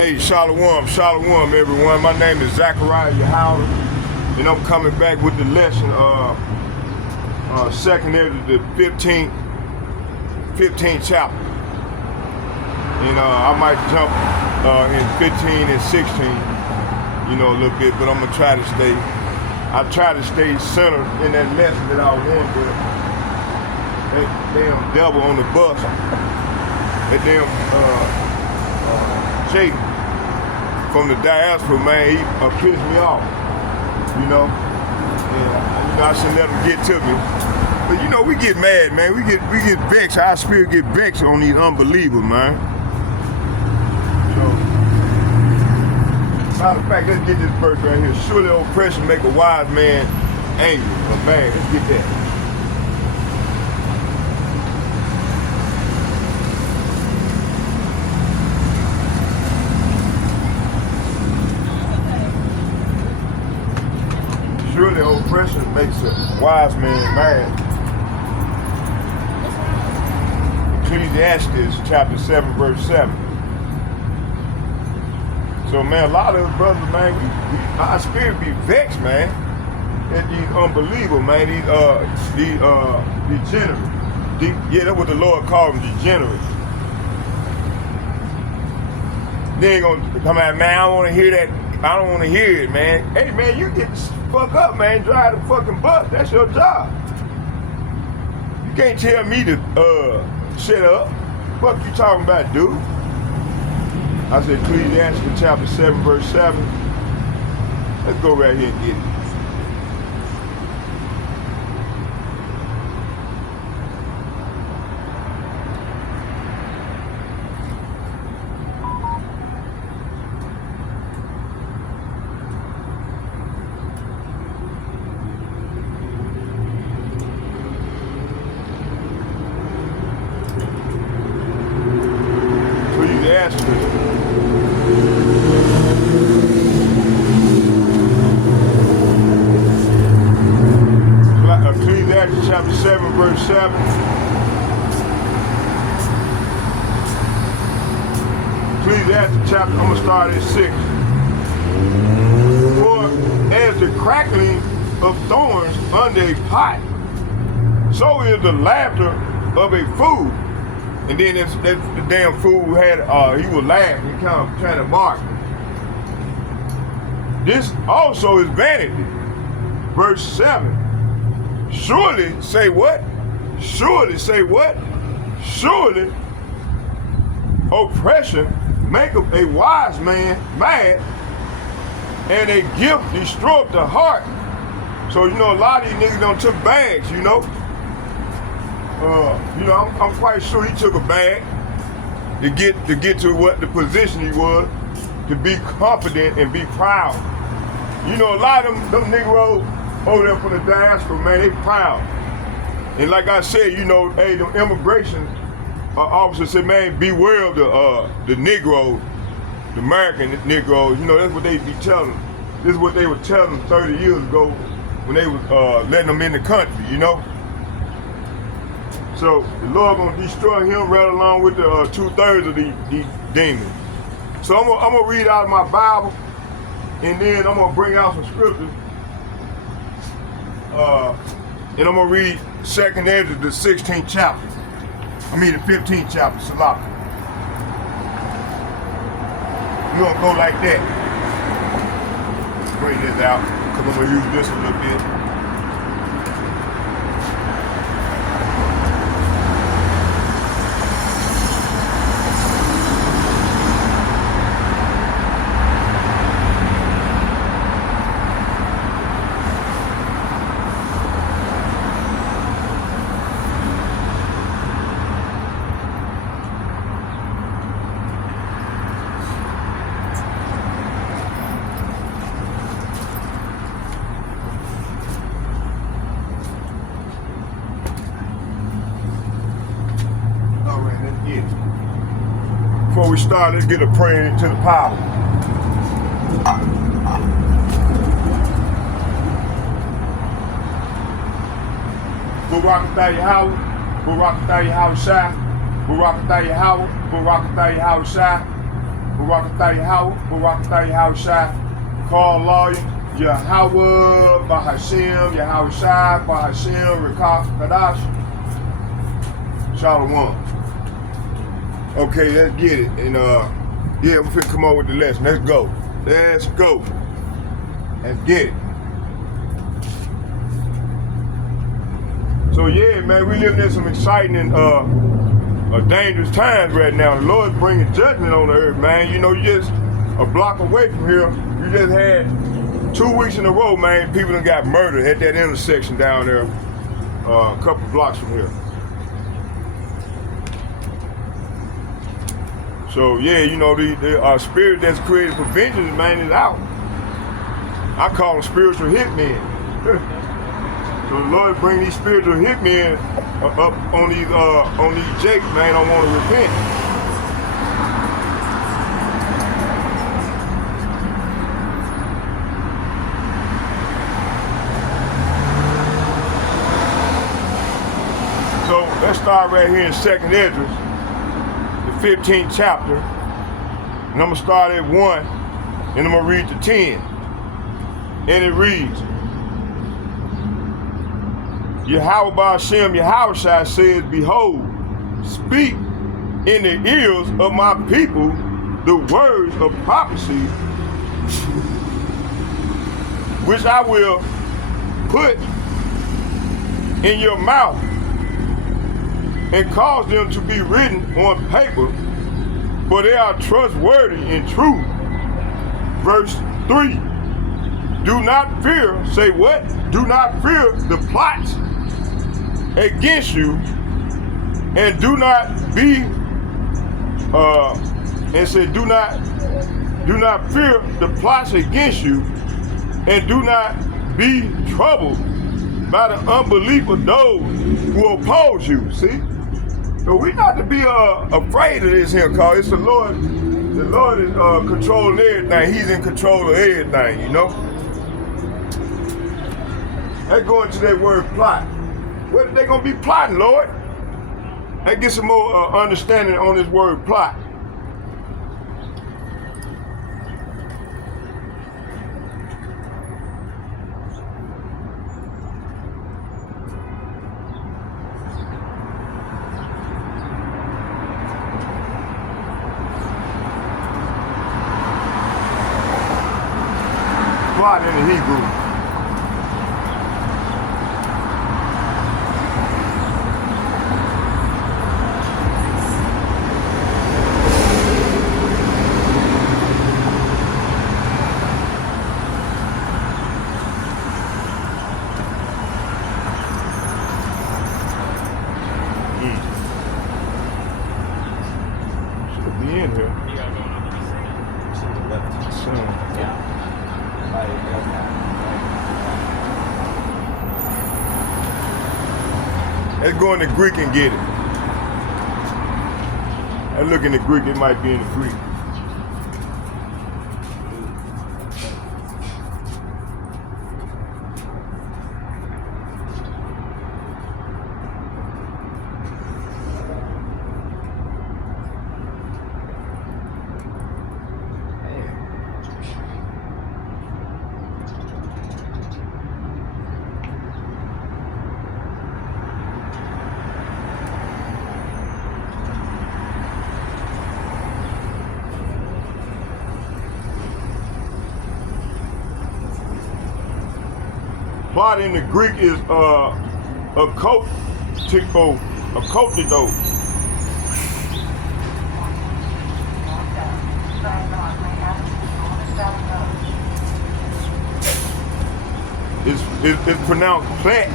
Hey, Shalom, everyone. My name is Zachariah Yahweh, and I'm coming back with the lesson, second Esdras, the 15th chapter. And I might jump in 15 and 16, a little bit, but I'm gonna try to stay. I try to stay centered in that lesson that I was in, but that damn devil on the bus, that damn Jake from the diaspora, man, he pissed me off, And, I should let him get to me. But we get mad, man. We get vexed. Our spirit get vexed on these unbelievers, man. Matter of fact, let's get this verse right here. Surely oppression make a wise man angry or mad. Let's get that. Surely oppression makes a wise man mad. Ecclesiastes chapter 7, verse 7. So, man, a lot of us brothers, man, our spirit be vexed, man, at these unbelievers, man, these degenerates. Yeah, that's what the Lord called them, degenerates. They ain't gonna come out, man, I don't wanna hear that. I don't wanna hear it, man. Hey, man, you get the fuck up, man, drive the fucking bus. That's your job. You can't tell me to shut up. What you talking about, dude? I said Ecclesiastes chapter 7, verse 7. Let's go right here and get it. Ecclesiastes chapter 7, verse 7. Ecclesiastes chapter, I'm going to start at 6. For as the crackling of thorns under a pot, so is the laughter of a fool. And then the damn fool had, he was laughing, he kind of trying to mock. This also is vanity. Verse 7. Surely say what? Surely say what? Surely oppression make a wise man mad, and a gift destroyed the heart. So a lot of these niggas done took bags, I'm quite sure he took a bag to get to what the position he was, to be confident and be proud. A lot of them Negroes over there from the diaspora, man, they proud. And like I said, hey, the immigration officer said, man, beware of the Negro, the American Negroes. That's what they be telling them. This is what they were telling them 30 years ago when they was letting them in the country, So the Lord gonna destroy him right along with the 2/3 of these demons. So I'm gonna read out of my Bible, and then I'm gonna bring out some scriptures. And I'm gonna read 2nd Esdras, the 16th chapter. The 15th chapter, Salaki. We're gonna go like that. Bring this out, because I'm gonna use this a little bit. Before we start, let's get a prayer into the power. Barakatah Yahweh, Barakatah Yahweh Shai, Barakatah Yahweh, Barakatah Yahweh Shai, Barakatah Yahweh Shai, Carl Lawyer, Yahweh, Bahashem, Yahweh Shai, Bahashem, Rekah, Kadash, Shalom. Okay, let's get it. And yeah, we're finna come up with the lesson. Let's go. Let's go. Let's get it. So yeah, man, we living in some exciting and dangerous times right now. The Lord's bringing judgment on the earth, man. You know, you just a block away from here. You just had 2 weeks in a row, man. People done got murdered at that intersection down there, a couple blocks from here. So yeah, you know, the spirit that's created for vengeance, man, is out. I call them spiritual hitmen. So the Lord bring these spiritual hitmen up on these jakes, man. Don't want to repent. So let's start right here in 2nd Esdras, the 15th chapter, and I'm gonna start at 1, and I'm gonna read to 10, and it reads. Yahweh Ba'ashem Yahweh Shai says, behold, speak in the ears of my people the words of prophecy, which I will put in your mouth and cause them to be written on paper, for they are trustworthy and true. Verse 3, do not fear, say what? Do not fear the plots against you, and do not be and say do not fear the plots against you, and do not be troubled by the unbelief of those who oppose you. See, so we not to be afraid of this here, cause it's the Lord. The Lord is controlling everything. He's in control of everything, you know. Let's go into that word plot. What are they gonna be plotting, Lord? Let's get some more understanding on this word plot. Plot in the Hebrew. Should be in here. Let's go into Greek and get it. Let's look in the Greek, it might be in the Greek. Plot in the Greek is occultido. It's pronounced plat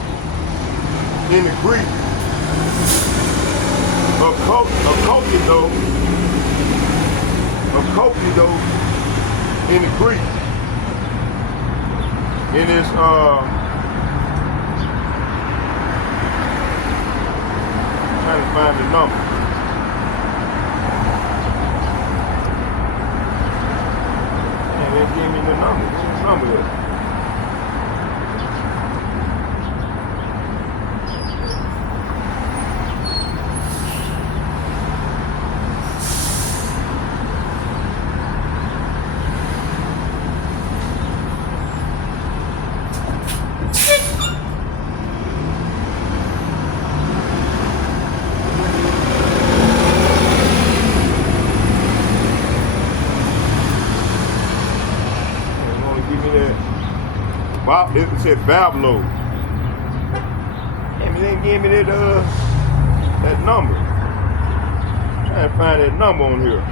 in the Greek. Occultido in the Greek. And it's trying to find the number. And they gave me the number. What's the number there? It said Babylon. And they gave me that number. I'm trying to find that number on here.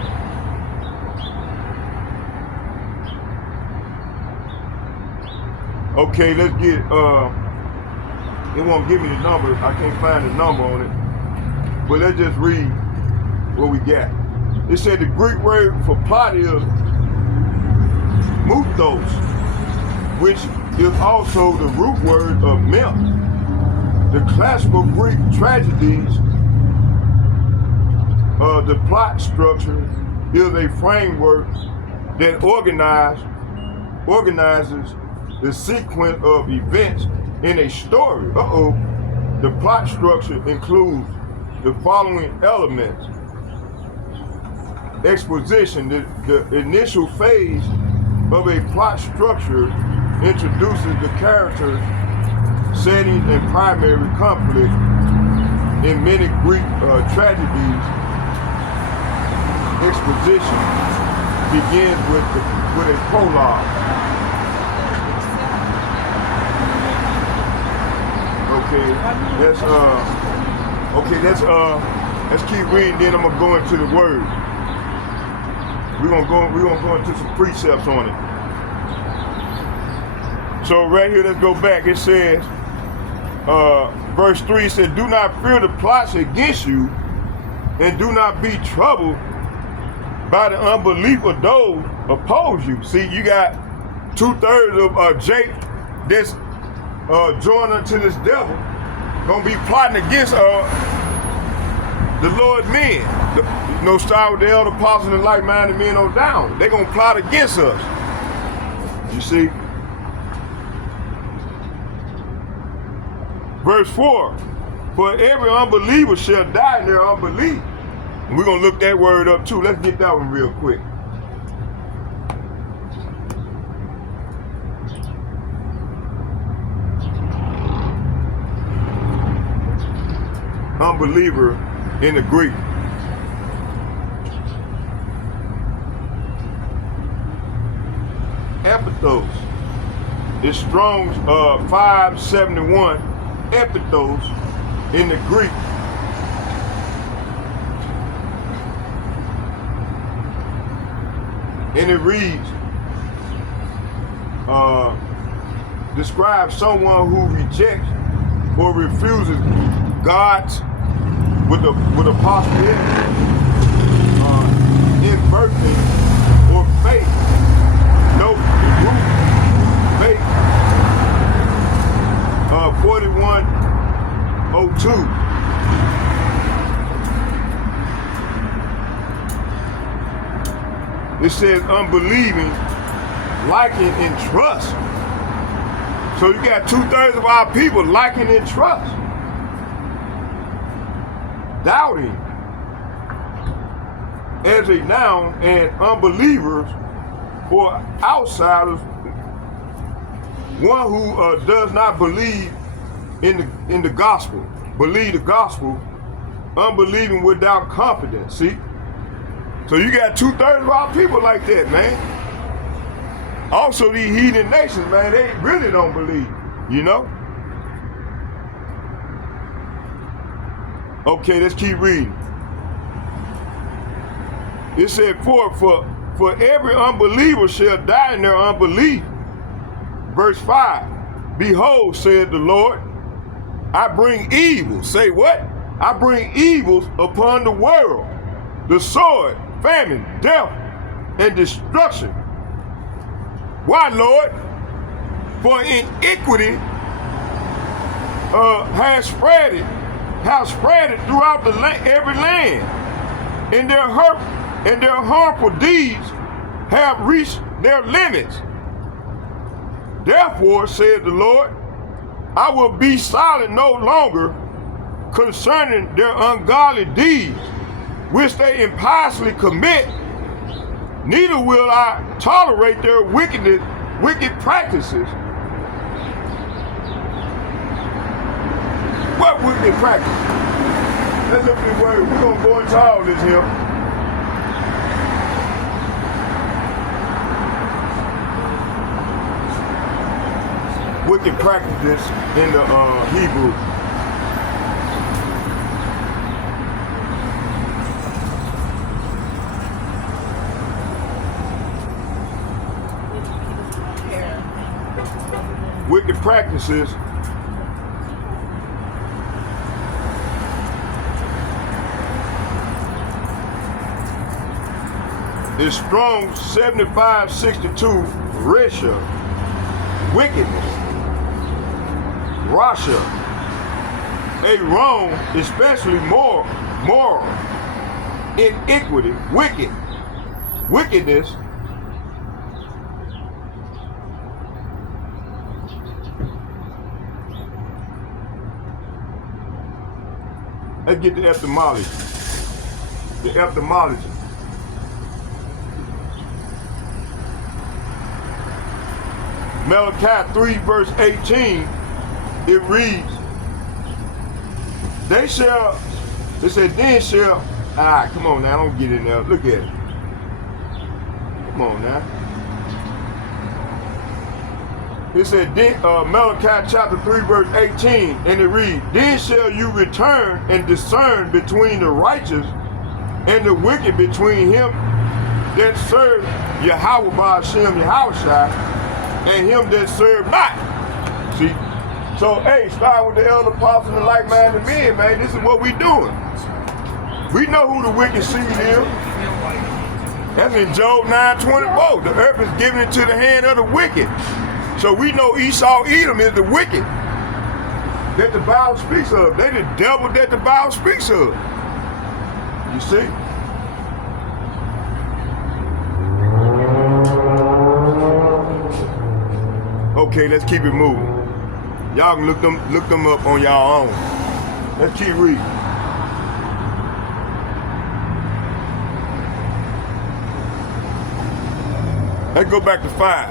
Okay, let's get it won't give me the number. I can't find the number on it. But let's just read what we got. It said the Greek word for plot is muthos, which is also the root word of myth. The classical Greek tragedies, the plot structure is a framework that organizes the sequence of events in a story. The plot structure includes the following elements. Exposition. The initial phase of a plot structure introduces the characters, settings, and primary conflict. In many Greek tragedies, exposition begins with a prologue. Let's keep reading, then I'm gonna go into the word. We're gonna go into some precepts on it. So right here, let's go back. It says, verse 3 said, do not fear the plots against you, and do not be troubled by the unbelief of those oppose you. See, you got 2/3 of Jake that's joined unto this devil, gonna be plotting against the Lord men. Start with the elder apostles and like-minded men on down. They're gonna plot against us. You see? Verse 4, for every unbeliever shall die in their unbelief. And we're gonna look that word up too. Let's get that one real quick. Unbeliever in the Greek. Epithos. It's Strong's 571. Epithos in the Greek. And it reads, describes someone who rejects or refuses God's with apostrophe in birthing or faith. Note the root faith 4102. It says unbelieving, liking, and trust. So you got 2/3 of our people liking and trust. Doubting as a noun, and unbelievers or outsiders, one who does not believe in the gospel, believe the gospel, unbelieving without confidence. See? So you got 2/3 of our people like that, man. Also these heathen nations, man, they really don't believe, you know? Okay, let's keep reading. It said, for every unbeliever shall die in their unbelief. Verse 5, behold, said the Lord, I bring evil. Say what? I bring evils upon the world, the sword, famine, death, and destruction. Why, Lord? For iniquity has spread it throughout every land, and their harmful deeds have reached their limits. Therefore, said the Lord, I will be silent no longer concerning their ungodly deeds, which they impiously commit, neither will I tolerate their wicked practices. What wicked practice? Let's look at the word. We're going to go into all this here. wicked practices in the Hebrew. Wicked practices is strong 7562 Resha, wickedness. Rasha, a wrong, especially moral, iniquity, wickedness. Let's get the etymology. The etymology. Malachi 3 verse 18, it reads, they said, then shall, come on now, don't get in there, look at it. Come on now. It said, Malachi chapter 3 verse 18, and it reads, then shall you return and discern between the righteous and the wicked, between him that serves Yahweh Ba'ashem Yahushua and him that serve not. See? So, hey, start with the elder apostles and like-minded men, man. This is what we doing. We know who the wicked seed is. That's in Job 9:24. The earth is given into the hand of the wicked. So we know Esau, Edom is the wicked that the Bible speaks of. They the devil that the Bible speaks of. You see? Okay, let's keep it moving. Y'all can look them up on y'all own. Let's keep reading. Let's go back to 5.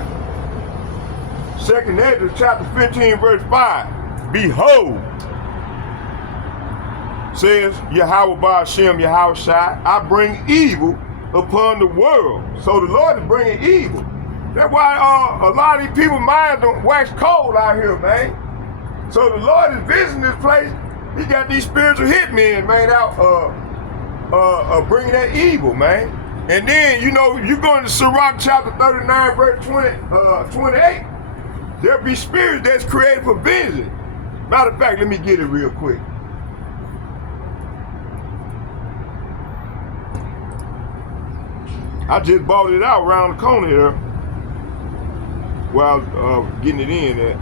2nd Esdras chapter 15 verse 5. Behold, says Yahweh Ba'ashem Yahushua, I bring evil upon the world. So the Lord is bringing evil. That's why a lot of these people's minds don't wax cold out here, man. So the Lord is visiting this place. He got these spiritual hitmen, man, out bringing that evil, man. And then, you know, you go into Sirach chapter 39, verse 28. There'll be spirits that's created for vengeance. Matter of fact, let me get it real quick. I just bought it out around the corner here while I was getting it in there.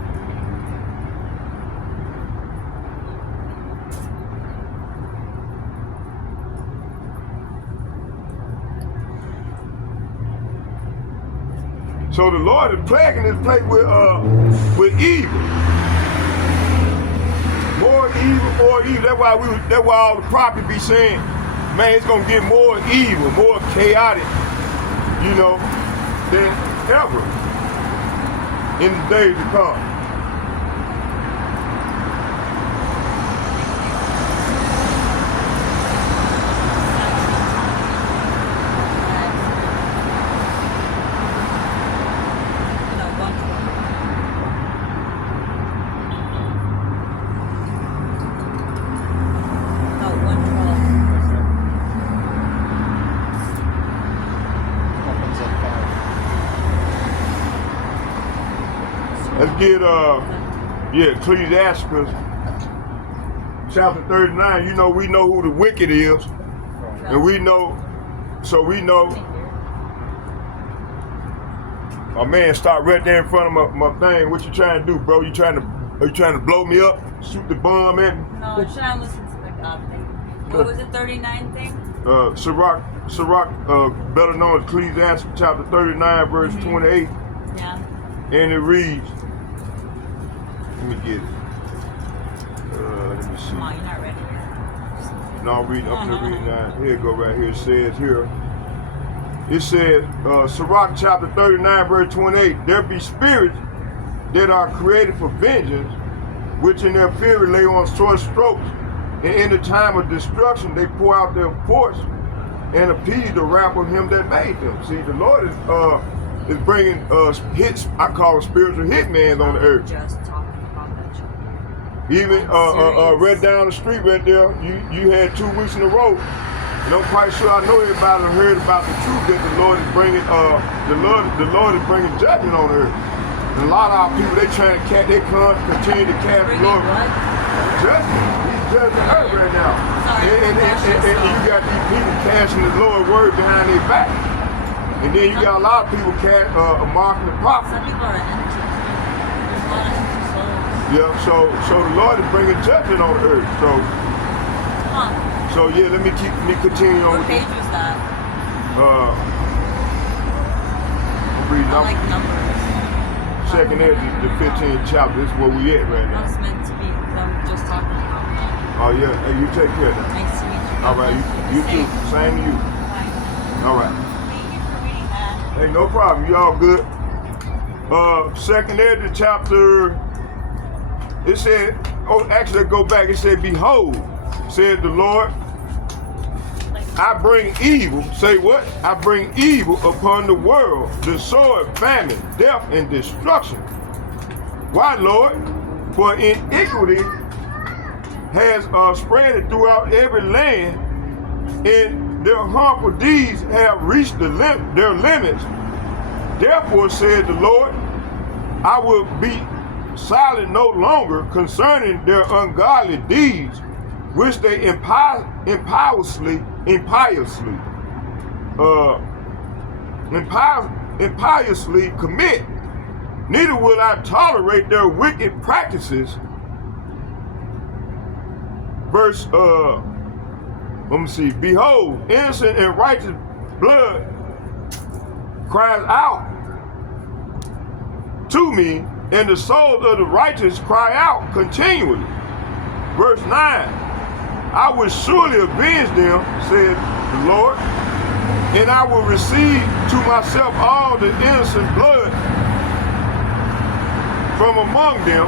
So the Lord is plaguing this place with evil. More evil, more evil. That's why all the prophets be saying, man, it's gonna get more evil, more chaotic, you know, than ever in the days to come. Let's get Ecclesiastes chapter 39. You know, we know who the wicked is, and we know. My man stopped right there in front of my thing. What you trying to do, bro? Are you trying to blow me up? Shoot the bomb at me? No, I'm trying to listen to the thing. What was it, 39 thing? Sirach, better known as Ecclesiastes chapter 39, verse 28. Yeah. And it reads, let me get it. Let me see. Come on, you're not ready yet. No, I'm reading now. Here it go right here. It says, Sirach chapter 39, verse 28, there be spirits that are created for vengeance, which in their fury lay on sore strokes, and in the time of destruction they pour out their force and appease the wrath of him that made them. See, the Lord is bringing hits, I call them spiritual hitmen on the earth. Just talking. Even right down the street right there, you had 2 weeks in a row. And I'm quite sure I know everybody heard about the truth that the Lord is bringing. The Lord is bringing judgment on earth. And a lot of our people, they continue to cast the Lord judgment. He's judging earth right now. And you got these people casting the Lord's word behind their back. And then you got a lot of people marking the prophet. Some people are empty. There's a lot of empty souls. Yeah, so the Lord is bringing judgment on the earth. So yeah, let me continue on. What page was that? I'm reading. I like numbers. Second Esdras, the 15th chapter. This is where we at right now. That's meant to be, because I'm just talking about that. Oh yeah, hey, you take care of that. Nice to meet you. All right, you too. Same to you. Bye. All right. Thank you for reading that. Hey, no problem. You all good. Second Esdras chapter. It said, actually, go back. It said, "Behold," said the Lord, "I bring evil." Say what? I bring evil upon the world, the sword, famine, death, and destruction. Why, Lord? For iniquity has spread throughout every land, and their harmful deeds have reached their limits. Therefore, said the Lord, I will be silent no longer concerning their ungodly deeds, which they impiously commit. Neither will I tolerate their wicked practices. Verse, let me see. Behold, innocent and righteous blood cries out to me, and the souls of the righteous cry out continually. Verse 9, I will surely avenge them, said the Lord, and I will receive to myself all the innocent blood from among them.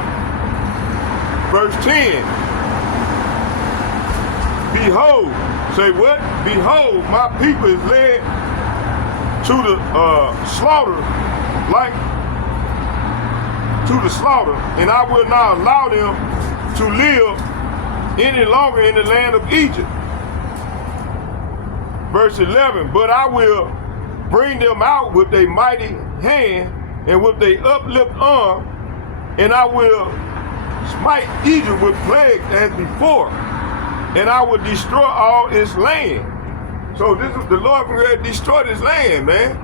Verse 10, behold, say what? Behold, my people is led to the slaughter, and I will not allow them to live any longer in the land of Egypt. Verse 11, but I will bring them out with a mighty hand and with a uplift arm, and I will smite Egypt with plagues as before, and I will destroy all its land. So this is the Lord going to destroy this land, man.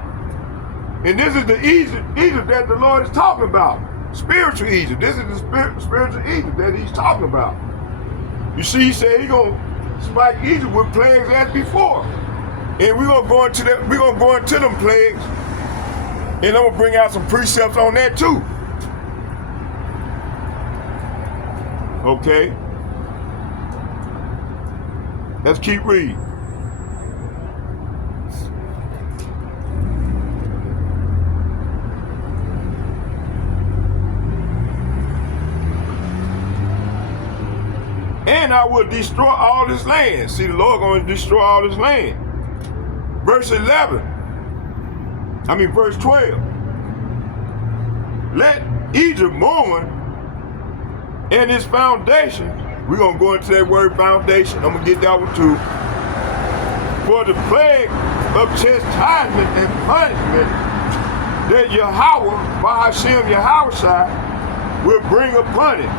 And this is the Egypt that the Lord is talking about. Spiritual Egypt. This is the spiritual Egypt that he's talking about. You see, he said he's going to smite Egypt with plagues as before. And we're going to go into them plagues, and I'm going to bring out some precepts on that too. Okay? Let's keep reading. And I will destroy all this land. See, the Lord going to destroy all this land. Verse 12. Let Egypt mourn and its foundation. We're going to go into that word foundation. I'm going to get that one too. For the plague of chastisement and punishment that Yahweh, Bahashem Yahushai, will bring upon it.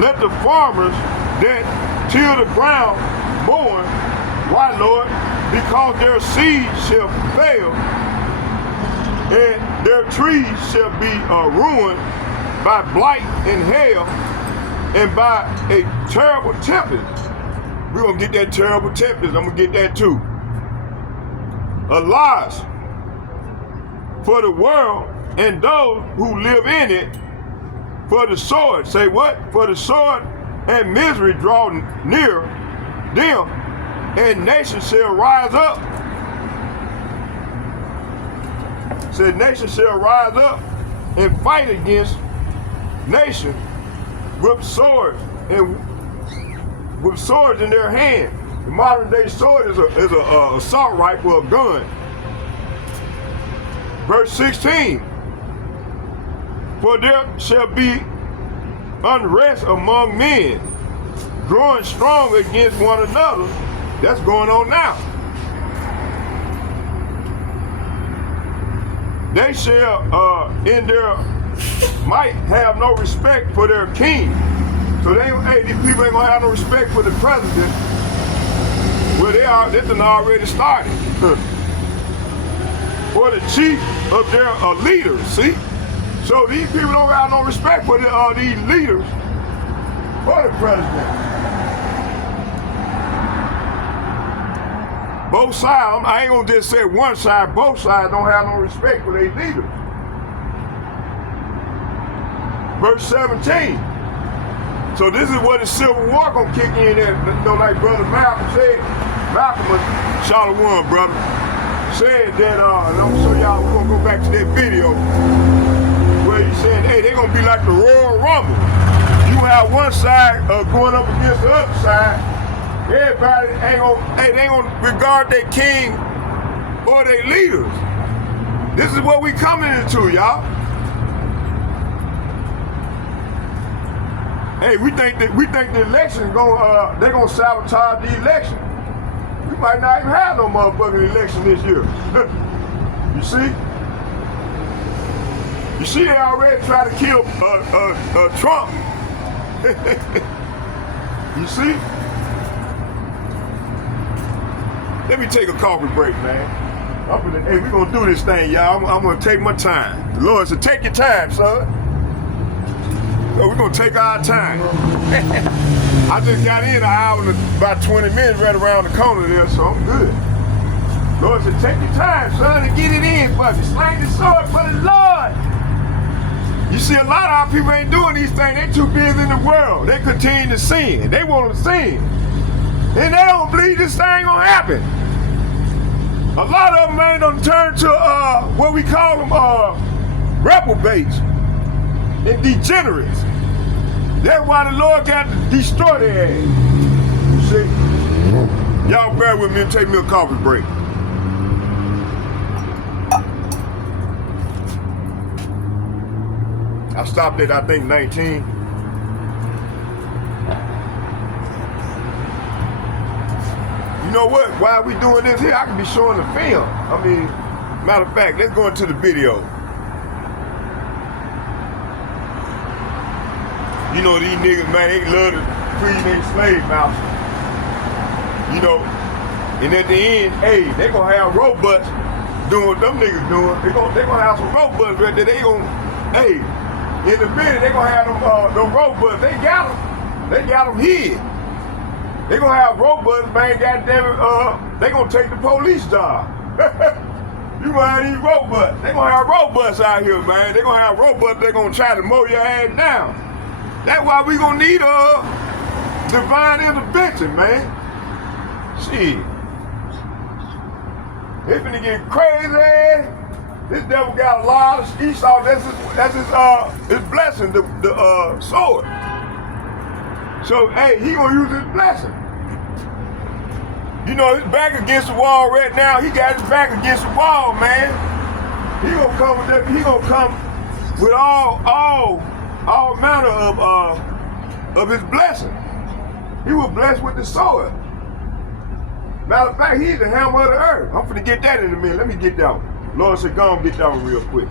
Let the farmers that till the ground mourn. Why, Lord? Because their seed shall fail, and their trees shall be ruined by blight and hail, and by a terrible tempest. We're going to get that terrible tempest. I'm going to get that too. Alas, for the world and those who live in it, for the sword, say what? For the sword and misery draw near them, and nation shall rise up. Said nation shall rise up and fight against nation with swords and with swords in their hand. The modern day sword is a assault rifle, a gun. Verse 16. For there shall be unrest among men, growing strong against one another. That's going on now. They shall in their might have no respect for their king. So these people ain't gonna have no respect for the president. Well, this done already started. Or the chief of their leaders, see? So these people don't have no respect for these leaders or the president. Both sides, I ain't gonna just say one side, both sides don't have no respect for their leaders. Verse 17. So this is where the Civil War gonna kick in at, like Brother Malcolm said. Malcolm, Shalom, brother, said that, and I'm gonna show y'all, we're gonna go back to that video where he said, hey, they're gonna be like the Royal Rumble. You have one side going up against the other side. Everybody ain't gonna regard their king or their leaders. This is what we coming into, y'all. Hey, we think the election they're gonna sabotage the election. We might not even have no motherfucking election this year. You see? You see, they already tried to kill Trump. You see? Let me take a coffee break, man. Hey, we're gonna do this thing, y'all. I'm gonna take my time. The Lord said, take your time, son. So we're gonna take our time. I just got in an hour and about 20 minutes right around the corner there, so I'm good. Lord said, take your time, son, and get it in for me. Slang the sword for the Lord. You see, a lot of our people ain't doing these things. They too busy in the world. They continue to sin. They want to sin. And they don't believe this thing gonna happen. A lot of them ain't gonna turn to what we call them reprobates and degenerates. That's why the Lord got to destroy their ass. You see? Y'all bear with me and take me a coffee break. I stopped at, I think, 19. You know what? While we doing this here, I can be showing the film. I mean, matter of fact, let's go into the video. You know, these niggas, man, they love to free their slave masters. You know, and at the end, hey, they gonna have robots doing what them niggas doing. They gonna have some robots right there. They gonna, hey, in a minute, they gonna have them robots. They got them hid. They gonna have robots, man, goddamn it, they gonna take the police job. You gonna have these robots. They gonna have robots out here, man. They gonna have robots, they gonna try to mow your ass down. That's why we gonna need divine intervention, man. Shit. It's gonna get crazy. This devil got a lot of Esau. That's his blessing, the sword. So, hey, he gonna use his blessing. You know, his back against the wall right now. He got his back against the wall, man. He gonna come with that. He gonna come with all manner of his blessing. He was blessed with the sword. Matter of fact, he's the hammer of the earth. I'm finna get that in a minute. Let me get that one. Lord said, go on, get that one real quick.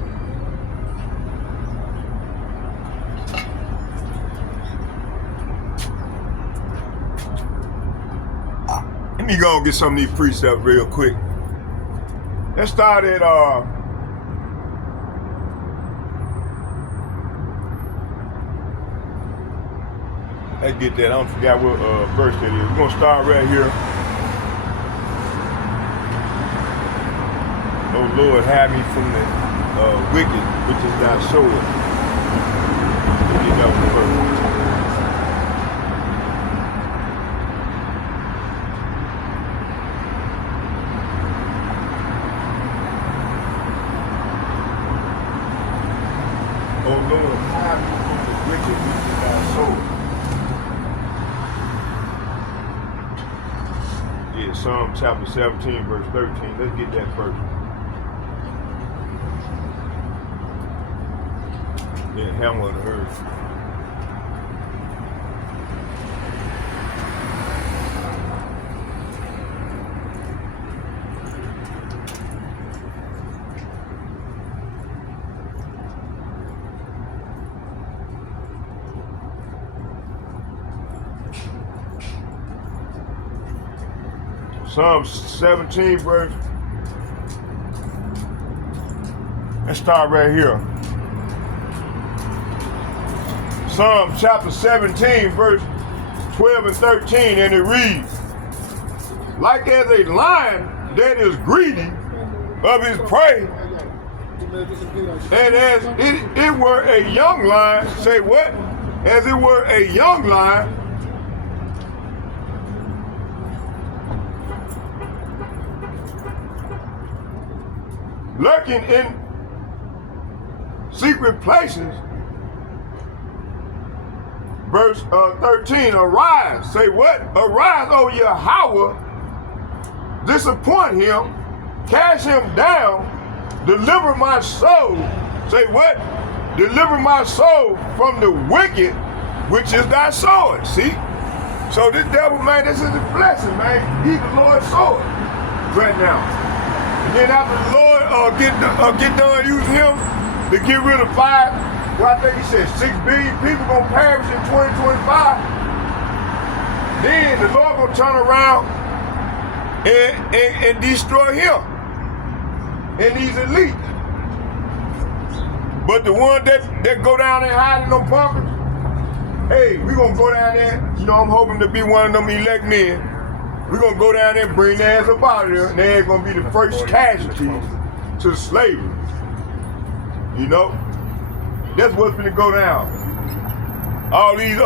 Let me go and get some of these precepts real quick. Let's start at let's get that. I don't forget what verse that is. We're gonna start right here. Oh Lord, hide me from the wicked, which is thy sword. Let me get that one first. Oh Lord, hide me from the wicked, which is thy sword. Yeah, Psalm chapter 17, verse 13. Let's get that first. Yeah, hammer of the earth. Psalm 17 verse. Let's start right here. Psalm chapter 17 verse 12 and 13, and it reads, like as a lion that is greedy of his prey, and as it were a young lion, say what? As it were a young lion, lurking in secret places. Verse 13, arise, say what? Arise, O Yahweh, disappoint him, cast him down, deliver my soul, say what? Deliver my soul from the wicked, which is thy sword, see? So this devil, man, this is a blessing, man. He's the Lord's sword right now. And then after the Lord get done using him to get rid of well, I think he said 6 billion people gonna perish in 2025. Then the Lord gonna turn around and destroy him and these elite. But the one that go down and hide in them bunkers, hey, we gonna go down there. You know, I'm hoping to be one of them elect men. We gonna go down there and bring their ass up out of there, and they're gonna be the first casualties to slavery. You know? That's what's gonna go down. All these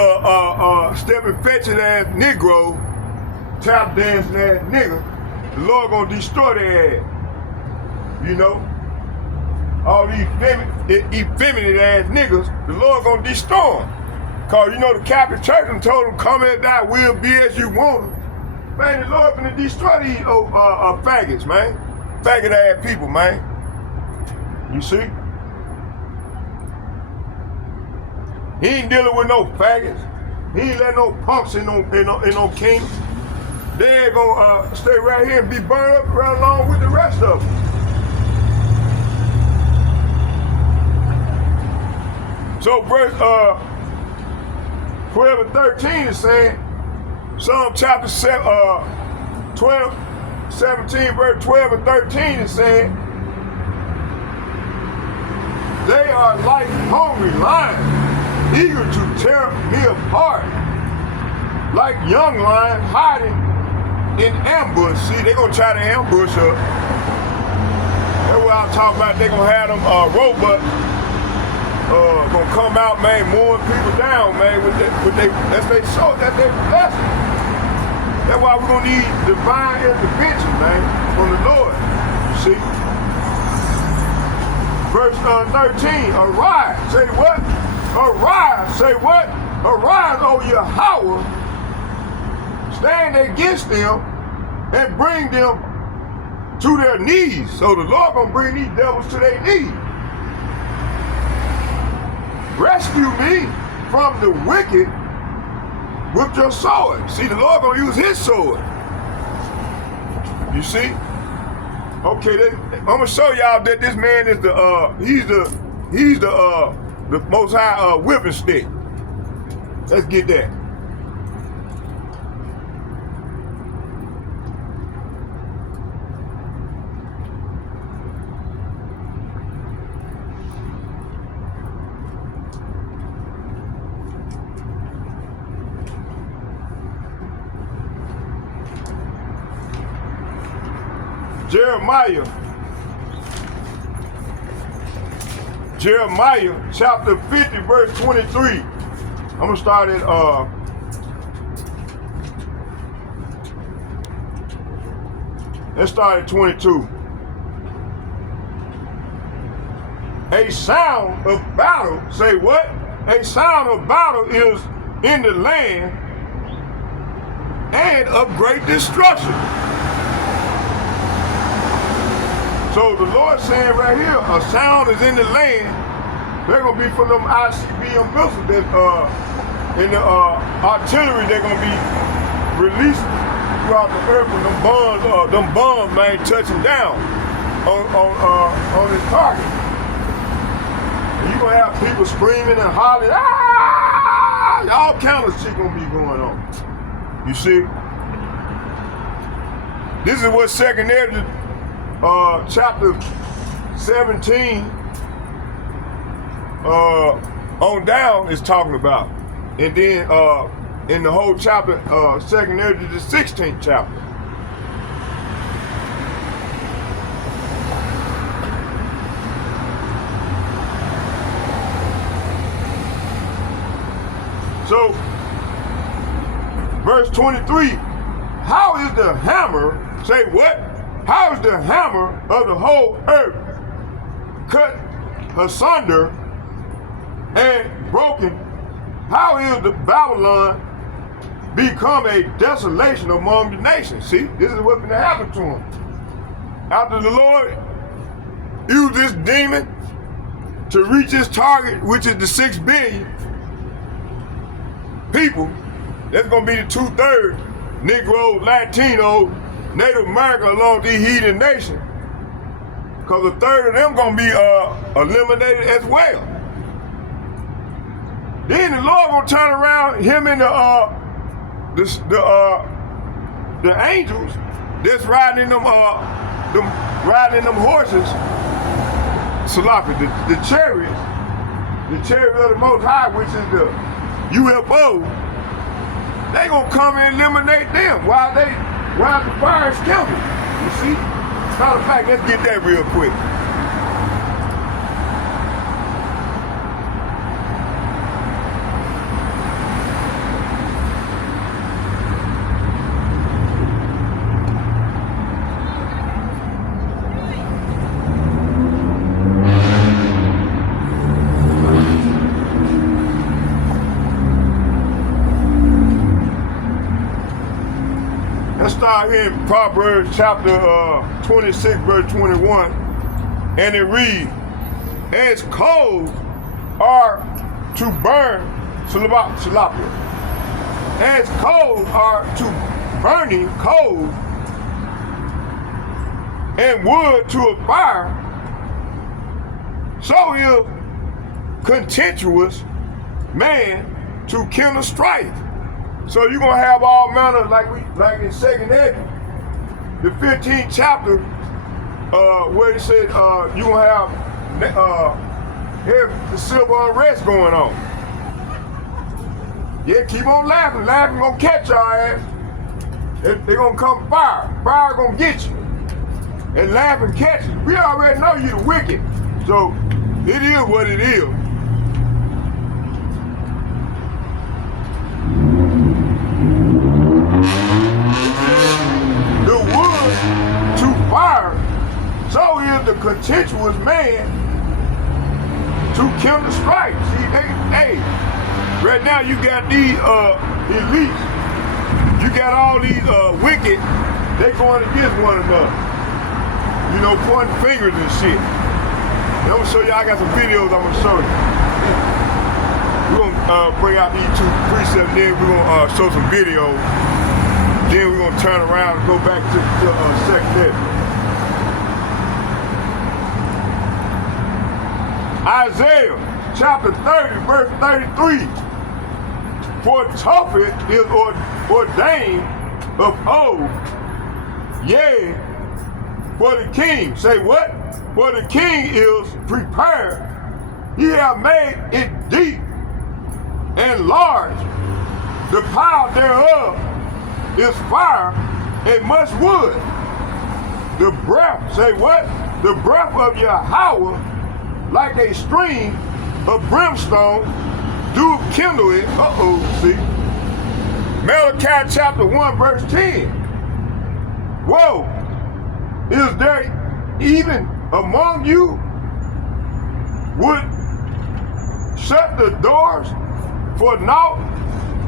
stepping fetching ass Negro, tap dancing ass niggas, the Lord gonna destroy their ass. You know? All these effeminate ass niggas, the Lord gonna destroy them. Cause you know the Catholic Church done told them, come at that will be as you want them. Man, the Lord gonna destroy these faggots, man. Faggot ass people, man. You see? He ain't dealing with no faggots. He ain't letting no punks in no kingdom. They ain't gonna stay right here and be burned up right along with the rest of them. So verse 12 and 13 is saying, Psalm chapter 17 verse 12 and 13 is saying, they are like hungry lions, eager to tear me apart, like young lions hiding in ambush. See, they're gonna try to ambush us. That's what I'm talking about. They're gonna have them robots gonna come out, man, mowing people down, man, that's their blessing. That's why we're gonna need divine intervention, man, from the Lord. See? Verse 13, arise, say what? Arise, say what? Arise, O Yahweh, stand against them and bring them to their knees. So the Lord gonna bring these devils to their knees. Rescue me from the wicked with your sword. See, the Lord gonna use his sword. You see? Okay, I'm gonna show y'all that this man is he's the most high whipping stick. Let's get that. Jeremiah chapter 50 verse 23. I'm gonna start at let's start at 22. A sound of battle, say what? A sound of battle is in the land and of great destruction. So the Lord saying right here, a sound is in the land. They're gonna be from them ICBM missiles that in the artillery they're gonna be released throughout the earth, and them bombs, man, touching down on this target. And you're gonna have people screaming and hollering, ah! All kind of shit gonna be going on. You see? This is what 2nd Esdras chapter 17 on down is talking about. And then in the whole chapter, 2nd Esdras, the 16th chapter. So, verse 23, how is the hammer, say what? How is the hammer of the whole earth cut asunder and broken? How is the Babylon become a desolation among the nations? See, this is what's going to happen to him. After the Lord used this demon to reach his target, which is the 6 billion people, that's going to be the 2/3 Negroes, Latinos, Native American along these heathen nations. Because 1/3 of them going to be eliminated as well. Then the Lord going to turn around, him and the angels that's riding in them horses, Salafi, the chariots of the Most High, which is the UFO, they gonna come and eliminate them while the fire is kindled. You see? Matter of fact, let's get that real quick. Start here in Proverbs chapter 26, verse 21, and it reads, as coals are to burn, Salapia, as coals are to burning coals, and wood to a fire, so is contentious man to kindle strife. So you're gonna have all manner, like in 2nd Esdras, the 15th chapter, where it said you're gonna have the civil unrest going on. Yeah, keep on laughing. Laughing gonna catch your ass. They're gonna come fire. Fire gonna get you. And laughing catch you. We already know you're the wicked. So it is what it is. So is the contentious man to kindle strife. See, hey, right now you got these elites, you got all these wicked, they going against one another. You know, pointing fingers and shit. And I'm gonna show you, I got some videos I'm gonna show you. We're gonna bring out these 2 precepts, then we're gonna show some videos. Then we're gonna turn around and go back to 2nd Esdras. Isaiah chapter 30, verse 33. For Tophet is ordained of old, yea, for the king. Say what? For the king is prepared. He hath made it deep and large. The power thereof is fire and much wood. The breath, say what? The breath of Yahweh, like a stream of brimstone, do kindle it. See? Malachi chapter 1, verse 10. Whoa, is there even among you would shut the doors for naught?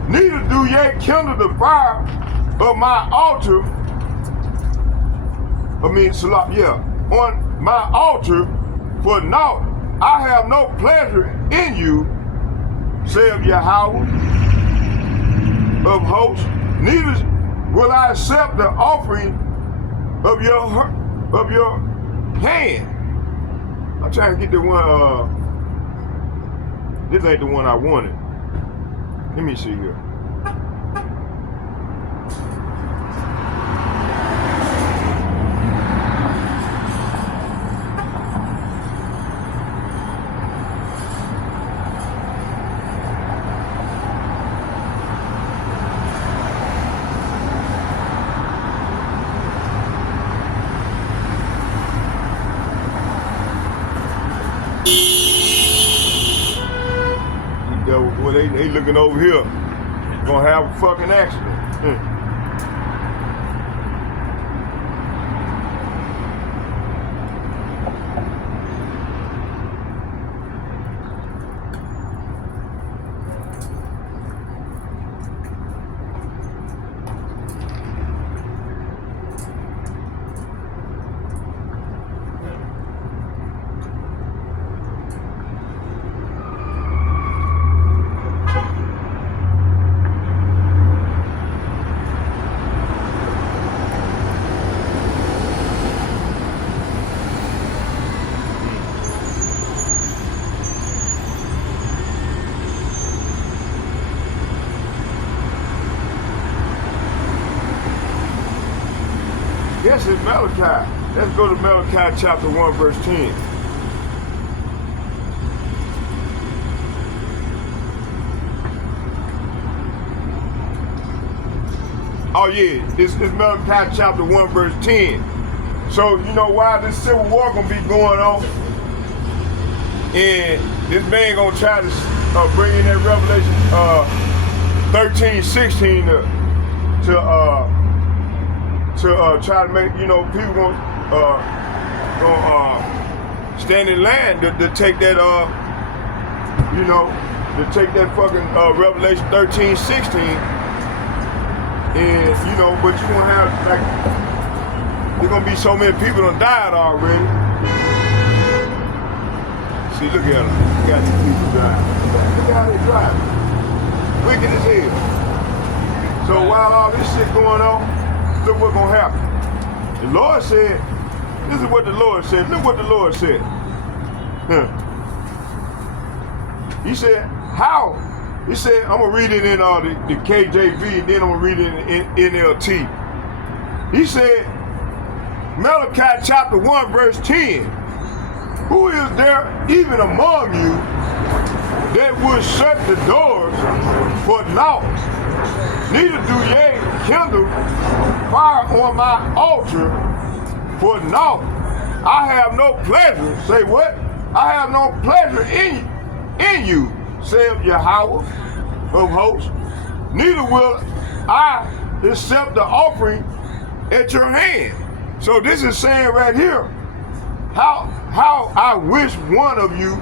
Neither do ye kindle the fire of my altar. On my altar for naught. I have no pleasure in you, saith Yahweh of hosts. Neither will I accept the offering of your hand. I'm trying to get the one. This ain't the one I wanted. Let me see here. These devils, boy, they looking over here. Gonna have a fucking accident. Yes, it's Malachi. Let's go to Malachi chapter 1, verse 10. Oh yeah, it's Malachi chapter 1, verse 10. So you know why this civil war gonna be going on? And this man gonna try to bring in that Revelation 13, 16 to try to make, you know, people gonna stand in line to take that you know, to take that fucking Revelation 13, 16, and you know, but you gonna have like there's gonna be so many people done died already. See, look at them. Look at these people driving. Look how they driving. Wicked as hell. So while all this shit going on, look what's gonna happen. The Lord said, this is what the Lord said. Look what the Lord said. He said, how? He said, I'm gonna read it in the KJV, and then I'm gonna read it in NLT. He said, Malachi chapter 1, verse 10. Who is there even among you that would shut the doors for naught? Neither do ye kindle fire on my altar for naught. I have no pleasure. Say what? I have no pleasure in you, saith Yahweh of hosts. Neither will I accept the offering at your hand. So this is saying right here, how I wish one of you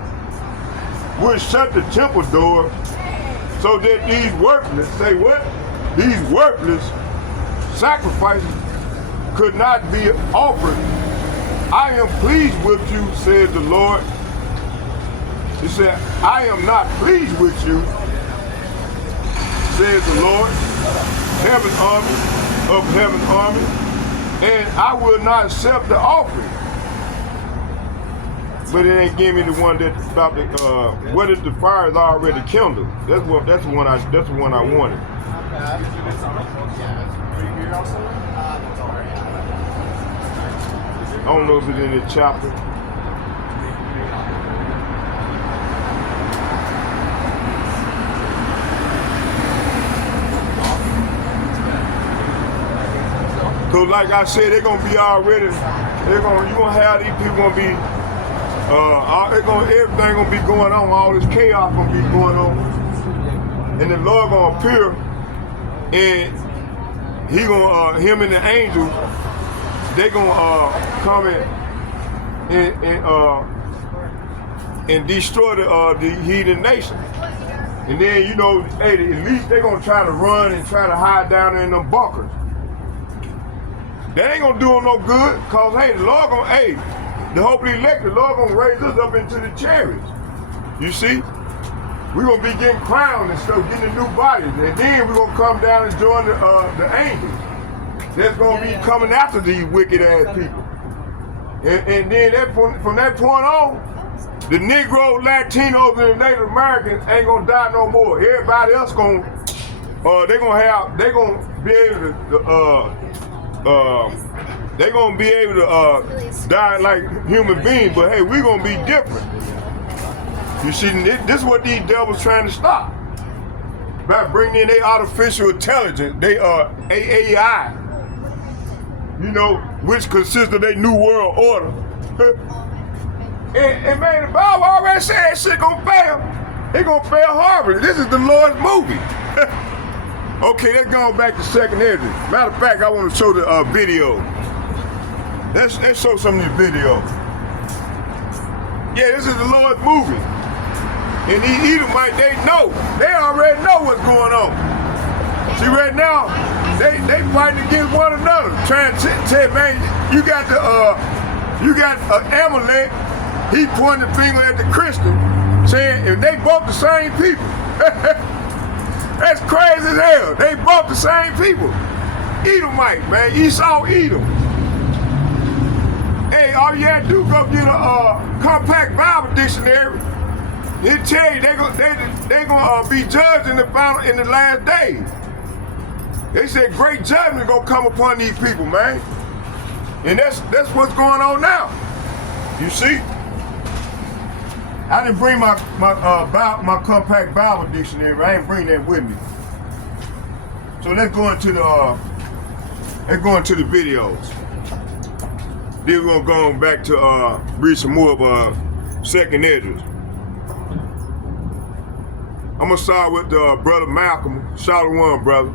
would shut the temple door so that these worthless, say what? These worthless sacrifices could not be offered. I am pleased with you, says the Lord. He said, I am not pleased with you, says the Lord, heaven army of heaven army, and I will not accept the offering. But it ain't give me the one that about the what if the fire is already kindled? That's the one I wanted. I don't know if it's in the chapter. Cause like I said, they're gonna be already. You gonna have these people gonna be. Everything gonna be going on. All this chaos gonna be going on, and the Lord gonna appear, and He gonna him and the angels. They gonna come and destroy the heathen nation. And then, you know, hey, at least they're gonna try to run and try to hide down in them bunkers. That ain't gonna do them no good, cause hey, the Lord gonna, hey, the hopefully elect, the Lord gonna raise us up into the chariots. You see? We're gonna be getting crowned and stuff, getting new bodies, and then we're gonna come down and join the angels. That's gonna be coming after these wicked ass people. And then from that point on, the Negro, Latinos, and the Native Americans ain't gonna die no more. Everybody else gonna they gonna be able to die like human beings, but hey, we're gonna be different. You see, this is what these devils trying to stop. By bringing in their artificial intelligence, they AI, you know, which consists of their new world order. And man, the Bible already said that shit gonna fail. It gonna fail horribly. This is the Lord's movie. Okay, let's go back to second Esdras. Matter of fact, I want to show the video. Let's show some of the video. Yeah, this is the Lord's movie. And these Edomites, they already know what's going on. See, right now, they fighting against one another, trying to tell, man, you got Amalek, he pointing the finger at the Christian, saying, if they both the same people. That's crazy as hell. They both the same people. Edomite, man, Esau, Edom. Hey, all you had to do go get a compact Bible dictionary. It tell you they gonna be judged in the last days. They said great judgment gonna come upon these people, man. And that's what's going on now. You see? I didn't bring my compact Bible dictionary. I didn't bring that with me. So let's go into the videos. Then we're gonna go on back to read some more of second Esdras. I'm gonna start with Brother Malcolm, Shalom, brother.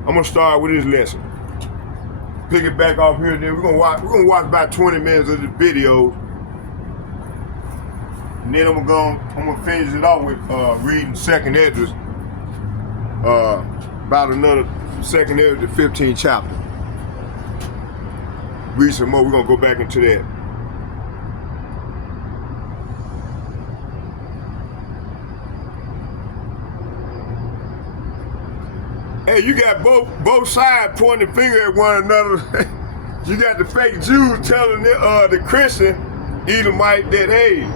I'm gonna start with his lesson. Pick it back off here, then we're gonna watch about 20 minutes of the video. And then I'm gonna finish it off with reading second Esdras, about another second Esdras, the 15th chapter. Read some more, we're gonna go back into that. Hey, you got both sides pointing the finger at one another. You got the fake Jews telling the Christian Edomite that, hey,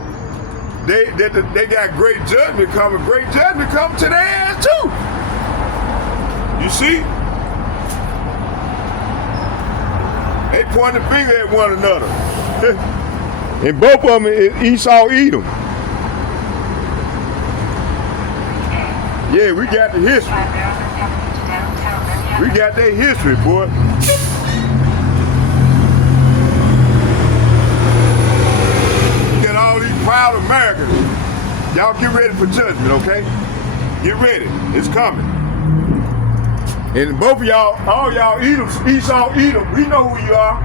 they got great judgment coming. Great judgment coming to their ass too. You see? They point the finger at one another. And both of them is Esau, Edom. Yeah, we got the history. We got that history, boy. You got all these proud Americans. Y'all get ready for judgment, okay? Get ready. It's coming. And both of y'all, all y'all Esau, Edom, we know who you are.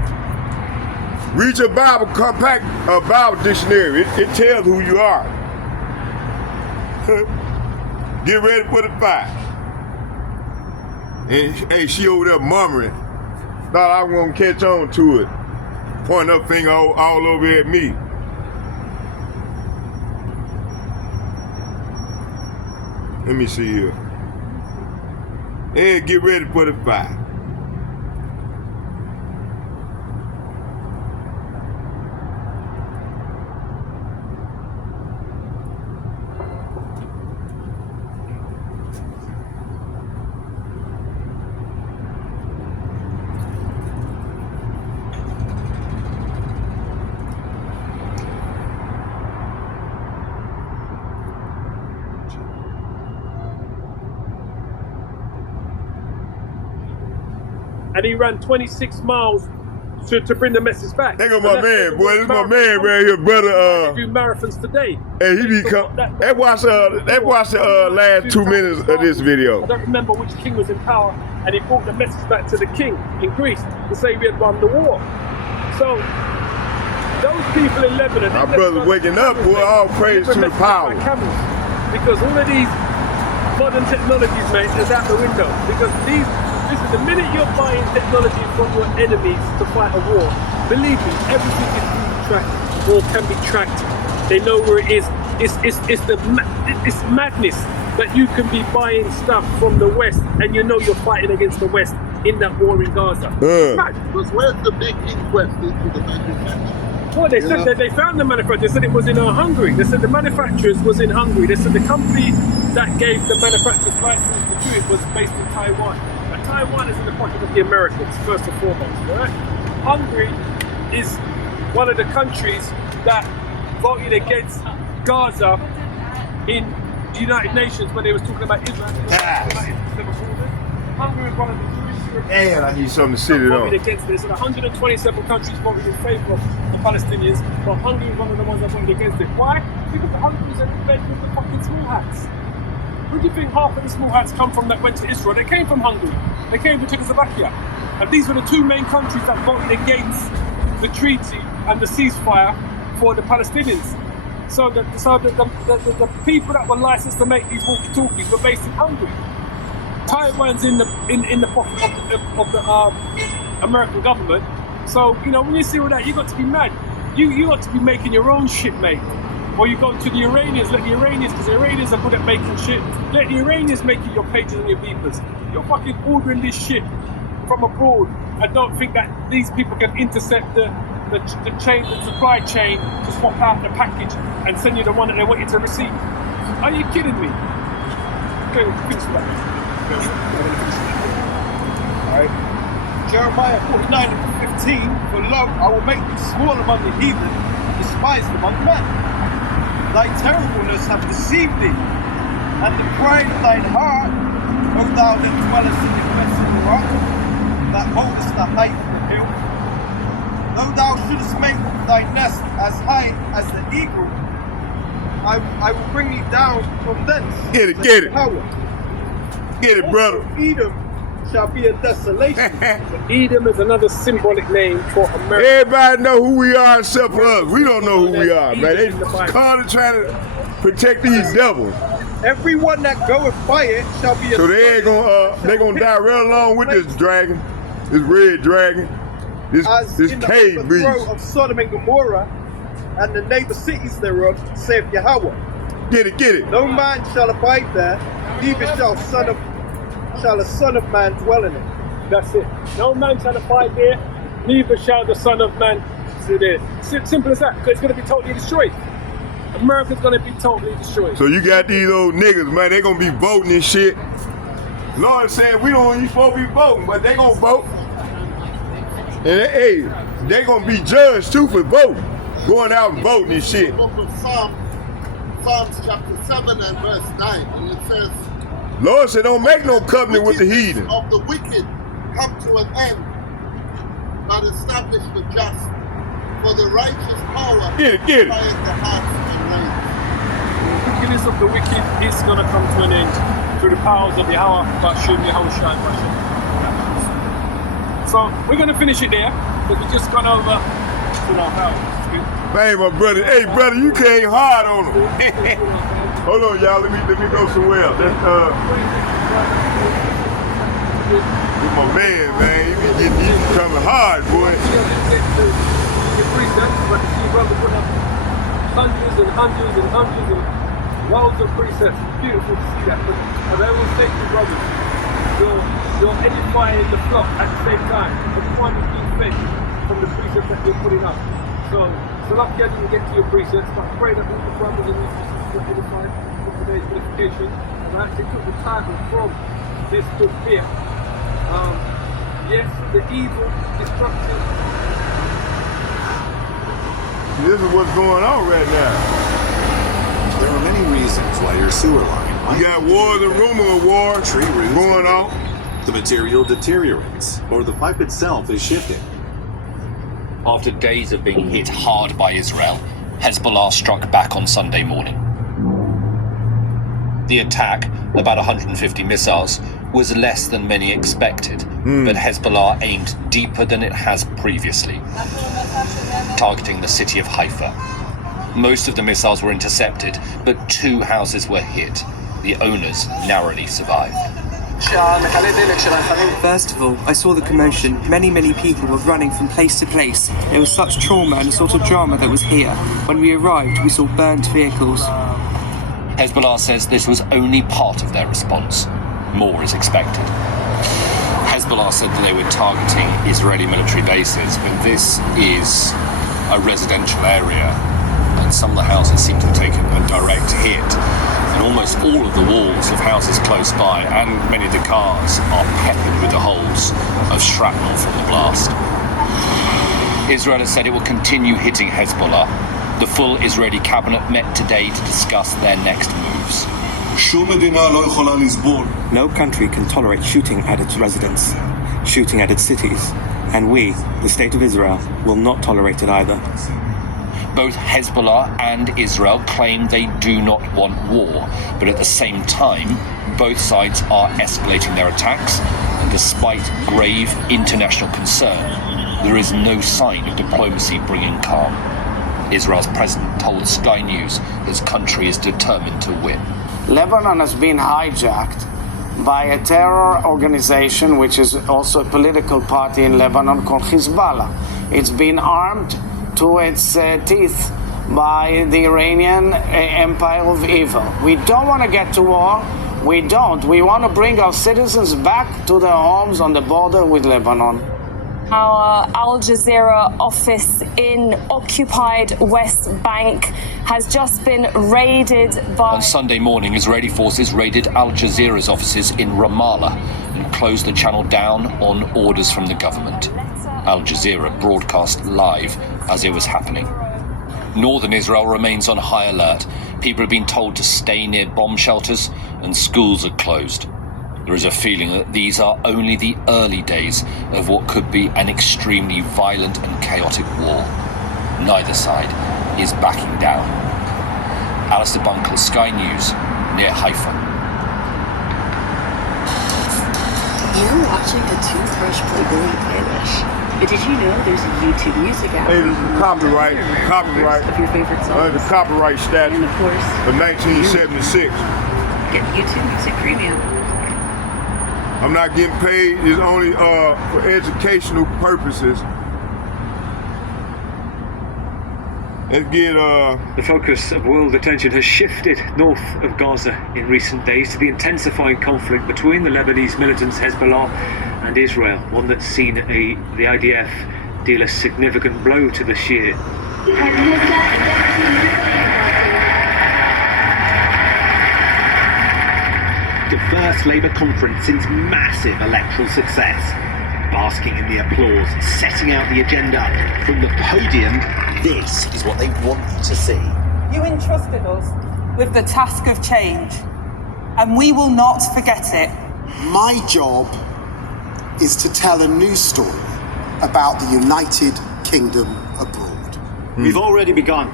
Read your Bible, compact Bible dictionary. It tells who you are. Get ready for the fight. And hey, she over there murmuring. Thought I was gonna catch on to it. Pointing up finger all over at me. Let me see here. Hey, get ready for the fight. And he ran 26 miles to bring the message back. There go my man, boy. This is my man right here, brother. Do marathons today. Hey, he be come. They watch the last 2 minutes of this video. I don't remember which king was in power, and he brought the message back to the king in Greece to say we had won the war. So those people in Lebanon, my brother waking up, boy. All praise to the power. Because all of these modern technologies, mate, is out the window. Because listen, the minute you're buying technology from your enemies to fight a war, believe me, everything is being tracked or can be tracked. They know where it is. It's madness that you can be buying stuff from the West and you know you're fighting against the West in that war in Gaza. Because where's the big inquest into the manufacturer? Well, they said that they found the manufacturer. They said it was in Hungary. They said the manufacturers was in Hungary. They said the company that gave the manufacturer's license to do it was based in Taiwan. And Taiwan is in the pocket of the Americans, first and foremost, right? Hungary is one of the countries that voted against Gaza in the United Nations when they was talking about Israel. Hungary is one of the Jewish European I need something to sit it on. Voted against this, and 127 countries voted in favour of Palestinians, but Hungary was one of the ones that voted against it. Why? Because the Hungaries are the men with the fucking small hats. Where do you think half of the small hats come from that went to Israel? They came from Hungary. They came from Czechoslovakia. And these were the two main countries that voted against the treaty and the ceasefire for the Palestinians. So the people that were licensed to make these walkie-talkies were based in Hungary. Taiwan's in the pocket of the American government. So, you know, when you see all that, you got to be mad. You got to be making your own shit, mate. Or you go to the Iranians, let the Iranians, because the Iranians are good at making shit. Let the Iranians make you your pages and your beepers. You're fucking ordering this shit from abroad. I don't think that these people can intercept the chain, the supply chain, to swap out the package and send you the one that they want you to receive. Are you kidding me? Okay, finish that. Alright. Jeremiah 49:15, for lo, I will make thee small among the heathen and despised among men. Thy terribleness hath deceived thee, and the pride of thine heart, O thou that dwellest in the clefts of the rock, that holdest the height of the hill. Though thou shouldest make thy nest as high as the eagle, I will bring thee down from thence. Get it. Get it, brother. Edom shall be a desolation. Edom is another symbolic name for America. Everybody know who we are except for us. We don't know who we are, man. They constantly trying to protect these devils. Everyone that goeth by it shall be a So they gonna die real along with this dragon, this red dragon, this in the cave overthrow beast. of Sodom and Gomorrah and the neighbor cities thereof, saith Yahweh. Get it. No man shall abide there, neither shall a son of man dwell in it. That's it. No man shall abide there, neither shall the Son of Man sit there. Simple as that, because it's going to be totally destroyed. America's going to be totally destroyed. So you got these old niggas, man, they gonna be voting and shit. Lord said we don't even supposed to be voting, but they gonna vote. And hey, they gonna be judged too for voting. Going out and voting and shit. The book of Psalms chapter 7 and verse 9, and it says, Lord said don't make no covenant with the heathen. Of the wicked come to an end, but establish the just. For the righteous power Get it. quiet the hearts and reins. The wickedness of the wicked is going to come to an end through the powers of Yahweh, Bashim, Yahushua, and Bashim. So we're going to finish it there, because we just gone over, how. Hey, my brother. Hey, brother, you came hard on him. Hold on, y'all. Let me go somewhere else. That's my man. He coming hard, boy. Precepts, but you see brother put up hundreds and loads of precepts. It's beautiful to see that. But as I always say to brothers, you're edifying the flock at the same time. The point is being fed from the precepts that you're putting up. So lucky I didn't get to your precepts, but I pray that all the brothers and sisters were edified for today's edification. And I actually took the title from this book here. Yes, the evil, destructive. This is what's going on right now. There are many reasons why your sewer line. You got wars and rumor of war Tree roots going on. The material deteriorates, or the pipe itself is shifting. After days of being hit hard by Israel, Hezbollah struck back on Sunday morning. The attack, about 150 missiles, was less than many expected, but Hezbollah aimed deeper than it has previously, targeting the city of Haifa. Most of the missiles were intercepted, but 2 houses were hit. The owners narrowly survived. First of all, I saw the commotion. Many people were running from place to place. There was such trauma and a sort of drama that was here. When we arrived, we saw burnt vehicles. Hezbollah says this was only part of their response. More is expected. Hezbollah said that they were targeting Israeli military bases, but this is a residential area, and some of the houses seem to have taken a direct hit. And almost all of the walls of houses close by, and many of the cars, are peppered with the holes of shrapnel from the blast. Israel has said it will continue hitting Hezbollah. The full Israeli cabinet met today to discuss their next moves. No country can tolerate shooting at its residents, shooting at its cities, And we, the State of Israel, will not tolerate it either. Both Hezbollah and Israel claim they do not want war, but at the same time, both sides are escalating their attacks, and despite grave international concern, there is no sign of diplomacy bringing calm. Israel's president told Sky News his country is determined to win. Lebanon has been hijacked by a terror organization, which is also a political party in Lebanon, called Hezbollah. It's been armed to its teeth by the Iranian empire of evil. We don't want to get to war. We don't. We want to bring our citizens back to their homes on the border with Lebanon. Our Al Jazeera office in occupied West Bank has just been raided by... On Sunday morning, Israeli forces raided Al Jazeera's offices in Ramallah and closed the channel down on orders from the government. Al Jazeera broadcast live as it was happening. Northern Israel remains on high alert. People have been told to stay near bomb shelters and schools are closed. There is a feeling that these are only the early days of what could be an extremely violent and chaotic war. Neither side is backing down. Alistair Bunkle, Sky News, near Haifa. You're watching a toothbrush Playboy playlist. But did you know there's a YouTube music app? Hey, copyright of your favorite songs? The copyright statute And of course, of 1976. get YouTube Music Premium. I'm not getting paid. It's only for educational purposes. Let's get The focus of world attention has shifted north of Gaza in recent days to the intensifying conflict between the Lebanese militants Hezbollah and Israel, one that's seen the IDF deal a significant blow to the Shia. First Labour conference since massive electoral success. Basking in the applause, setting out the agenda from the podium, this is what they want you to see. You entrusted us with the task of change, and we will not forget it. My job is to tell a news story about the United Kingdom abroad. We've already begun.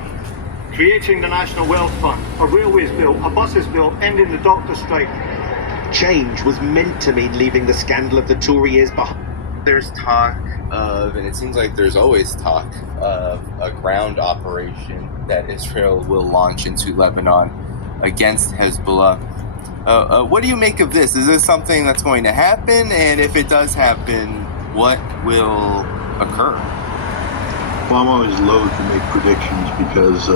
Creating the National Wealth Fund, a railways bill, a buses bill, ending the doctor strike. Change was meant to mean leaving the scandal of the Tory years behind. There's talk of, and it seems like there's always talk of, a ground operation that Israel will launch into Lebanon against Hezbollah. What do you make of this? Is this something that's going to happen? And if it does happen, what will occur? Well, I'm always loath to make predictions because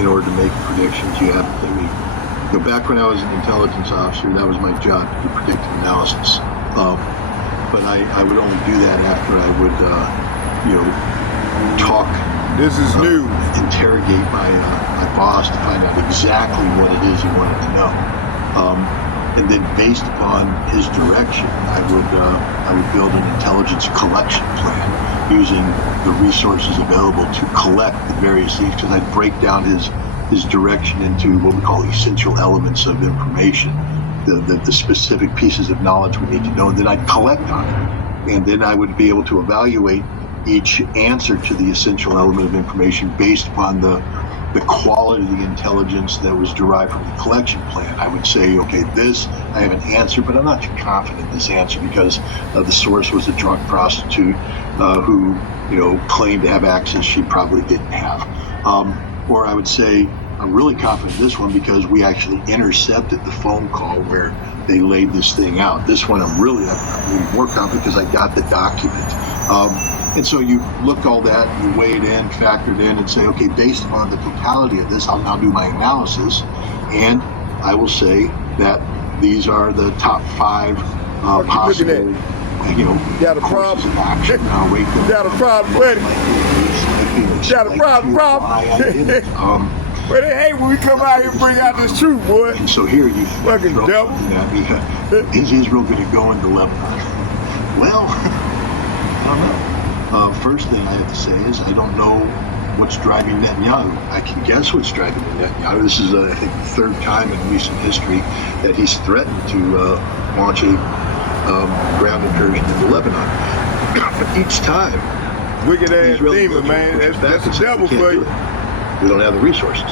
in order to make predictions, you have to back when I was an intelligence officer, that was my job, to do predictive analysis. But I would only do that after I would, talk. This is new. Interrogate my boss to find out exactly what it is he wanted to know. And then, based upon his direction, I would build an intelligence collection plan using the resources available to collect the various things. Because I'd break down his direction into what we call essential elements of information, the specific pieces of knowledge we need to know, and then I'd collect on it. And then I would be able to evaluate each answer to the essential element of information based upon the quality of the intelligence that was derived from the collection plan. I would say, okay, I have an answer, but I'm not too confident in this answer because the source was a drunk prostitute who, claimed to have access she probably didn't have. Or I would say, I'm really confident in this one because we actually intercepted the phone call where they laid this thing out. This one I'm really more confident because I got the document. And so you look all that, you weigh it in, factor it in, and say, okay, based upon the totality of this, I'll now do my analysis, and I will say that these are the top 5 possible, got a problem. Of action. Got a problem, buddy. Got a problem. But hey, when we come out here and bring out this truth, boy. And so here you fucking devil. Is Israel going to go into Lebanon? Well, I don't know. First thing I have to say is I don't know what's driving Netanyahu. I can guess what's driving Netanyahu. This is, I think, the third time in recent history that he's threatened to launch a ground incursion into Lebanon. But each time, wicked ass Israeli demon, man. military pushes That's back the and says, devil "We can't for do you. it. We don't have the resources.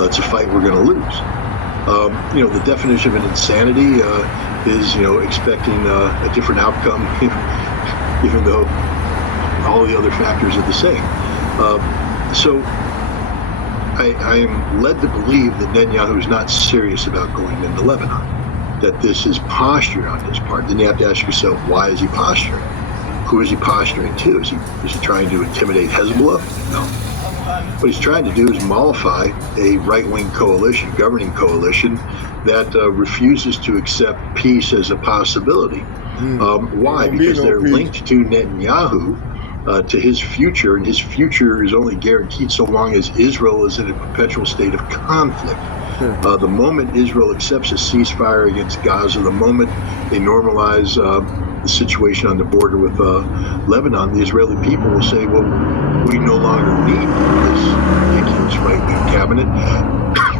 It's a fight we're going to lose." The definition of an insanity is, expecting a different outcome, even though all the other factors are the same. So I am led to believe that Netanyahu is not serious about going into Lebanon, that this is posture on his part. Then you have to ask yourself, why is he posturing? Who is he posturing to? Is he trying to intimidate Hezbollah? No. What he's trying to do is mollify a right-wing coalition, governing coalition, that refuses to accept peace as a possibility. Why? Because they're linked to Netanyahu, to his future, and his future is only guaranteed so long as Israel is in a perpetual state of conflict. The moment Israel accepts a ceasefire against Gaza, the moment they normalize the situation on the border with Lebanon, the Israeli people will say, well, we no longer need this ridiculous right-wing cabinet,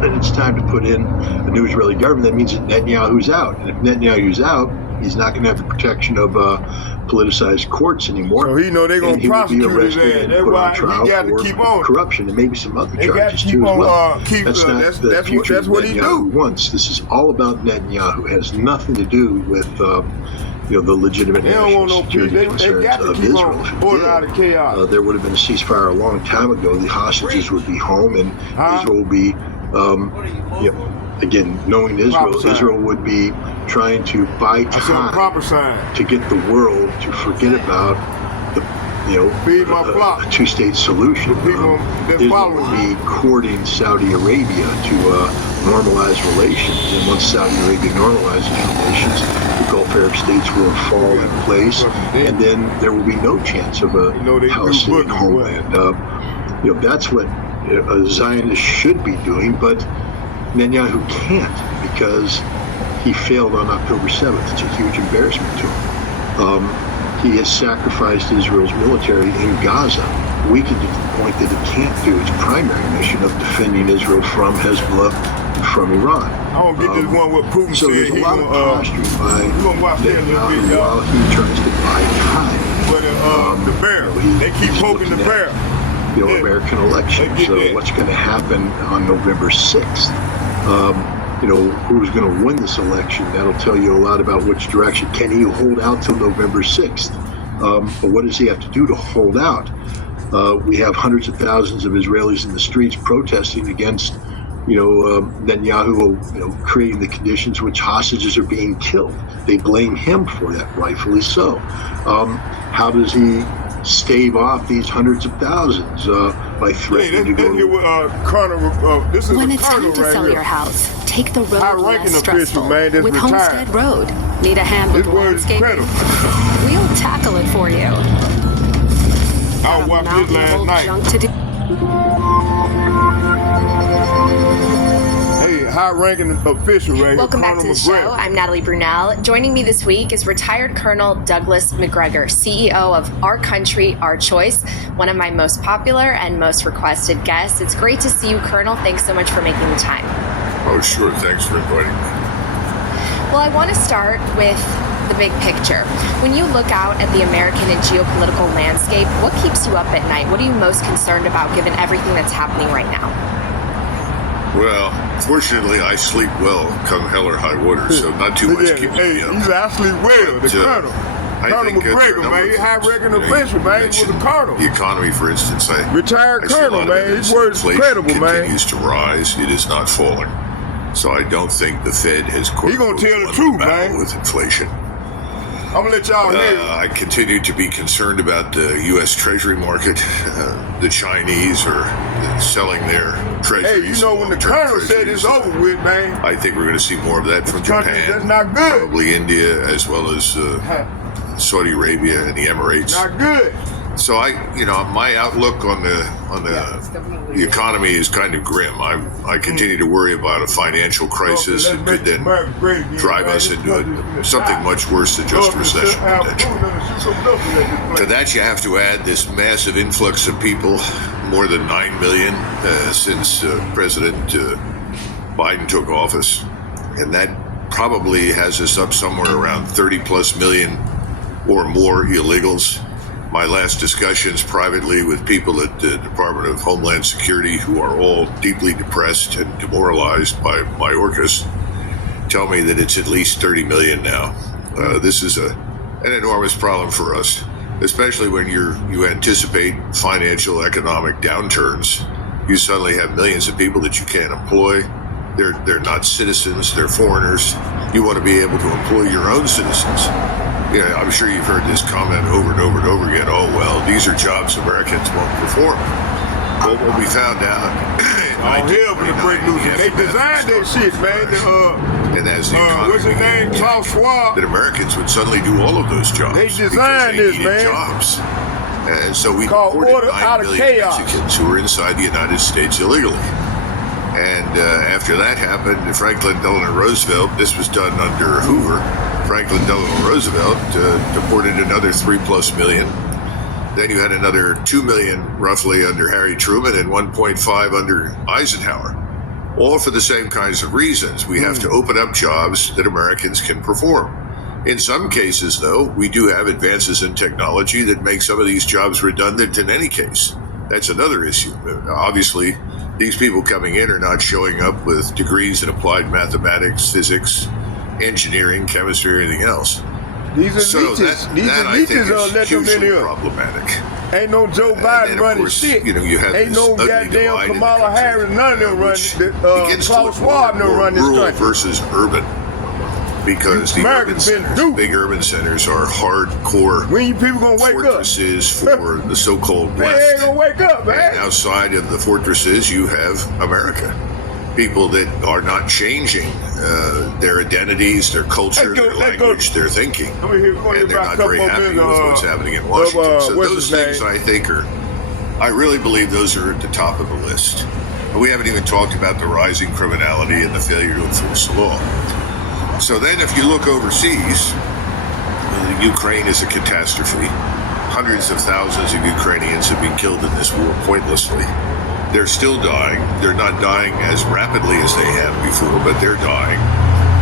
and it's time to put in a new Israeli government. That means that Netanyahu's out. And if Netanyahu's out, he's not going to have the protection of politicized courts anymore. So he know they're going to prosecute his ass. And That's put why on trial he got for to keep on. corruption and maybe some other They got to charges keep too as on. well. That's the future that's what he Netanyahu do. wants. This is all about Netanyahu. It has nothing to do with the legitimate They don't national want no peace. security They concerns got to of keep Israel. on If it pulling did, out of chaos. there would have been a ceasefire a long time ago. The hostages would be home, and Israel would be, again, knowing Israel would be trying to buy time to get the world to forget about the a two-state solution. Israel would be courting Saudi Arabia to normalize relations, and once Saudi Arabia normalizes relations, the Gulf Arab states will fall in place, and then there will be no chance of a Palestinian homeland. That's what a Zionist should be doing, but Netanyahu can't, because he failed on October 7th. It's a huge embarrassment to him. He has sacrificed Israel's military in Gaza, weakened it to the point that it can't do its primary mission of defending Israel from Hezbollah and from Iran. I want to get this one with Putin. So there's a lot of posturing by Netanyahu while he tries to buy time. But the barrel, they keep poking the barrel. American election. So what's going to happen on November 6th? Who's going to win this election? That'll tell you a lot about which direction. Can he hold out till November 6th? But what does he have to do to hold out? We have hundreds of thousands of Israelis in the streets protesting against, Netanyahu, creating the conditions which hostages are being killed. They blame him for that, rightfully so. How does he stave off these hundreds of thousands by threatening to go? When it's time to sell your house, take the road less stressful with Homestead Road. Need a hand with landscaping? We'll tackle it for you. I watched this last night. High-ranking official right here. Welcome back to the show. I'm Natalie Brunel. Joining me this week is retired Colonel Douglas McGregor, CEO of Our Country, Our Choice, one of my most popular and most requested guests. It's great to see you, Colonel. Thanks so much for making the time. Oh, sure. Thanks for inviting me. Well, I want to start with the big picture. When you look out at the American and geopolitical landscape, what keeps you up at night? What are you most concerned about given everything that's happening right now? Well, fortunately, I sleep well come hell or high water, so not too much keeps me up. He's actually well, the colonel. Colonel McGregor, man, he's high-ranking official, man. He was a colonel. The economy, for instance, retired colonel, man. His word is credible, man. Continues to rise. It is not falling. So I don't think the Fed has He gonna tell the truth, man. With inflation. I'm gonna let y'all hear. I continue to be concerned about the U.S. Treasury market. The Chinese are selling their treasuries. Hey, when the colonel said it's over with, man. I think we're going to see more of that from Japan. That's not good. Probably India, as well as Saudi Arabia and the Emirates. Not good. So my outlook on the economy is kind of grim. I continue to worry about a financial crisis that could then drive us into something much worse than just recession potential. To that, you have to add this massive influx of people, more than 9 million since President Biden took office, and that probably has us up somewhere around 30 plus million or more illegals. my last discussions privately with people at the Department of Homeland Security, who are all deeply depressed and demoralized by Mayorkas, tell me that it's at least 30 million now. This is an enormous problem for us, especially when you anticipate financial economic downturns. You suddenly have millions of people that you can't employ. They're not citizens, they're foreigners. You want to be able to employ your own citizens. Yeah, I'm sure you've heard this comment over and over and over again. Oh, well, these are jobs Americans won't perform. Well, what we found out... All hell for the break loose. They designed that shit, man. And as the economy what's his name? Klaus Schwab. That Americans would suddenly do all of those jobs. They designed this, man. Jobs. And so we called deported order 9 out of million chaos. Mexicans who were inside the United States illegally. And after that happened, Franklin Delano Roosevelt, this was done under Hoover, Franklin Delano Roosevelt deported another 3+ million. Then you had another 2 million roughly under Harry Truman and 1.5 under Eisenhower. All for the same kinds of reasons. We have to open up jobs that Americans can perform. In some cases, though, we do have advances in technology that make some of these jobs redundant in any case. That's another issue. Obviously, these people coming in are not showing up with degrees in applied mathematics, physics, engineering, chemistry, or anything else. These are leeches. These are leeches let them in here. Problematic. Ain't no Joe Biden running shit. You have ain't no goddamn Kamala Harris, none of them running. Klaus Schwab no running this rural country. Versus urban. Because the urban centers, big urban centers are hardcore when you people gonna wake fortresses for the so-called left. They ain't gonna wake up, man. And outside of the fortresses, you have America. People that are not changing their identities, their culture, their language, their thinking. And they're not very happy with what's happening in Washington. So those things, I think, I really believe those are at the top of the list. But we haven't even talked about the rising criminality and the failure to enforce the law. So then if you look overseas, Ukraine is a catastrophe. Hundreds of thousands of Ukrainians have been killed in this war pointlessly. They're still dying. They're not dying as rapidly as they have before, but they're dying.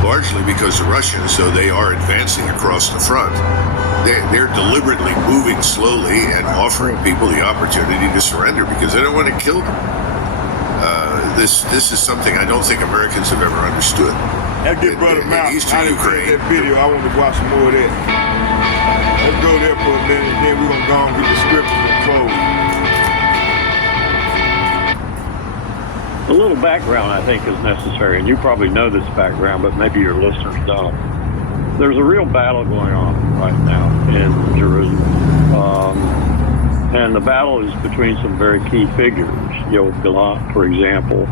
Largely because the Russians, though they are advancing across the front, they're deliberately moving slowly and offering people the opportunity to surrender because they don't want to kill them. This is something I don't think Americans have ever understood. That get brother Mount. I didn't see that video. I want to watch some more of that. Let's go there for a minute, and then we're going to go and get the scriptures and close. A little background, I think, is necessary, and you probably know this background, but maybe your listeners don't. There's a real battle going on right now in Jerusalem. And the battle is between some very key figures. Yoav Gallant, for example,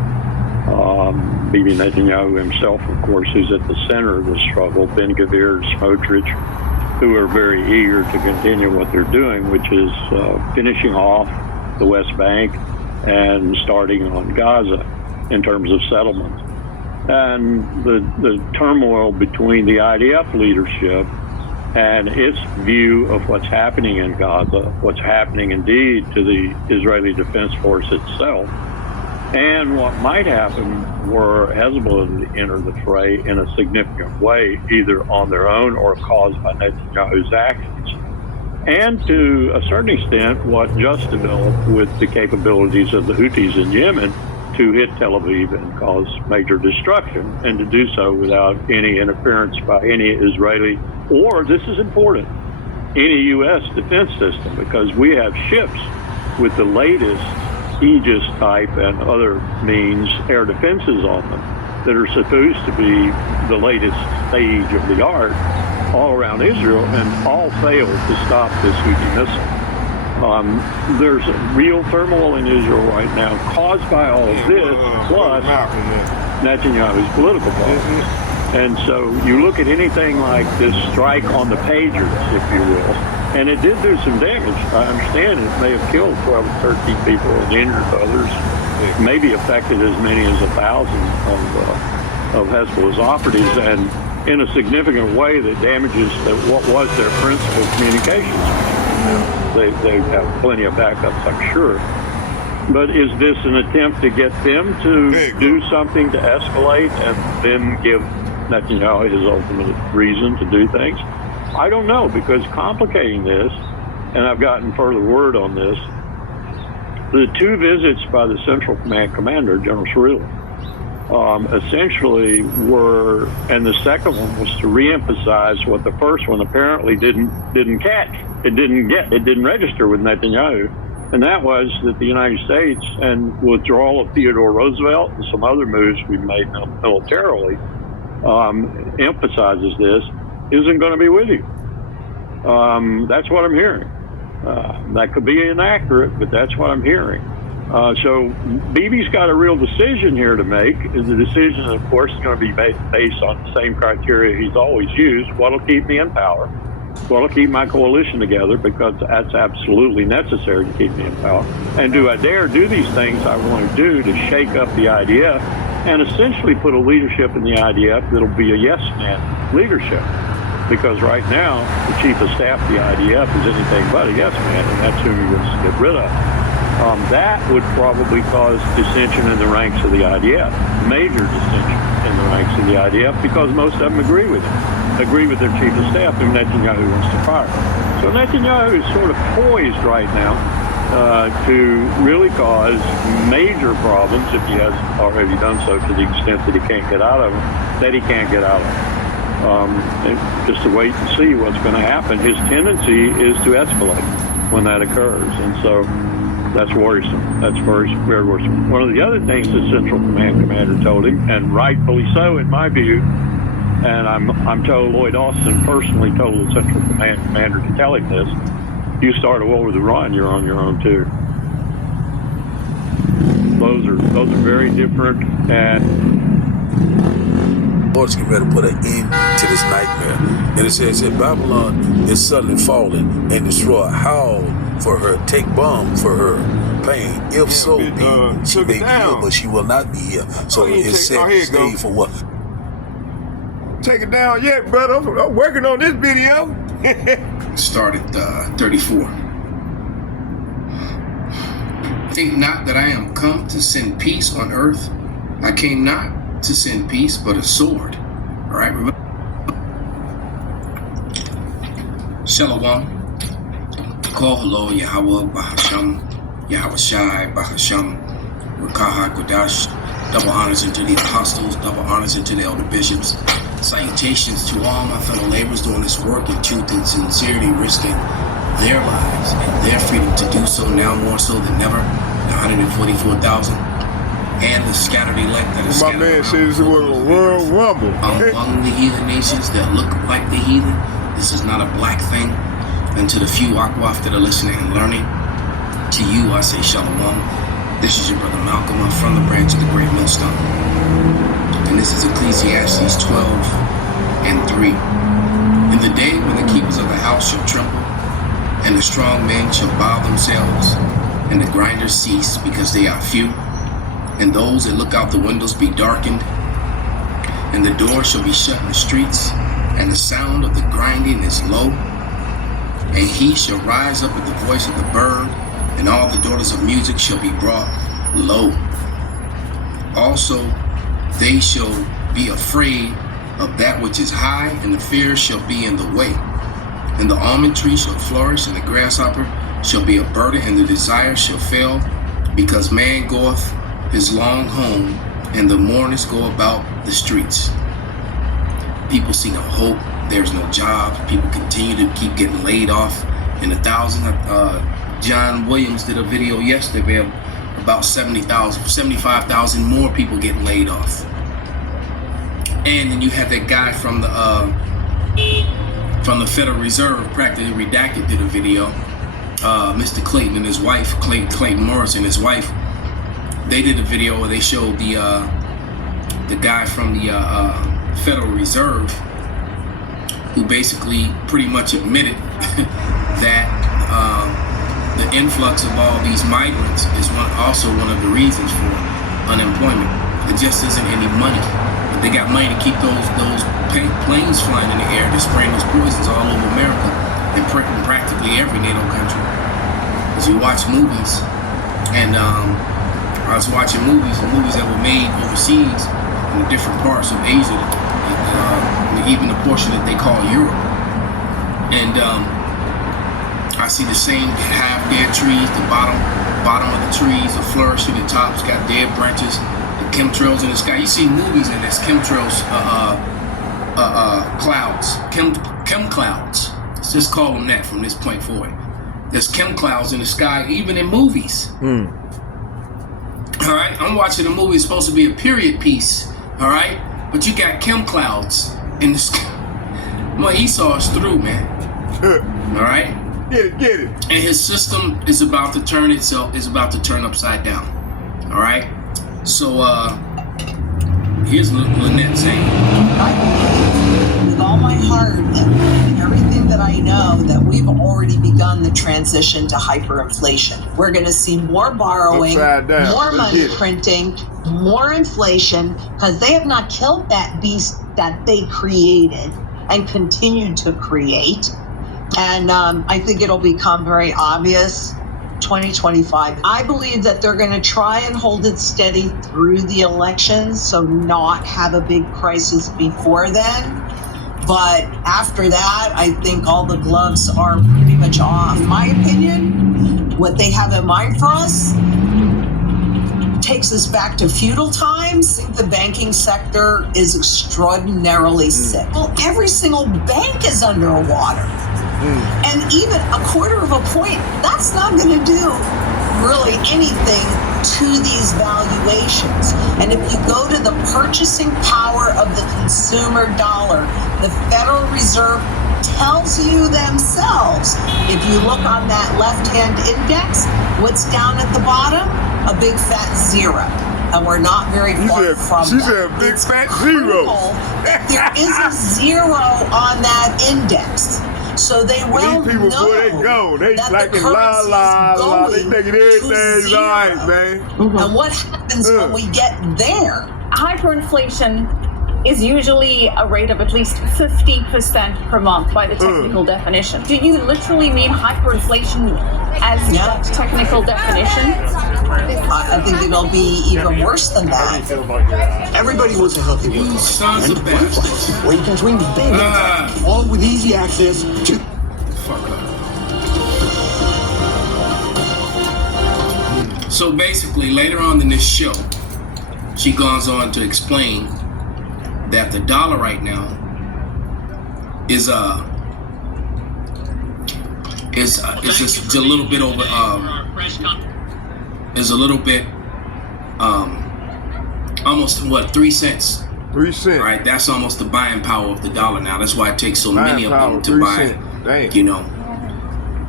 Bibi Netanyahu himself, of course, who's at the center of the struggle, Ben-Gvir and Smotrich, who are very eager to continue what they're doing, which is finishing off the West Bank and starting on Gaza in terms of settlement. And the turmoil between the IDF leadership and its view of what's happening in Gaza, what's happening indeed to the Israeli Defense Force itself, and what might happen were Hezbollah to enter the fray in a significant way, either on their own or caused by Netanyahu's actions. And to a certain extent, what just developed with the capabilities of the Houthis in Yemen to hit Tel Aviv and cause major destruction, and to do so without any interference by any Israeli, or, this is important, any U.S. defense system, because we have ships with the latest Aegis type and other means air defenses on them that are supposed to be the latest stage of the art all around Israel, and all failed to stop this Houthi missile. There's real turmoil in Israel right now caused by all of this, plus Netanyahu's political policies. And so you look at anything like this strike on the pagers, if you will, and it did do some damage. I understand it may have killed 12 or 13 people and injured others, maybe affected as many as 1,000 of Hezbollah's operatives, and in a significant way that damages what was their principal communications. They have plenty of backups, I'm sure. But is this an attempt to get them to do something to escalate and then give Netanyahu his ultimate reason to do things? I don't know, because complicating this and I've gotten further word on this, the 2 visits by the Central Command Commander, General Cerulli, essentially were, and the second one was to reemphasize what the first one apparently didn't catch. It didn't register with Netanyahu, and that was that the United States and withdrawal of Theodore Roosevelt and some other moves we've made militarily emphasizes this, isn't going to be with you. That's what I'm hearing. That could be inaccurate, but that's what I'm hearing. So Bibi's got a real decision here to make. The decision, of course, is going to be based on the same criteria he's always used. What'll keep me in power? What'll keep my coalition together? Because that's absolutely necessary to keep me in power. And do I dare do these things I want to do to shake up the IDF and essentially put a leadership in the IDF that'll be a yes man leadership? Because right now, the chief of staff of the IDF is anything but a yes man, and that's who he wants to get rid of. That would probably cause dissension in the ranks of the IDF, major dissension in the ranks of the IDF, because most of them agree with their chief of staff, who Netanyahu wants to fire. So Netanyahu is sort of poised right now to really cause major problems, if he hasn't already done so, to the extent that he can't get out of them, just to wait and see what's going to happen. His tendency is to escalate when that occurs, and so that's worrisome. That's very, very worrisome. One of the other things the Central Command Commander told him, and rightfully so in my view, and I'm told Lloyd Austin personally told the Central Command Commander to tell him this: you start a war with Iran, you're on your own too. Those are very different, and Lord's getting ready to put an end to this nightmare. And it says that Babylon is suddenly falling and destroyed. Howl for her, take bomb for her pain. If so be, she may be here, but she will not be here. So it's set to stay for what? Take it down yet, brother. I'm working on this video. Started 34. Think not that I am come to send peace on earth. I came not to send peace, but a sword. All right, remember. Shalom. Call hello, Yahweh, Bahasham, Yahweh Shai, Bahasham, Rakaha Kodash. Double honors into the apostles, double honors into the elder bishops. Salutations to all my fellow laborers doing this work in truth and sincerity, risking their lives and their freedom to do so now more so than ever. The 144,000. And the scattered elect that is scattered. My man says this was a Royal Rumble. Among the heathen nations that look like the heathen, this is not a black thing. And to the few Akwaf that are listening and learning, to you I say Shalom. This is your brother Malcolm. I'm from the branch of the Great Millstone. And this is Ecclesiastes 12:3. In the day when the keepers of the house shall tremble, and the strong men shall bow themselves, and the grinders cease because they are few, and those that look out the windows be darkened, and the doors shall be shut in the streets, and the sound of the grinding is low, and he shall rise up at the voice of the bird, and all the daughters of music shall be brought low. Also they shall be afraid of that which is high, and the fear shall be in the way. And the almond tree shall flourish, and the grasshopper shall be a burden, and the desire shall fail, because man goeth his long home, and the mourners go about the streets. People see no hope. There's no jobs. People continue to keep getting laid off in the thousands. John Williams did a video yesterday of about 75,000 more people getting laid off. And then you have that guy from the Federal Reserve, practically redacted, did a video. Mr. Clayton and his wife, Clayton Morris and his wife, they did a video where they showed the guy from the Federal Reserve, who basically pretty much admitted that the influx of all these migrants is also one of the reasons for unemployment. It just isn't any money. But they got money to keep those planes flying in the air. They're spraying those poisons all over America and practically every NATO country. As you watch movies, and I was watching movies that were made overseas in the different parts of Asia, and even the portion that they call Europe. And I see the same half-dead trees. The bottom of the trees are flourishing. The top's got dead branches. The chemtrails in the sky. You see movies and there's chemtrails, clouds, chem clouds. Let's just call them that from this point forward. There's chem clouds in the sky, even in movies. All right, I'm watching a movie. It's supposed to be a period piece. All right, but you got chem clouds in the sky. Well, he saw us through, man. All right. Get it. And his system is about to turn upside down. All right. So here's Lynette saying, I believe with all my heart and everything that I know that we've already begun the transition to hyperinflation. We're going to see more borrowing, more money printing, more inflation, because they have not killed that beast that they created and continued to create. And I think it'll become very obvious 2025. I believe that they're going to try and hold it steady through the elections, so not have a big crisis before then. But after that, I think all the gloves are pretty much off. In my opinion, what they have in mind for us takes us back to feudal times. I think the banking sector is extraordinarily sick. Well, every single bank is underwater. And even a quarter of a point, that's not going to do really anything to these valuations. And if you go to the purchasing power of the consumer dollar, the Federal Reserve tells you themselves, if you look on that left-hand index, what's down at the bottom? A big fat zero. And we're not very far from that. She said big fat zero. There is a zero on that index. So they will these people, know before they go, they like in la, they taking everything right, man. And what happens when we get there? Hyperinflation is usually a rate of at least 50% per month by the technical definition. Do you literally mean hyperinflation as that technical definition? I think it'll be even worse than that. Everybody wants a healthy world. And workplace where you can dream big, all with easy access to. So basically, later on in this show, she goes on to explain that the dollar right now is just a little bit over is a little bit almost 3 cents. 3 cents. Right, that's almost the buying power of the dollar now. That's why it takes so many of them to buy,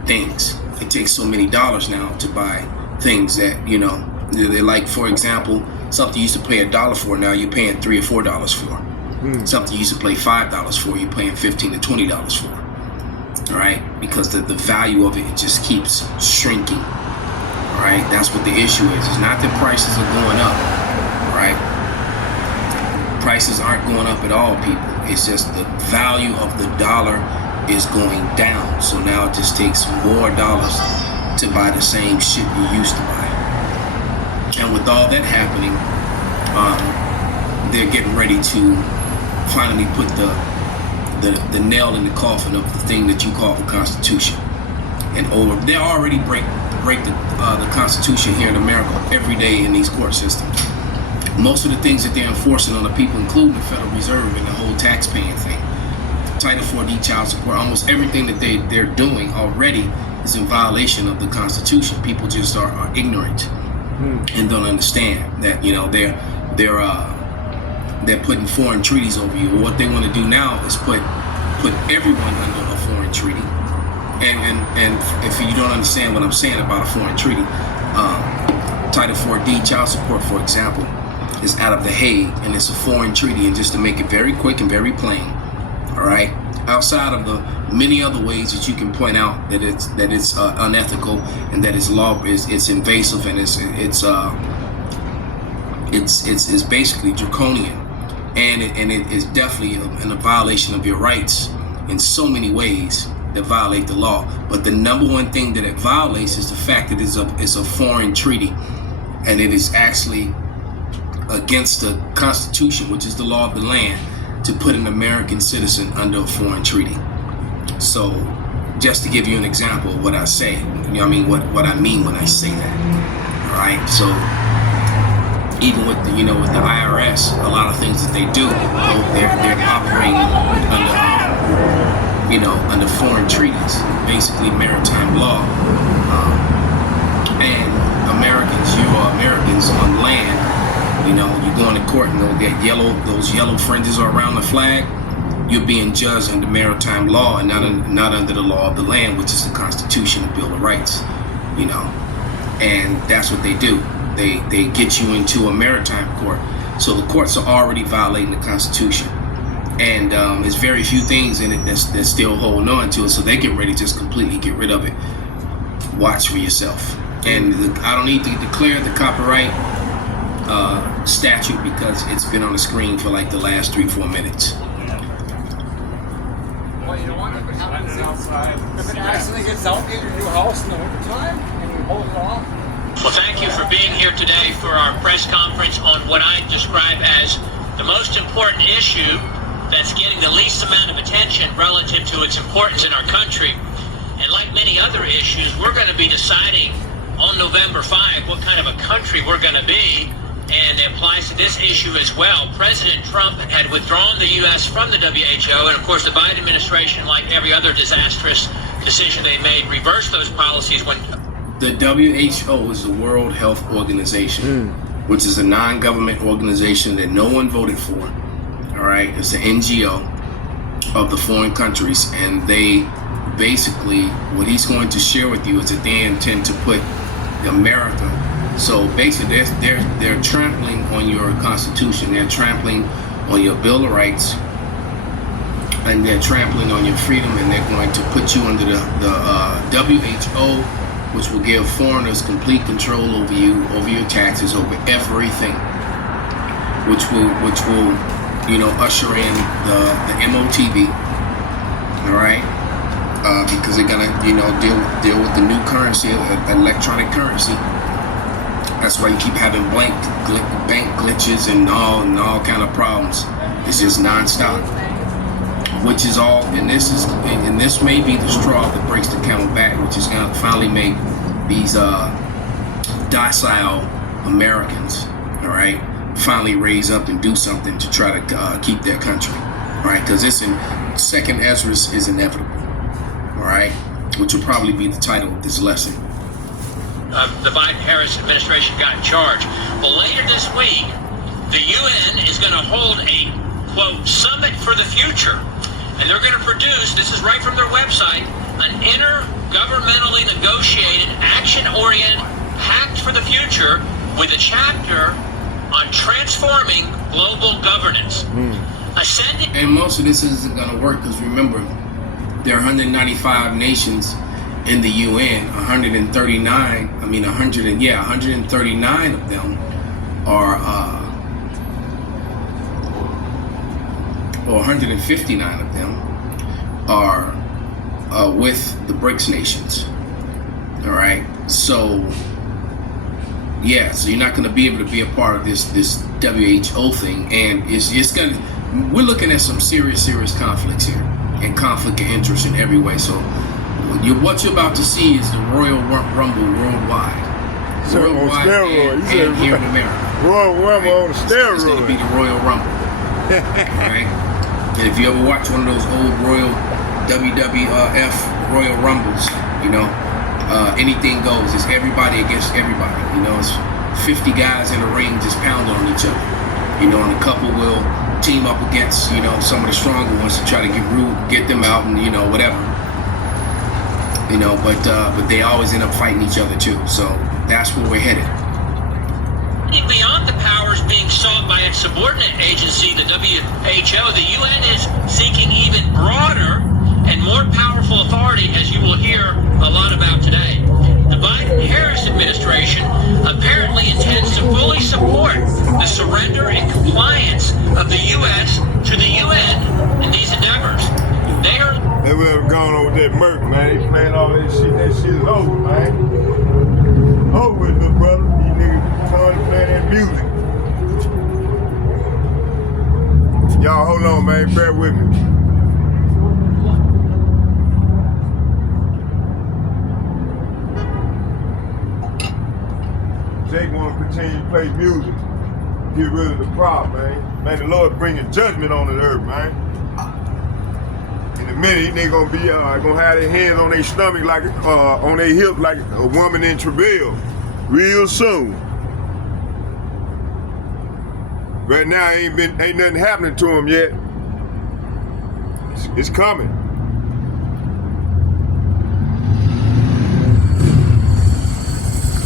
things. It takes so many dollars now to buy things that they like. For example, something you used to pay $1 for, now you're paying $3 or $4 for. Something you used to pay $5 for, you're paying $15 to $20 for. All right, because the value of it just keeps shrinking. All right, that's what the issue is. It's not that prices are going up. All right, prices aren't going up at all, people. It's just the value of the dollar is going down. So now it just takes more dollars to buy the same shit you used to buy. And with all that happening, they're getting ready to finally put the nail in the coffin of the thing that you call the Constitution. And they already break the Constitution here in America every day in these court systems. Most of the things that they're enforcing on the people, including the Federal Reserve and the whole tax-paying thing, Title 4D child support, almost everything that they're doing already is in violation of the Constitution. People just are ignorant and don't understand that they're putting foreign treaties over you. What they want to do now is put everyone under a foreign treaty. And if you don't understand what I'm saying about a foreign treaty, Title 4D child support, for example, is out of The Hague, and it's a foreign treaty. And just to make it very quick and very plain, all right, outside of the many other ways that you can point out that it's unethical and that it's invasive and it's basically draconian, and it is definitely in a violation of your rights in so many ways that violate the law. But the number one thing that it violates is the fact that it's a foreign treaty, and it is actually against the Constitution, which is the law of the land, to put an American citizen under a foreign treaty. So Just to give you an example of what I say, you know what I mean, what I mean when I say that. All right, so even with the, with the IRS, a lot of things that they do, they're operating under, under foreign treaties, basically maritime law. And Americans, you are Americans on land. You go into court and those yellow fringes are around the flag. You're being judged under maritime law and not under the law of the land, which is the Constitution and Bill of Rights. And that's what they do. They get you into a maritime court. So the courts are already violating the Constitution. And there's very few things in it that's still holding on to it. So they get ready to just completely get rid of it. Watch for yourself. And I don't need to declare the copyright statute because it's been on the screen for like the last 3-4 minutes. Well, you know what? If it happens outside, if it accidentally gets out in your new house in the wintertime and you hold it off. Well, thank you for being here today for our press conference on what I describe as the most important issue that's getting the least amount of attention relative to its importance in our country. And like many other issues, we're going to be deciding on November 5 what kind of a country we're going to be, and it applies to this issue as well. President Trump had withdrawn the U.S. from the WHO, and of course the Biden administration, like every other disastrous decision they made, reversed those policies when... The WHO is the World Health Organization, which is a non-government organization that no one voted for. All right, it's an NGO of the foreign countries, and they basically, what he's going to share with you is that they intend to put America. So basically, they're trampling on your Constitution, they're trampling on your Bill of Rights, and they're trampling on your freedom, and they're going to put you under the WHO, which will give foreigners complete control over you, over your taxes, over everything, which will usher in the MOTB, all right, because they're gonna deal with the new currency, electronic currency. That's why you keep having bank glitches and all kind of problems. It's just nonstop, which is all. And this may be the straw that breaks the camel back, which is gonna finally make these docile Americans, all right, finally raise up and do something to try to keep their country, all right? Because second Esdras is inevitable, all right, which will probably be the title of this lesson. The Biden-Harris administration got in charge. Well, later this week, the UN is going to hold a, quote, summit for the future. And they're going to produce, this is right from their website, an intergovernmentally negotiated, action-oriented pact for the future with a chapter on transforming global governance. And most of this isn't going to work because remember, there are 195 nations in the UN. 139 of them are, or 159 of them are with the BRICS nations. All right, so yeah, so you're not going to be able to be a part of this WHO thing, and it's going to. We're looking at some serious conflicts here, and conflict of interest in every way. So what you're about to see is the Royal Rumble worldwide. Worldwide and here in America. Royal Rumble on steroids. It's going to be the Royal Rumble. Right? And if you ever watch one of those old Royal WWF Royal Rumbles, anything goes. It's everybody against everybody. It's 50 guys in a ring just pounding on each other. And a couple will team up against, some of the stronger ones to try to get them out and, whatever. But they always end up fighting each other too. So that's where we're headed. Beyond the powers being sought by its subordinate agency, the WHO, the UN is seeking even broader and more powerful authority, as you will hear a lot about today. The Biden-Harris administration apparently intends to fully support the surrender and compliance of the U.S. to the UN in these endeavors. They were going on with that murk, man. They playing all that shit. That shit is over, man. Over with, little brother. These niggas trying to play that music. Y'all hold on, man. Bear with me. continue to play music. Get rid of the problem, man. Man, the Lord bringing judgment on the earth, man. In a minute, they gonna be gonna have their hands on their stomach like on their hip like a woman in travail, real soon. Right now, ain't nothing happening to them yet. It's coming.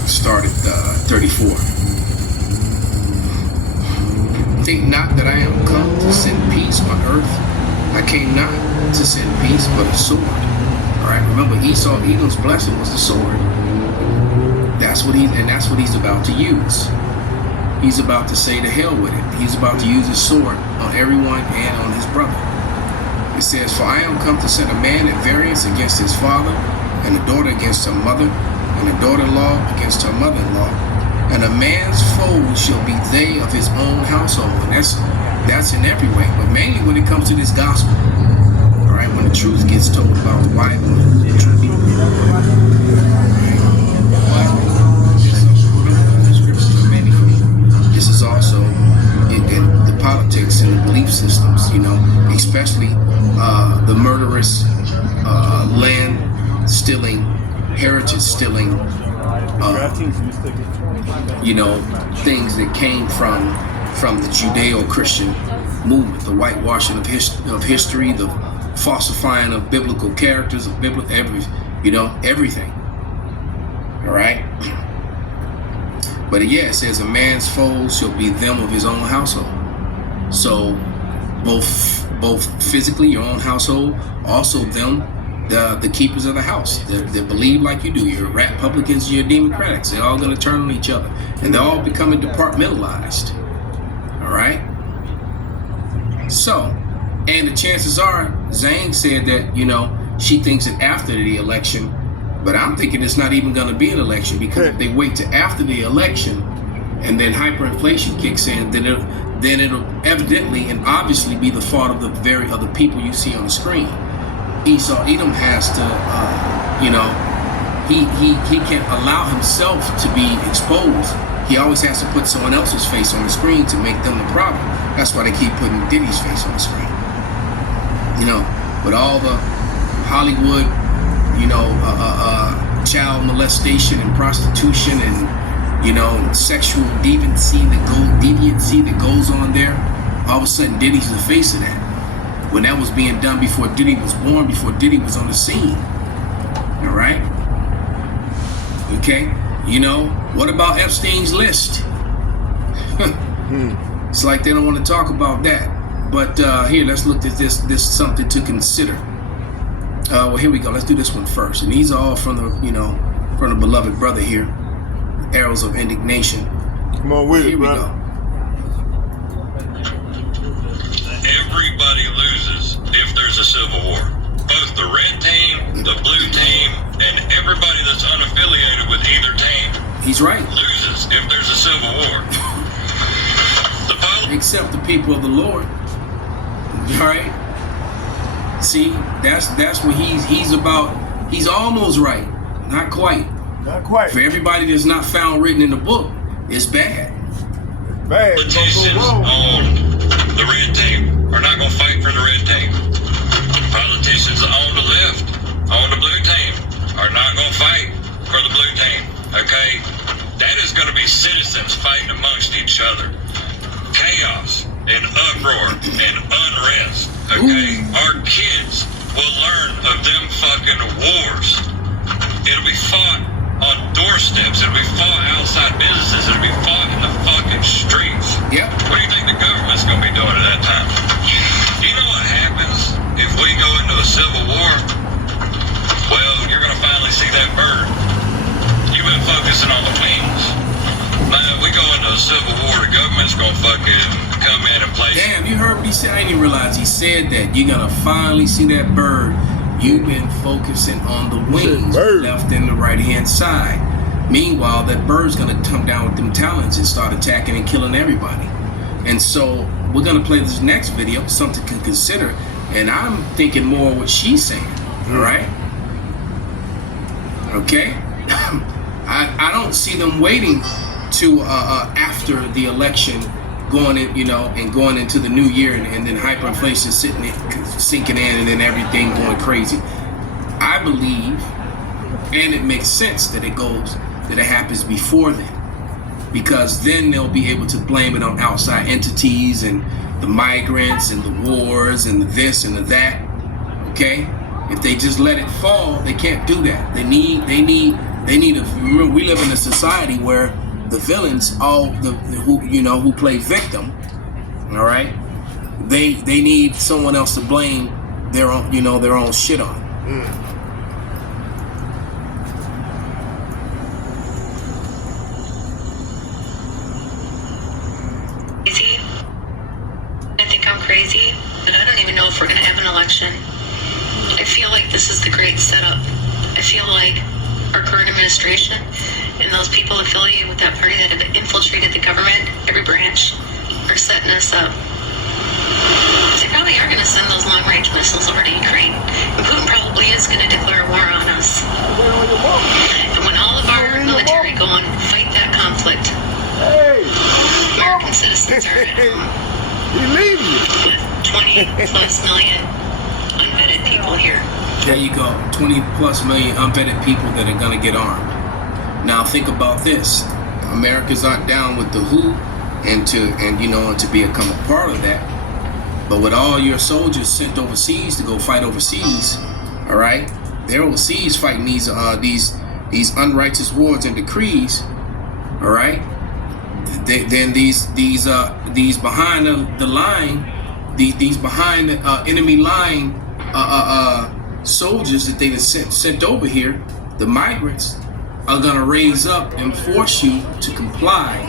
Started 34. Think not that I am come to send peace on earth. I came not to send peace, but a sword. All right, remember Esau, Edom's blessing was the sword. That's what he's about to use. He's about to say to hell with it. He's about to use his sword on everyone and on his brother. It says, for I am come to set a man at variance against his father, and a daughter against her mother, and a daughter-in-law against her mother-in-law. And a man's foes shall be they of his own household. And that's in every way, but mainly when it comes to this gospel. All right, when the truth gets told about the Bible and the truth. This is also in the politics and the belief systems, you know, especially the murderous, land stealing, heritage stealing, you know, things that came from the Judeo-Christian movement, the whitewashing of history, the falsifying of biblical characters, of everything. All right. But yeah, it says a man's foes shall be them of his own household. So both physically your own household, also them, the keepers of the house that believe like you do. Your Republicans, your Democrats, they're all going to turn on each other, and they're all becoming departmentalized. All right. So, and the chances are, Zane said that, you know, she thinks that after the election. But I'm thinking it's not even going to be an election, because if they wait to after the election and then hyperinflation kicks in, then it'll evidently and obviously be the fault of the very other people you see on the screen. Esau Edom has to, you know, he can't allow himself to be exposed. He always has to put someone else's face on the screen to make them the problem. That's why they keep putting Diddy's face on the screen. You know, with all the Hollywood, you know, child molestation and prostitution and, you know, sexual deviancy that goes on there. All of a sudden, Diddy's the face of that. When that was being done before Diddy was born, before Diddy was on the scene. All right. Okay. You know, what about Epstein's list? It's like they don't want to talk about that. But here, let's look at this something to consider. Well, here we go. Let's do this one first. And these are all from the, you know, from the beloved brother here, Arrows of Indignation. Come on with it, here we go. Everybody loses if there's a civil war. Both the red team, the blue team, and everybody that's unaffiliated with either team. He's right. Loses if there's a civil war. Except the people of the Lord. All right. See, that's what he's about. He's almost right, not quite. Not quite. For everybody that's not found written in the book, it's bad. It's bad. Politicians on the red team are not going to fight for the red team. Politicians on the left, on the blue team, are not going to fight for the blue team. Okay, that is going to be citizens fighting amongst each other. Chaos and uproar and unrest. Okay, our kids will learn of them fucking wars. It'll be fought on doorsteps. It'll be fought outside businesses. It'll be fought in the fucking streets. Yep. What do you think the government's gonna be doing at that time? You know what happens if we go into a civil war? Well, you're gonna finally see that bird. You've been focusing on the wings. Man, we go into a civil war, the government's gonna fucking come in and play. Damn, you heard what he said? I didn't even realize he said that. You're gonna finally see that bird. You've been focusing on the wings, left and the right hand side. Meanwhile, that bird's gonna come down with them talons and start attacking and killing everybody. And so we're gonna play this next video, something to consider. And I'm thinking more what she's saying. All right. Okay. I don't see them waiting to after the election, going in, and going into the new year, and then hyperinflation sinking in, and then everything going crazy. I believe, and it makes sense that it happens before then, because then they'll be able to blame it on outside entities and the migrants and the wars and the this and the that. Okay, if they just let it fall, they can't do that. They need remember, we live in a society where the villains, who play victim, all right, they need someone else to blame their own shit on. I think I'm crazy, but I don't even know if we're going to have an election. I feel like this is the great setup. I feel like our current administration and those people affiliated with that party that have infiltrated the government, every branch, are setting us up. They probably are going to send those long-range missiles over to Ukraine. And Putin probably is going to declare war on us. And when all of our military go and fight that conflict, American citizens are at home. With 20 plus million unvetted people here. There you go, 20 plus million unvetted people that are going to get armed. Now think about this: Americans aren't down with the WHO, and to become a part of that. But with all your soldiers sent overseas to go fight overseas, all right, they're overseas fighting these unrighteous wars and decrees, all right. Then these behind the line, these behind the enemy line soldiers that they sent over here, the migrants, are gonna raise up and force you to comply.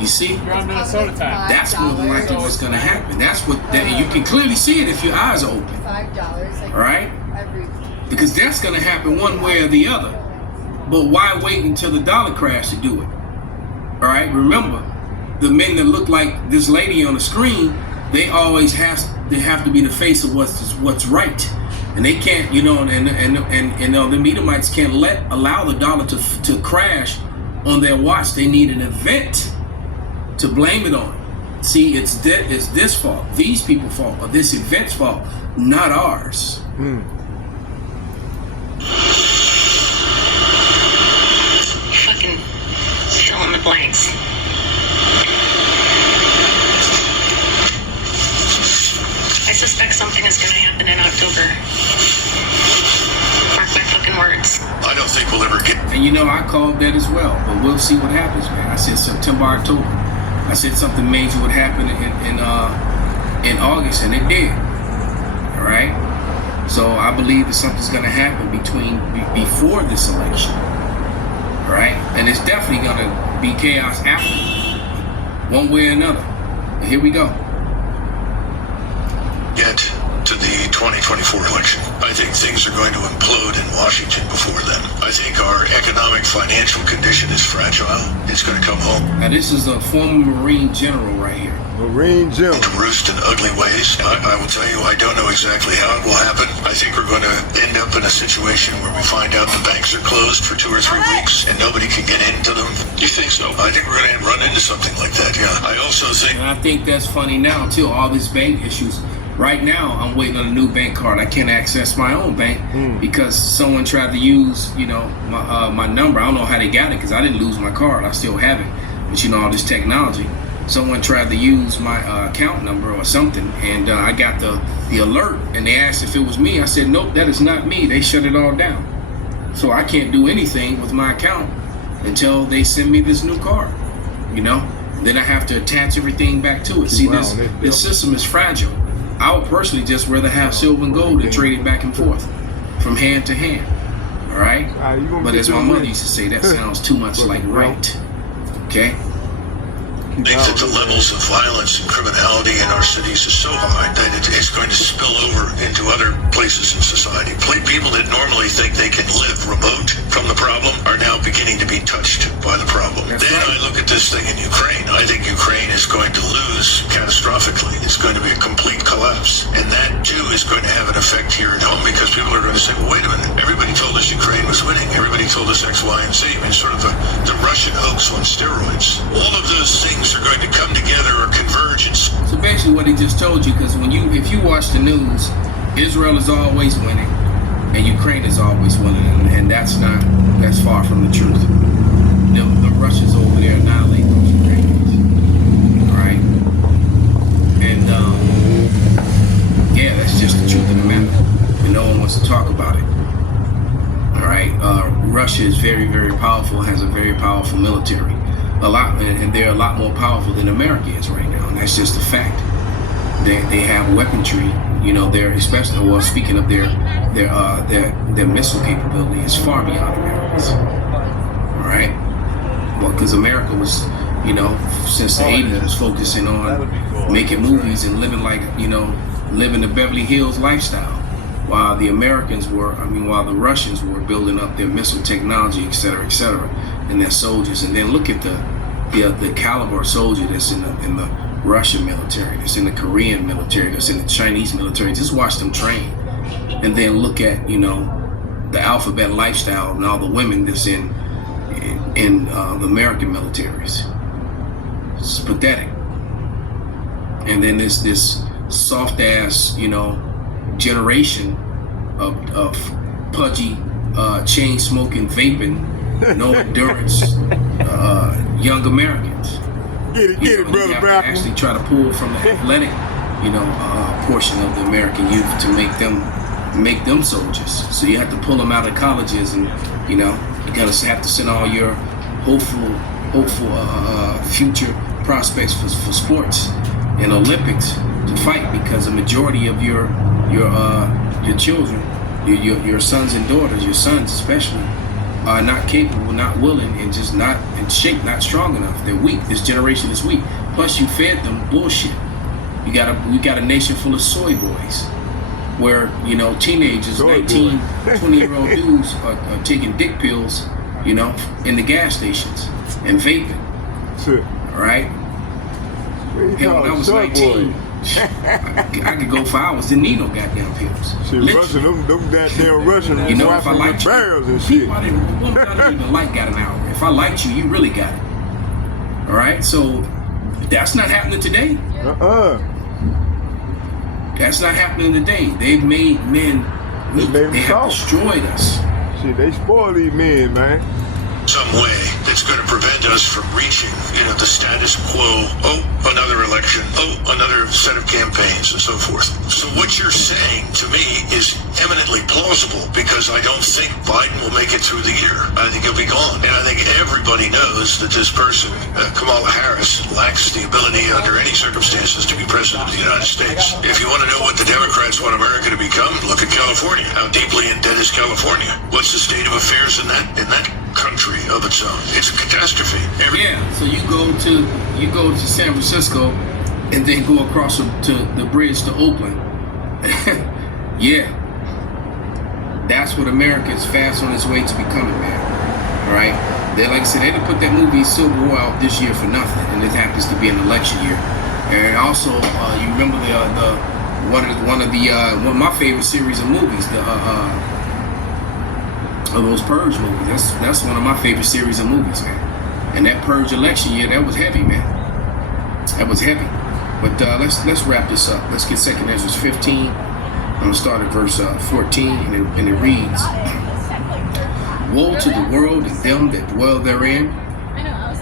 You see? You're on Minnesota time. That's more than likely what's gonna happen. And you can clearly see it if your eyes are open. All right? Because that's gonna happen one way or the other. But why wait until the dollar crash to do it? All right? Remember, the men that look like this lady on the screen, they always have to be the face of what's right. And they can't, the Edomites can't allow the dollar to crash on their watch. They need an event to blame it on. See, it's this fault, these people's fault, or this event's fault, not ours. Fucking fill in the blanks. I suspect something is going to happen in October. Mark my fucking words. I don't think we'll ever get. And I called that as well, but we'll see what happens, man. I said September, October. I said something major would happen in August, and it did. All right. So I believe that something's going to happen before this election. All right, and it's definitely going to be chaos after, one way or another. But here we go. Get to the 2024 election. I think things are going to implode in Washington before then. I think our economic financial condition is fragile. It's going to come home. Now this is a former Marine general right here. Marine general. To roost in ugly ways. I will tell you, I don't know exactly how it will happen. I think we're going to end up in a situation where we find out the banks are closed for 2 or 3 weeks and nobody can get into them. You think so? I think we're going to run into something like that, yeah. I also think... And I think that's funny now, too, all these bank issues. Right now, I'm waiting on a new bank card. I can't access my own bank because someone tried to use, my number. I don't know how they got it because I didn't lose my card. I still have it. But all this technology. Someone tried to use my account number or something, and I got the alert, and they asked if it was me. I said, nope, that is not me. They shut it all down. So I can't do anything with my account until they send me this new card, Then I have to attach everything back to it. See, this system is fragile. I would personally just rather have silver and gold and trade it back and forth from hand to hand. All right? But as my mother used to say, that sounds too much like right. Okay? I think that the levels of violence and criminality in our cities is so high that it's going to spill over into other places in society. People that normally think they can live remote from the problem are now beginning to be touched by the problem. I look at this thing in Ukraine. I think Ukraine is going to lose catastrophically. It's going to be a complete collapse. And that, too, is going to have an effect here at home because people are going to say, well, wait a minute, everybody told us Ukraine was winning. Everybody told us X, Y, and Z. I mean, sort of the Russian hoax on steroids. All of those things are going to come together or converge. So basically what he just told you, because if you watch the news, Israel is always winning and Ukraine is always winning, and that's far from the truth. The Russians over there annihilate those Ukrainians, all right? And yeah, that's just the truth of the matter, and no one wants to talk about it. All right, Russia is very, very powerful, has a very powerful military, and they're a lot more powerful than America is right now, and that's just a fact. They have weaponry, you know. They're especially, well, speaking of their missile capability is far beyond America's. All right, well, because America was, you know, since the 80s was focusing on making movies and living living the Beverly Hills lifestyle. While the while the Russians were building up their missile technology, et cetera, and their soldiers. And then look at the caliber of soldier that's in the Russian military, that's in the Korean military, that's in the Chinese military. Just watch them train. And then look at, you know, the alphabet lifestyle and all the women that's in the American militaries. It's pathetic. And then this soft ass, you know, generation of pudgy, chain smoking, vaping, no endurance, young Americans. Get it, brother. You have to actually try to pull from the athletic, you know, portion of the American youth to make them soldiers. So you have to pull them out of colleges, and you know, you gotta have to send all your hopeful future prospects for sports and Olympics to fight, because the majority of your children, your sons and daughters, your sons especially, are not capable, not willing, and just not in shape, not strong enough. They're weak. This generation is weak. Plus, you fed them bullshit. We got a nation full of soy boys, where, you know, teenagers, 19, 20-year-old dudes are taking dick pills, you know, in the gas stations and vaping. Sure. All right. Hell, when I was 19. I could go for hours, didn't need no goddamn pills. Shit, Russian, them goddamn Russian, you know, if I liked you, barrels and shit. I didn't even got an hour. If I liked you, you really got it. All right, so that's not happening today. That's not happening today. They've made men weak. They have destroyed us. Shit, they spoil these men, man. Some way that's going to prevent us from reaching, you know, the status quo. Oh, another election. Oh, another set of campaigns and so forth. So what you're saying to me is eminently plausible, because I don't think Biden will make it through the year. I think he'll be gone. And I think everybody knows that this person, Kamala Harris, lacks the ability under any circumstances to be president of the United States. If you want to know what the Democrats want America to become, look at California. How deeply in debt is California? What's the state of affairs in that country of its own? It's a catastrophe. Yeah, so you go to San Francisco and then go across to the bridge to Oakland. Yeah, that's what America is fast on its way to becoming, man. All right, they, like I said, they didn't put that movie Civil War out this year for nothing, and it happens to be an election year. And also, you remember one of my favorite series of movies, of those Purge movies. That's one of my favorite series of movies, man. And that Purge election year, that was heavy, man. That was heavy. But let's wrap this up. Let's get 2 Esdras 15. I'm gonna start at verse 14, and it reads: Woe to the world and them that dwell therein,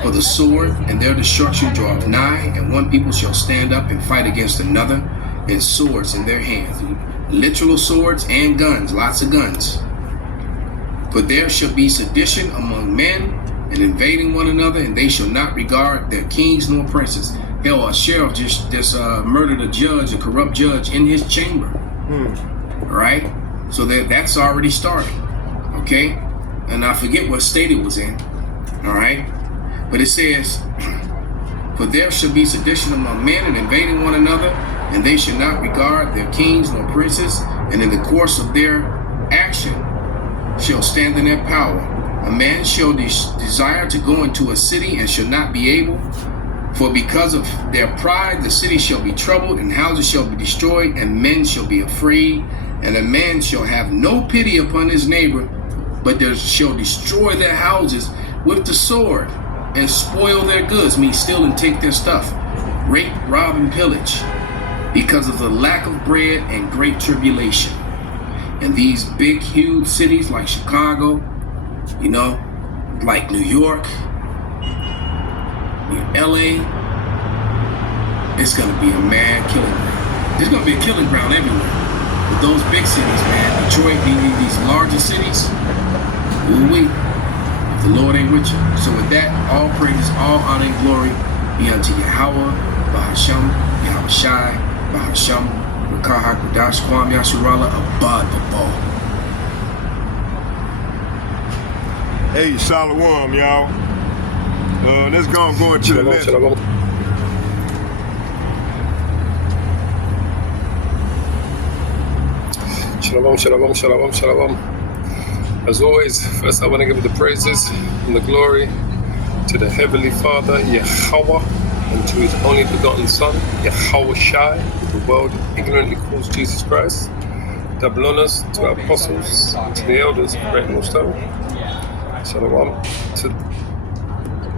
for the sword and their destruction draweth nigh, and one people shall stand up and fight against another, and swords in their hands, literal swords and guns, lots of guns. For there shall be sedition among men, and invading one another, and they shall not regard their kings nor princes. Hell, a sheriff just murdered a corrupt judge in his chamber. Right? So that's already started. Okay? And I forget what state it was in. All right? But it says, for there shall be sedition among men, and invading one another, and they shall not regard their kings nor princes, and in the course of their action shall stand in their power. A man shall desire to go into a city and shall not be able, For because of their pride, the city shall be troubled, and houses shall be destroyed, and men shall be afraid, and a man shall have no pity upon his neighbor, but they shall destroy their houses with the sword, and spoil their goods, mean steal and take their stuff, rape, rob, and pillage, because of the lack of bread and great tribulation. And these big, huge cities like Chicago, you know, like New York, LA, it's gonna be a mad killing ground. There's gonna be a killing ground everywhere. But those big cities, man, Detroit, these larger cities, ooh-wee, if the Lord ain't with you. So with that, all praises, all honor and glory be unto Yahweh, Bahasham, Yahweh Shai, Bahasham, Rakah HaKodash, Kwam Yasharala, Abad Babal. Hey, Shalom, y'all. Let's go into the lesson. Shalom, shalom, shalom, shalom. As always, first I want to give the praises and the glory to the Heavenly Father, Yahweh, and to His only begotten Son, Yahweh Shai, who the world ignorantly calls Jesus Christ. Double honors to our apostles, to the elders of Great Millstone. Shalom to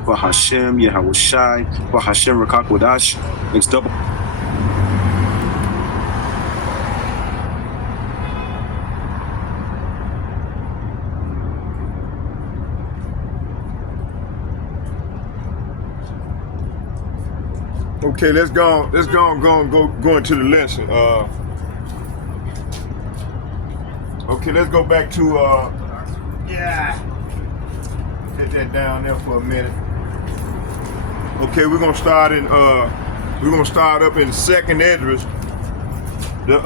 Bahashem, Yahweh Shai, Bahashem Rakah Kodash. It's double. Okay, let's go into the lesson. Okay, let's go back to get that down there for a minute. Okay, we're gonna start up in 2nd Esdras, the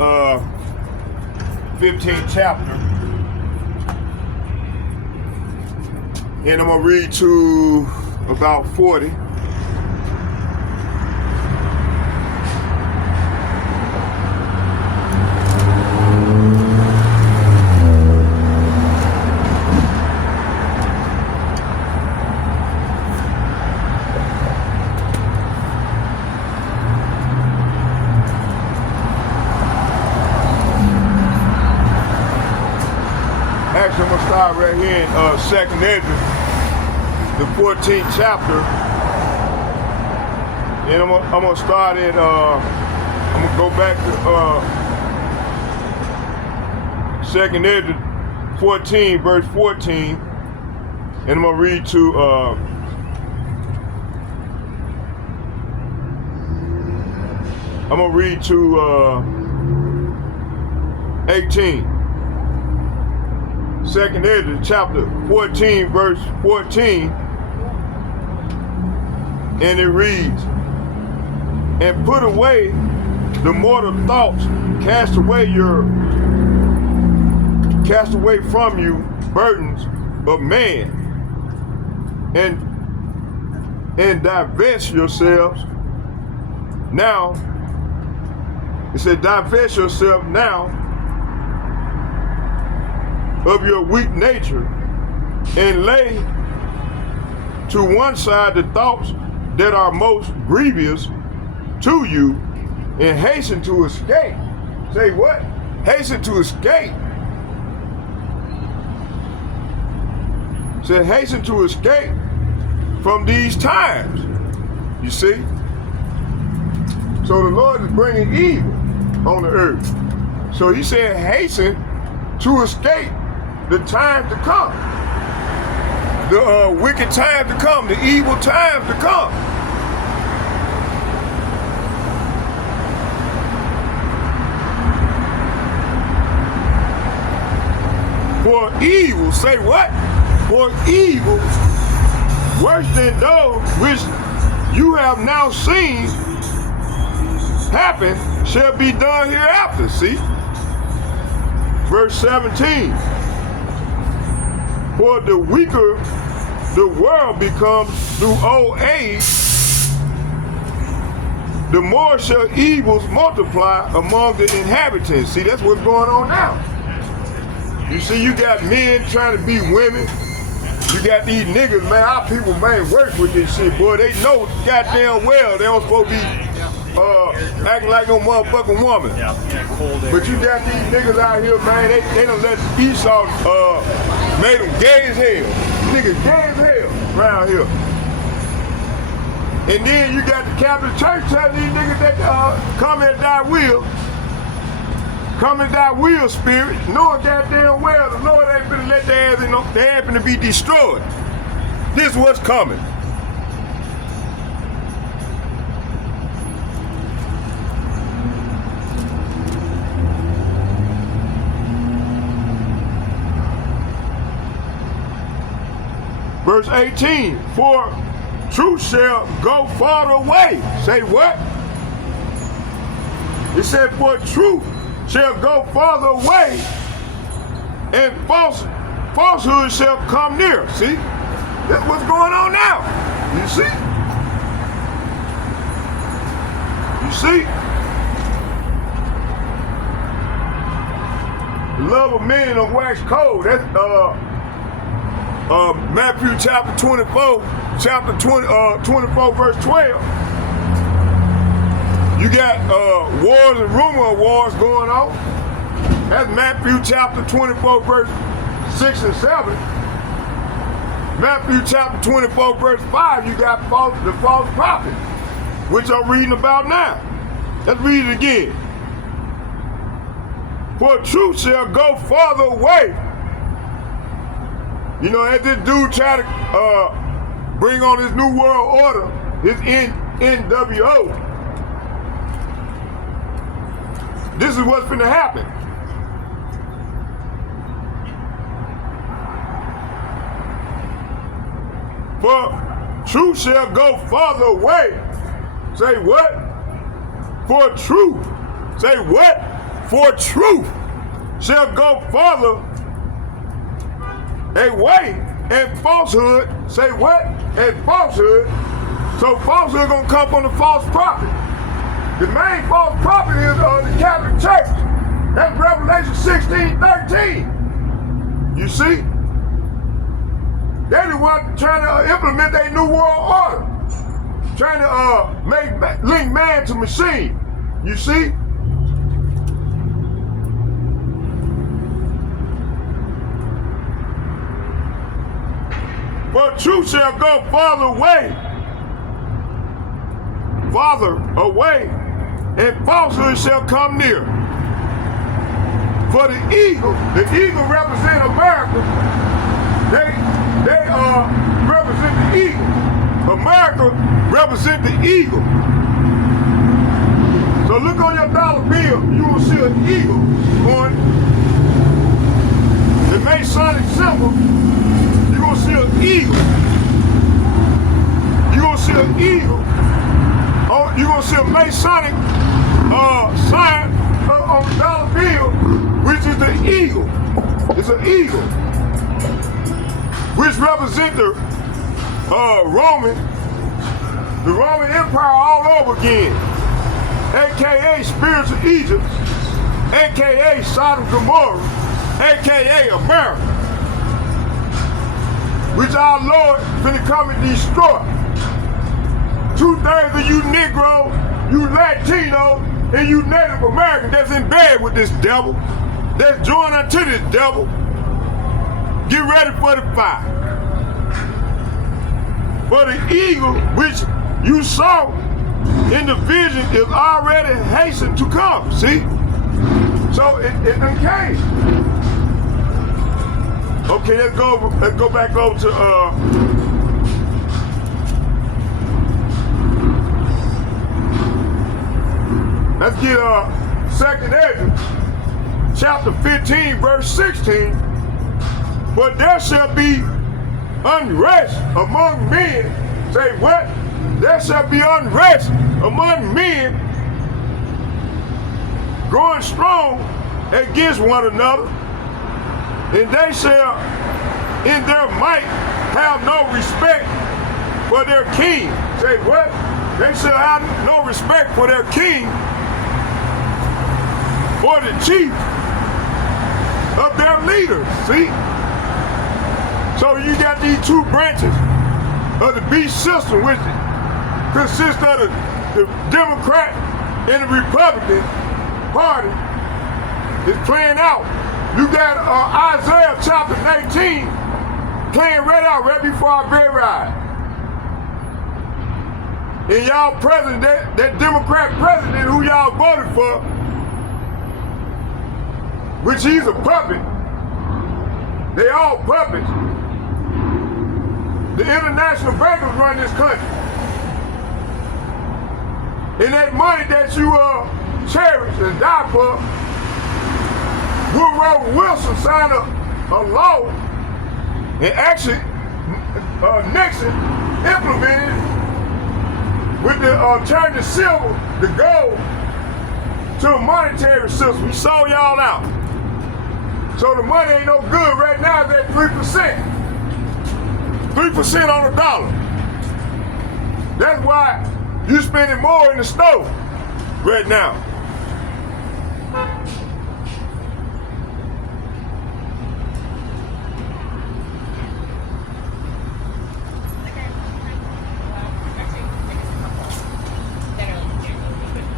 15th chapter, and I'm gonna read to about 40. Actually, I'm gonna start right here in 2nd Esdras, the 14th chapter, and I'm gonna start at I'm gonna go back to 2nd Esdras 14, verse 14, and I'm gonna read to I'm gonna read to 18. 2nd Esdras chapter 14, verse 14, and it reads, "And put away the mortal thoughts, cast away from you burdens of man, and divest yourselves now." It said, "Divest yourself now of your weak nature, and lay to one side the thoughts that are most grievous to you, and hasten to escape." Say what? Hasten to escape. Say hasten to escape from these times. You see? So the Lord is bringing evil on the earth. So He said hasten to escape the time to come, the wicked time to come, the evil time to come. For evil, say what? For evil, worse than those which you have now seen happen, shall be done hereafter. See? Verse 17. For the weaker the world becomes through old age, the more shall evils multiply among the inhabitants. See, that's what's going on now. You see, you got men trying to be women, You got these niggas, man, our people, man, work with this shit, boy. They know goddamn well they don't supposed to be acting like no motherfucking woman. But you got these niggas out here, man, they done let Esau made them gay as hell. Niggas gay as hell around here. And then you got the Catholic Church telling these niggas that come at thy will. Come at thy will, spirit, knowing goddamn well the Lord ain't finna let their ass, they ain't finna be destroyed. This is what's coming. Verse 18, for truth shall go far away. Say what? It said, for truth shall go farther away, and falsehood shall come near. See? That's what's going on now. You see? You see? The love of men will wax cold. That's Matthew chapter 24, chapter 24, verse 12. You got wars and rumor of wars going on. That's Matthew chapter 24, verse 6 and 7. Matthew chapter 24, verse 5, you got the false prophet, which I'm reading about now. Let's read it again. For truth shall go farther away. You know, as this dude try to bring on this new world order, this NWO, this is what's finna happen. For truth shall go farther away. Say what? For truth. Say what? For truth shall go farther away, and falsehood. Say what? And falsehood. So falsehood gonna come from the false prophet. The main false prophet is the Catholic Church. That's Revelation 16:13. You see? They're the ones trying to implement their new world order. Trying to link man to machine. You see? For truth shall go farther away, and falsehood shall come near. For the eagle represents America. They represent the eagle. America represents the eagle. So look on your dollar bill, you will see an eagle on the Masonic symbol. You're gonna see an eagle. You're gonna see an eagle. Oh, you're gonna see a Masonic sign on the dollar bill, which is the eagle. It's an eagle, which represents the Roman Empire all over again, aka spiritual Egypt, aka Sodom and Gomorrah, aka America, which our Lord finna come and destroy. 2/3 of you Negroes, you Latinos, and you Native Americans that's in bed with this devil, that's joined unto this devil, get ready for the fire. For the eagle which you saw in the vision is already hastened to come. See? So it done came. Okay, let's go back over to let's get 2nd Esdras, chapter 15, verse 16. But there shall be unrest among men. Say what? There shall be unrest among men, growing strong against one another, and they shall in their might have no respect for their king. Say what? They shall have no respect for their king or the chief of their leaders. See? So you got these two branches of the beast system, which consists of the Democrat and the Republican Party is playing out. You got Isaiah chapter 19 playing right out right before our very eyes. And y'all president, that Democrat president who y'all voted for, which he's a puppet, they all puppets. The international bankers run this country. And that money that you cherish and die for, Woodrow Wilson signed a law and actually Nixon implemented with the turn the silver, the gold, to a monetary system. We sold y'all out. So the money ain't no good right now, it's at 3%. 3% on the dollar. That's why you spending more in the stove right now.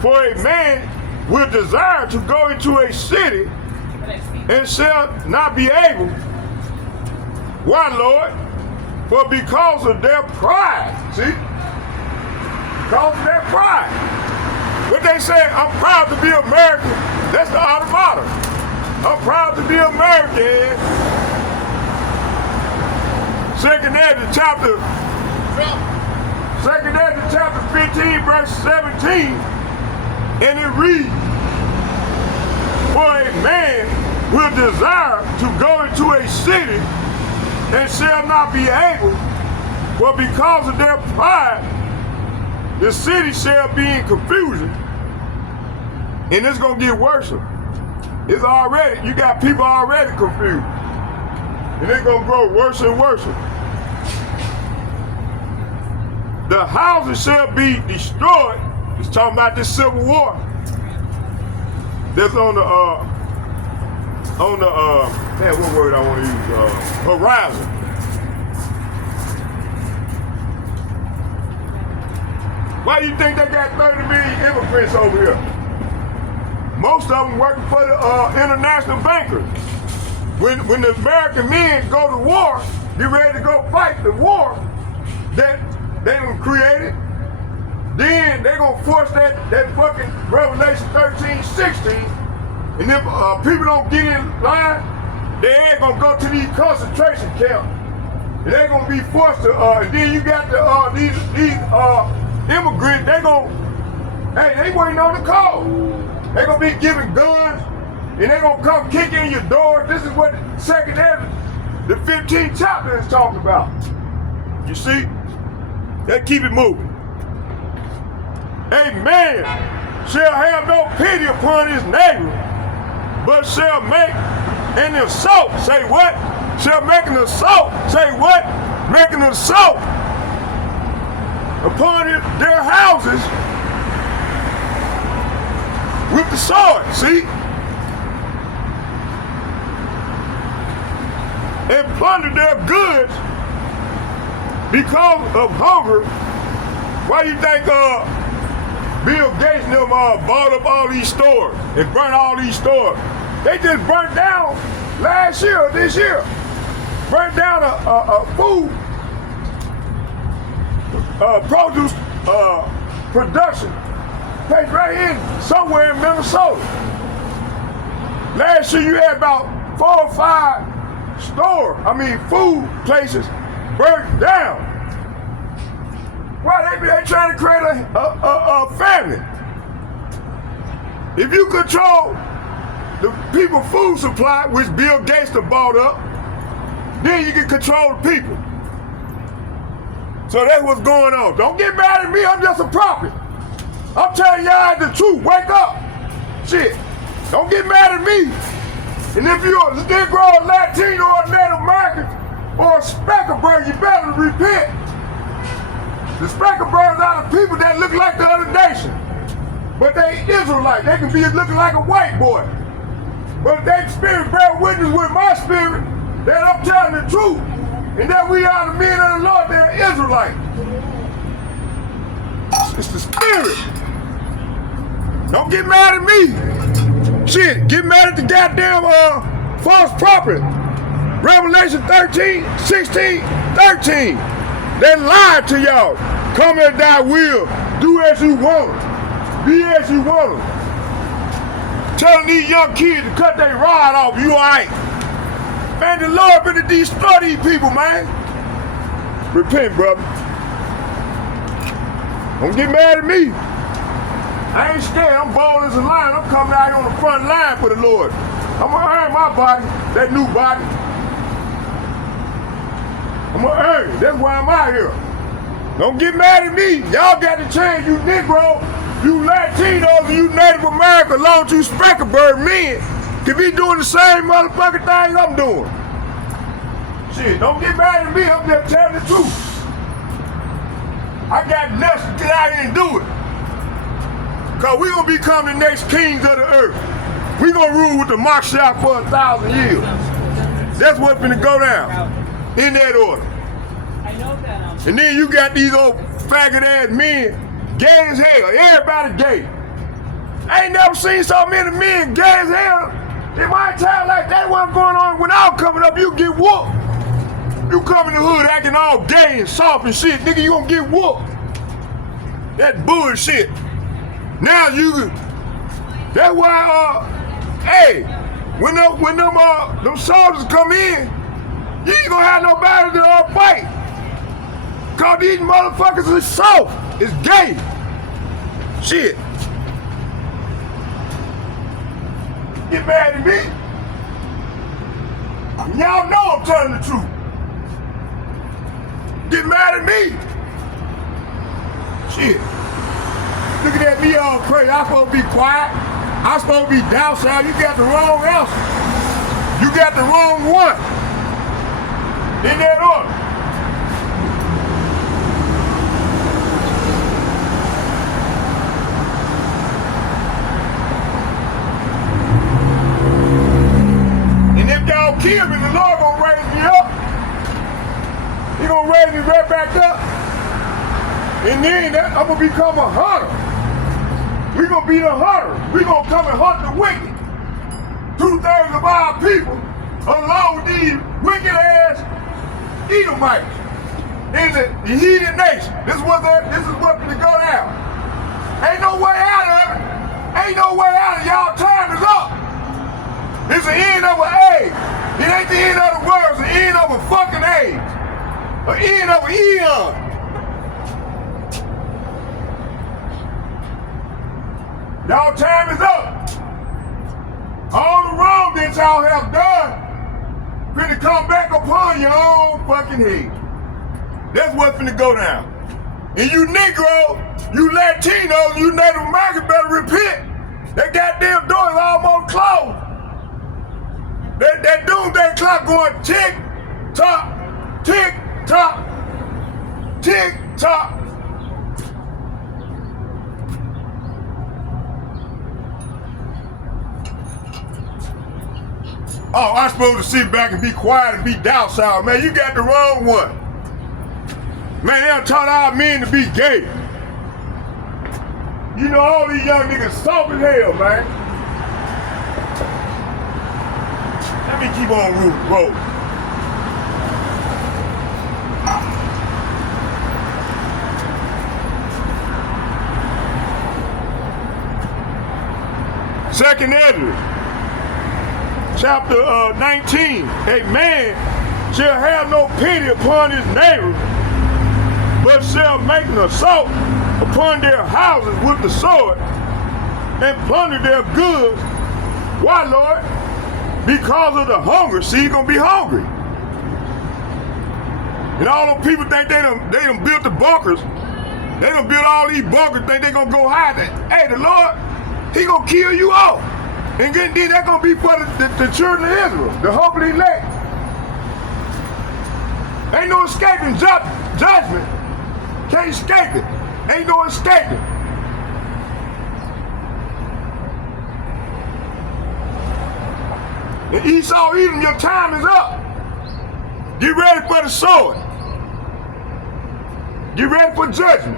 For a man will desire to go into a city and shall not be able. Why, Lord? For because of their pride. See? Because of their pride. What they say, I'm proud to be American. That's the automata. I'm proud to be American. Second Esdras chapter 15, verse 17. And it reads, for a man will desire to go into a city and shall not be able, for because of their pride, the city shall be in confusion. And it's gonna get worse. It's already, you got people already confused. And it's gonna grow worse and worse. The houses shall be destroyed. It's talking about this Civil War that's on the man, what word I want to use? Horizon. Why do you think they got 30 million immigrants over here? Most of them working for the international bankers. When the American men go to war, get ready to go fight the war that they done created, then they gonna force that fucking Revelation 13:16, and if people don't get in line, they ain't gonna go to these concentration camps. And they gonna be forced to, and then you got these immigrants, they waiting on the call. They gonna be giving guns, and they gonna come kick in your door. This is what Second Esdras, the 15th chapter is talking about. You see? They keep it moving. A man shall have no pity upon his neighbor, but shall make an assault. Say what? Shall make an assault. Say what? Make an assault upon their houses with the sword. See? And plunder their goods because of hunger. Why you think Bill Gates and them bought up all these stores and burnt all these stores? They just burnt down last year or this year. Burnt down a food produce production place right here somewhere in Minnesota. Last year you had about 4 or 5 food places burnt down. Why they trying to create a famine? If you control the people food supply, which Bill Gates have bought up, then you can control the people. So that's what's going on. Don't get mad at me, I'm just a prophet. I'm telling y'all the truth, wake up. Shit, don't get mad at me. And if you're a Negro, a Latino, or a Native American, or a specker bird, you better repent. The specker birds are the people that look like the other nation. But they Israelite. They can be looking like a white boy. But if they spirit bear witness with my spirit that I'm telling the truth, And that we are the men of the Lord, they're Israelites. It's the spirit. Don't get mad at me. Shit, get mad at the goddamn false prophet. Revelation 13, 16, 13. They lied to y'all. Come at thy will. Do as you want. Be as you want. Telling these young kids to cut their rod off. You alright? Man, the Lord better destroy these people, man. Repent, brother. Don't get mad at me. I ain't scared. I'm bold as a lion. I'm coming out here on the front line for the Lord. I'm going to earn my body, that new body. I'm going to earn it. That's why I'm out here. Don't get mad at me. Y'all got to change. You Negro, you Latinos, and you Native American, long as you specklebird men, can be doing the same motherfucking thing I'm doing. Shit, don't get mad at me. I'm just telling the truth. I got nuts to get out here and do it. Because we're going to become the next kings of the earth. We're going to rule with the mark shop for 1,000 years. That's what's going to go down. In that order. And then you got these old faggot ass men, gay as hell. Everybody gay. I ain't never seen so many men gay as hell. In my time like that, what's going on when I was coming up, you get whooped. You come in the hood acting all gay and soft and shit, nigga, you gonna get whooped. That bullshit. Now you, that's why, hey, when them soldiers come in, you ain't gonna have nobody to fight. Cause these motherfuckers is soft, it's gay. Shit. Get mad at me. Y'all know I'm telling the truth. Get mad at me. Shit. Looking at me all crazy. I'm supposed to be quiet. I'm supposed to be docile. You got the wrong answer. You got the wrong one. In that order. And if y'all kill me, the Lord gonna raise me up. He gonna raise me right back up. And then I'm gonna become a hunter. We gonna be the hunter. We gonna come and hunt the wicked. 2/3 of our people, along with these wicked ass Edomites in the heathen nation. This is what's gonna go down. Ain't no way out of it. Ain't no way out of it. Y'all time is up. It's the end of an age. It ain't the end of the world. It's the end of a fucking age. The end of an eon. Y'all time is up. All the wrong that y'all have done finna come back upon your own fucking head. That's what's finna go down. And you Negro, you Latinos, you Native American better repent. That goddamn door is almost closed. That doomsday clock going tick, tock, tick, tock, tick, tock. Oh, I'm supposed to sit back and be quiet and be docile. Man, you got the wrong one. Man, they done taught our men to be gay. You know, all these young niggas soft as hell, man. Let me keep on rolling. Second Esdras, chapter 19. A man shall have no pity upon his neighbor, but shall make an assault upon their houses with the sword and plunder their goods. Why, Lord? Because of the hunger. See, you're gonna be hungry. And all those people think they done built the bunkers. They done built all these bunkers, think they gonna go hide that. Hey, the Lord, he gonna kill you off. And then that's gonna be for the children of Israel, the hope of the elect. Ain't no escaping judgment. Can't escape it. Ain't no escaping. And Esau, Edom, your time is up. Get ready for the sword. Get ready for judgment.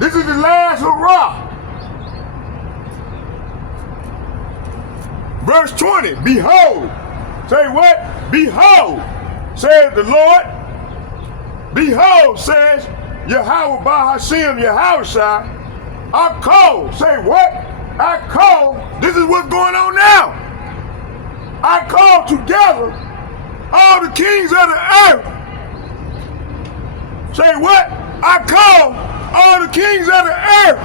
This is the last hurrah. Verse 20, behold. Say what? Behold, says the Lord. Behold, says Yahweh Bahashim Yahushai. I call. Say what? I call. This is what's going on now. I call together all the kings of the earth. Say what? I call all the kings of the earth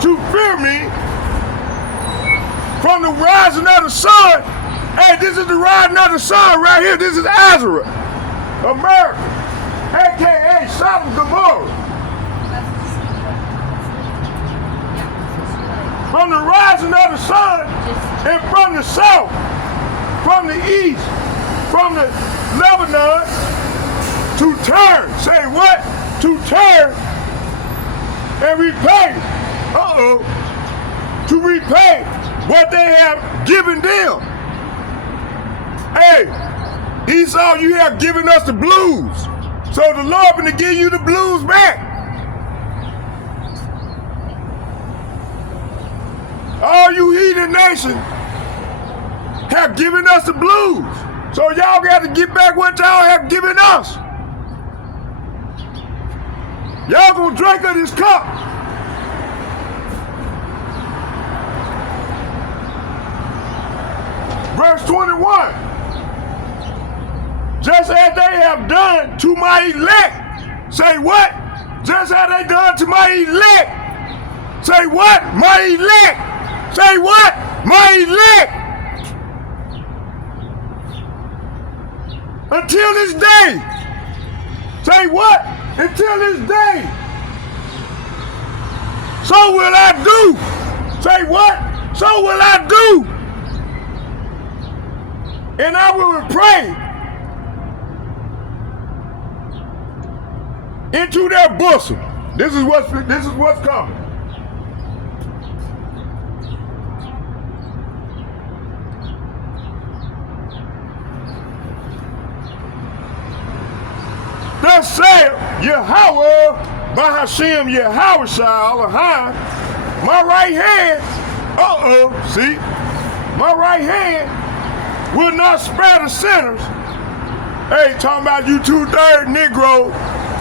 to fear me from the rising of the sun. Hey, this is the rising of the sun right here. This is Esdras, America, aka Sodom and Gomorrah. From the rising of the sun and from the south, from the east, from the Lebanon, to turn. Say what? To turn and repay. To repay what they have given them. Hey, Esau, you have given us the blues. So the Lord going to give you the blues back. All you heathen nations have given us the blues. So y'all got to get back what y'all have given us. Y'all gonna drink of this cup. Verse 21. Just as they have done to my elect. Say what? Just as they done to my elect. Say what? My elect. Say what? My elect. Until this day. Say what? Until this day. So will I do. Say what? So will I do. And I will pray into their bosom. This is what's coming. Thus saith Yahweh Bahashim Yahushai Elohim, my right hand, see, my right hand will not spare the sinners. Hey, talking about you 2/3 Negro,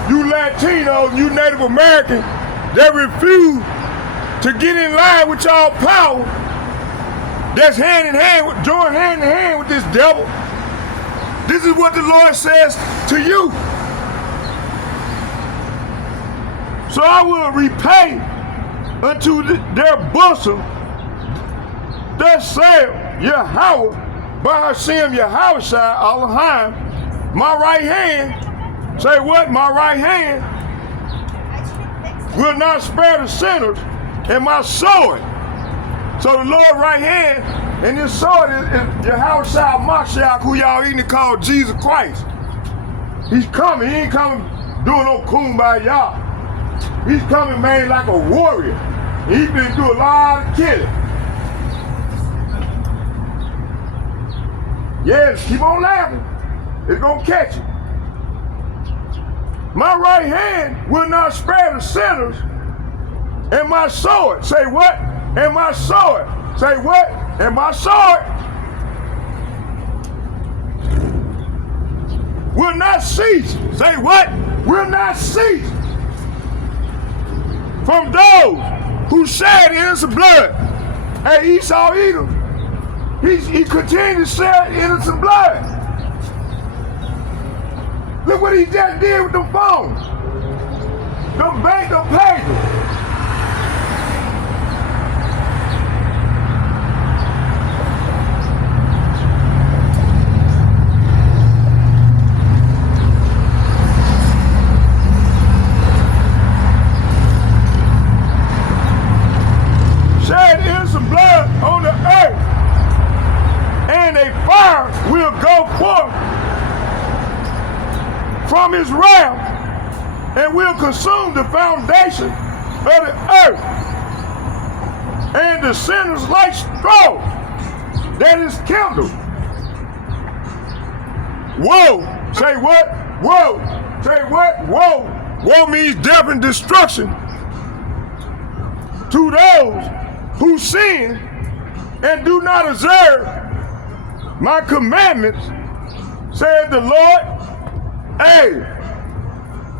you Latino, you Native American that refuse to get in line with y'all power, that's hand in hand, join hand in hand with this devil. This is what the Lord says to you. So I will repay unto their bosom. Thus saith Yahweh, Bahashim Yahushai Elohim, my right hand. Say what? My right hand will not spare the sinners, and my sword. So the Lord's right hand, and this sword is Yahushai Mashiach, who y'all even call Jesus Christ. He's coming. He ain't coming doing no kumbaya. He's coming, man, like a warrior. He's been through a lot of killing. Yes, keep on laughing. It's gonna catch you. My right hand will not spare the sinners, and my sword. Say what? And my sword. Say what? And my sword will not cease. Say what? Will not cease from those who shed innocent blood. Hey, Esau Edom, he continued to shed innocent blood. Look what he just did with them phones. Them bank, them pages. On the earth, and a fire will go forth from his wrath and will consume the foundation of the earth, and the sinners like straw that is kindled Woe. Say what? Woe. Say what? Woe. Woe means death and destruction to those who sin and do not observe my commandments, said the Lord. Hey,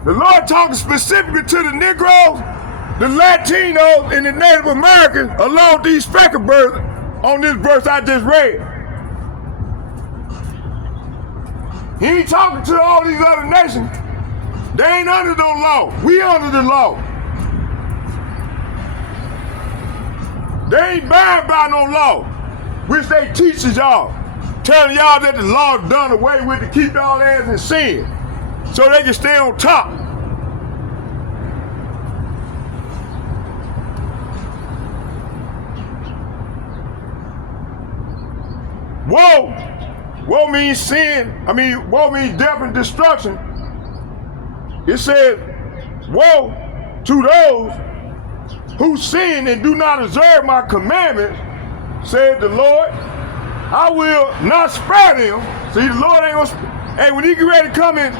the Lord talking specifically to the Negroes, the Latinos, and the Native Americans, along with these speckled birds on this verse I just read. He ain't talking to all these other nations. They ain't under no law. We under the law. They ain't bound by no law, which they teaches y'all, telling y'all that the law is done away with to keep y'all ass in sin, so they can stay on top. Woe! Woe means sin. Woe means death and destruction. It says, woe to those who sin and do not observe my commandments, said the Lord. I will not spare them. See, the Lord ain't gonna. Hey, when he get ready to come and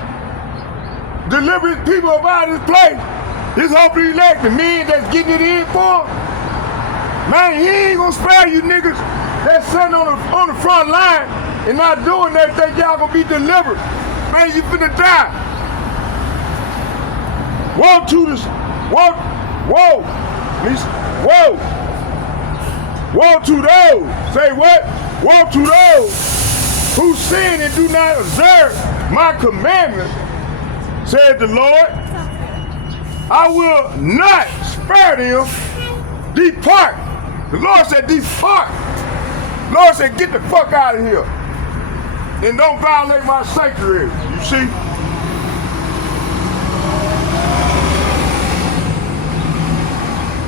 deliver his people up out of this place, his hope elect, the men that's getting it in for him, man, he ain't gonna spare you niggas that's sitting on the front line and not doing that. Think y'all gonna be delivered. Man, you finna die. Woe to this. Woe. Woe to those. Say what? Woe to those who sin and do not observe my commandments, said the Lord. I will not spare them. Depart. The Lord said, depart. The Lord said, get the fuck out of here. And don't violate my sanctuary. You see?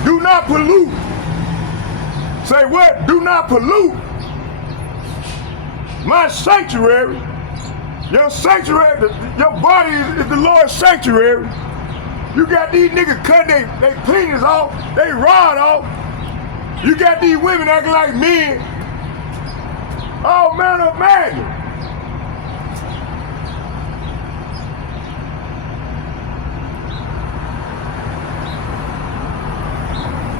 Do not pollute. Say what? Do not pollute my sanctuary. Your sanctuary, your body is the Lord's sanctuary. You got these niggas cutting they penis off, they rod off. You got these women acting like men. Oh man, oh man.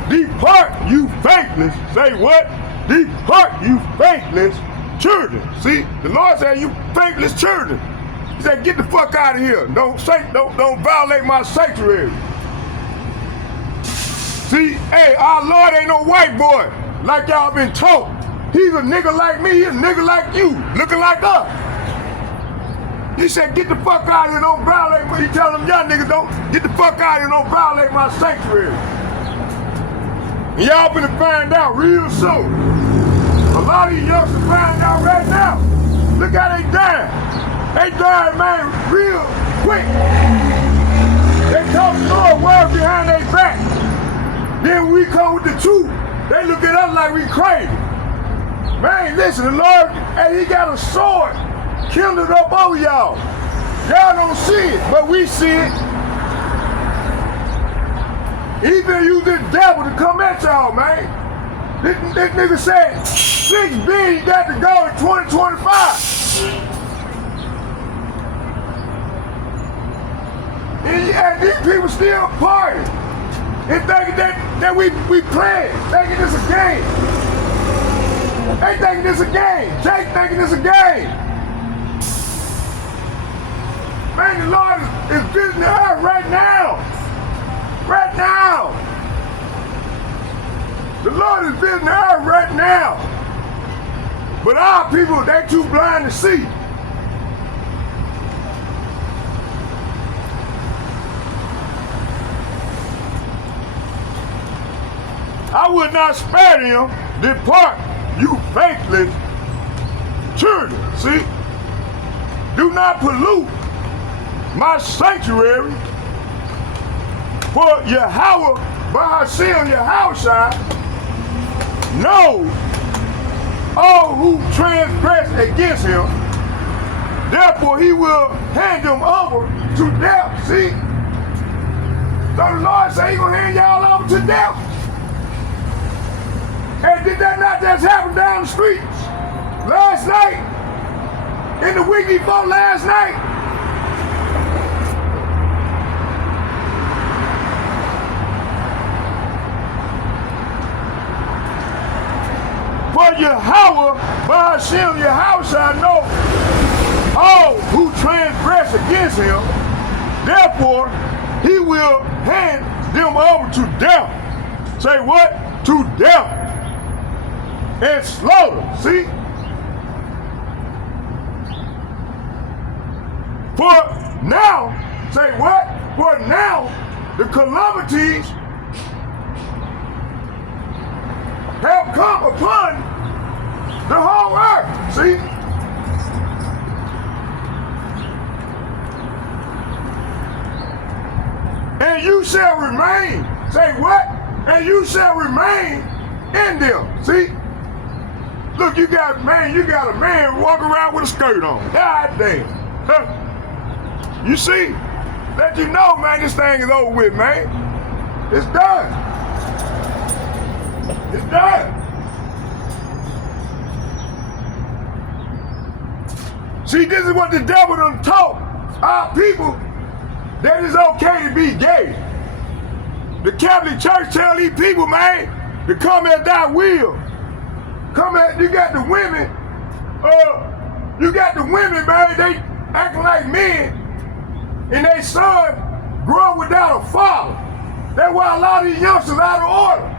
Depart, you faithless. Say what? Depart, you faithless children. See, the Lord said, you faithless children. He said, get the fuck out of here. Don't violate my sanctuary. See, hey, our Lord ain't no white boy like y'all been taught. He's a nigga like me, he's a nigga like you, looking like us. He said, get the fuck out of here, don't violate me. He tell them young niggas, don't get the fuck out of here, don't violate my sanctuary. Y'all finna find out real soon. A lot of you youngsters find out right now. Look how they dying. They dying, man, real quick. They talk more words behind their back. Then when we come with the truth, they look at us like we crazy. Man, listen, the Lord, hey, he got a sword kindled up over y'all. Y'all don't see it, but we see it. He been using this devil to come at y'all, man. This nigga said $6 billion got to go in 2025. And these people still partying and thinking that we playing, thinking it's a game. They thinking it's a game. Jake thinking it's a game. Man, the Lord is visiting the earth right now. Right now. The Lord is visiting the earth right now. But our people, they too blind to see. I will not spare them. Depart, you faithless children. See? Do not pollute my sanctuary. For Yahweh, Bahashim Yahushai, knows all who transgress against him. Therefore, he will hand them over to death. See? So the Lord said he's going to hand y'all over to death. And did that not just happen down the streets last night? in the week before last night? For Yahweh, by Hashem, Yahweh shall know all who transgress against him. Therefore, he will hand them over to death. Say what? To death. And slaughter. See? For now, say what? For now, the calamities have come upon the whole earth. See? And you shall remain. Say what? And you shall remain in them. See? Look, you got a man walking around with a skirt on. God damn. Huh? You see? Let you know, man, this thing is over with, man. It's done. It's done. See, this is what the devil done taught our people, that it's okay to be gay. The Catholic Church tell these people, man, to come at thy will. Come at, you got the women, man, they acting like men, and they son grew up without a father. That's why a lot of these youngsters out of order.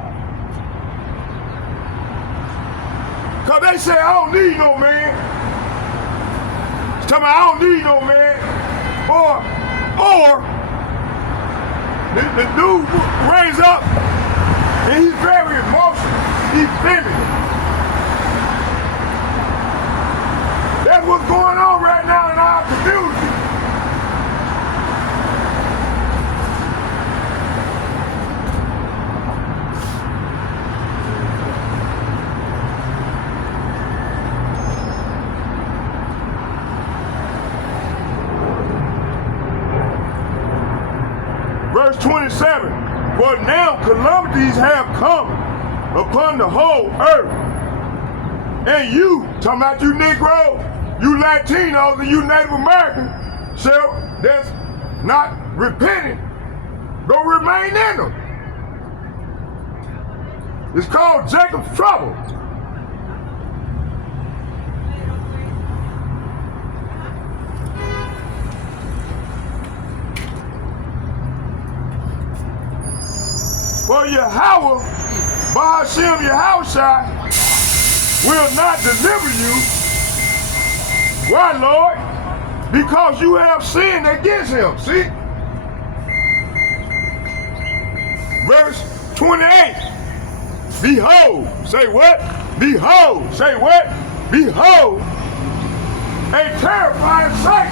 Cause they say, I don't need no man. Tell me, I don't need no man. Or the dude raised up and he's very emotional. He's feminine. That's what's going on right now in our community. Verse 27, for now calamities have come upon the whole earth. And you, talking about you Negro, you Latinos, and you Native Americans, that's not repenting, go remain in them. It's called Jacob's trouble. For Yahweh, by Hashem Yahushai, will not deliver you. Why, Lord? Because you have sinned against him. See? Verse 28. Behold, say what? Behold, say what? Behold, a terrifying sight.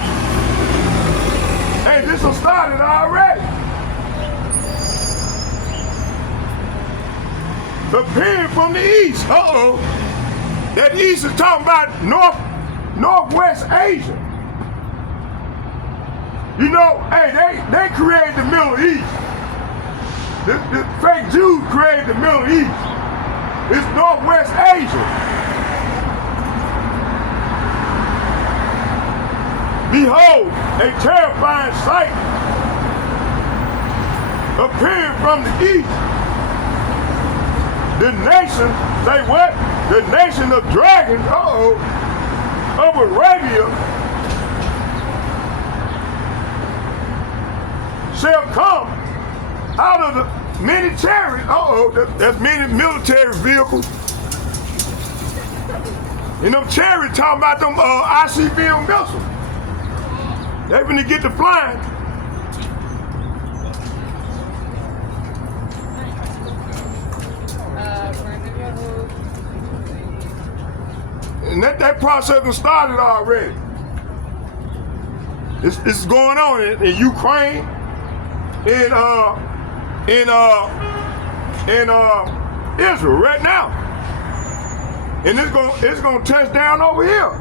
Hey, this has started already. Appearing from the east. Uh-oh. That east is talking about Northwest Asia. You know, hey, they created the Middle East. The fake Jews created the Middle East. It's Northwest Asia. Behold, a terrifying sight appearing from the east. The nation, say what? The nation of dragons, of Arabia, shall come out of the many chariots. That's many military vehicles. And them chariots talking about them ICBM missiles. They finna get to flying. And that process has started already. It's going on in Ukraine, in Israel right now, and it's gonna touch down over here.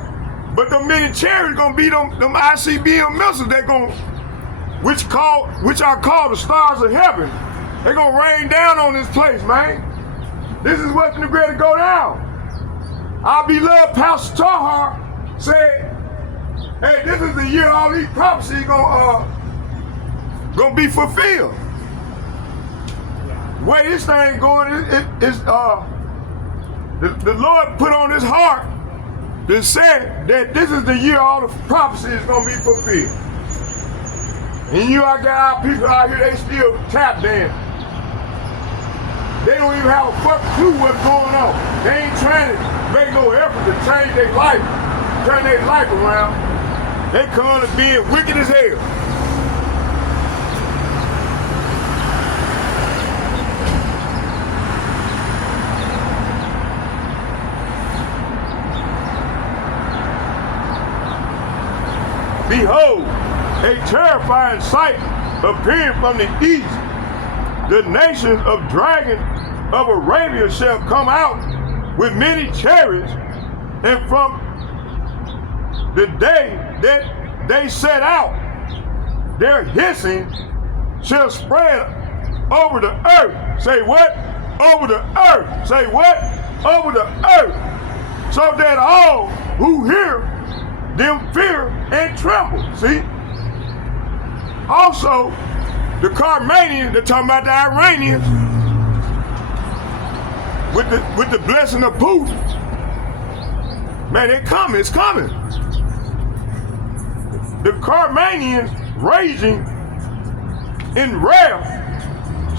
But the many chariots gonna be them ICBM missiles. Which are called the stars of heaven. They're gonna rain down on this place, man. This is what's gonna go down. Our beloved Pastor Tahar said hey, this is the year all these prophecies gonna be fulfilled. The way this thing going, the Lord put on his heart to say that this is the year all the prophecy is gonna be fulfilled. And I got our people out here, they still tap dancing. They don't even have a fucking clue what's going on. They ain't trying to make no effort to change their life, turn their life around. They come to being wicked as hell. Behold, a terrifying sight appearing from the east. The nations of dragons of Arabia shall come out with many chariots, and from the day that they set out, their hissing shall spread over the earth. Say what? Over the earth. Say what? Over the earth. So that all who hear them fear and tremble. See? Also, the Carmanians, they're talking about the Iranians, with the blessing of Putin. Man, it's coming. The Carmanians raging in wrath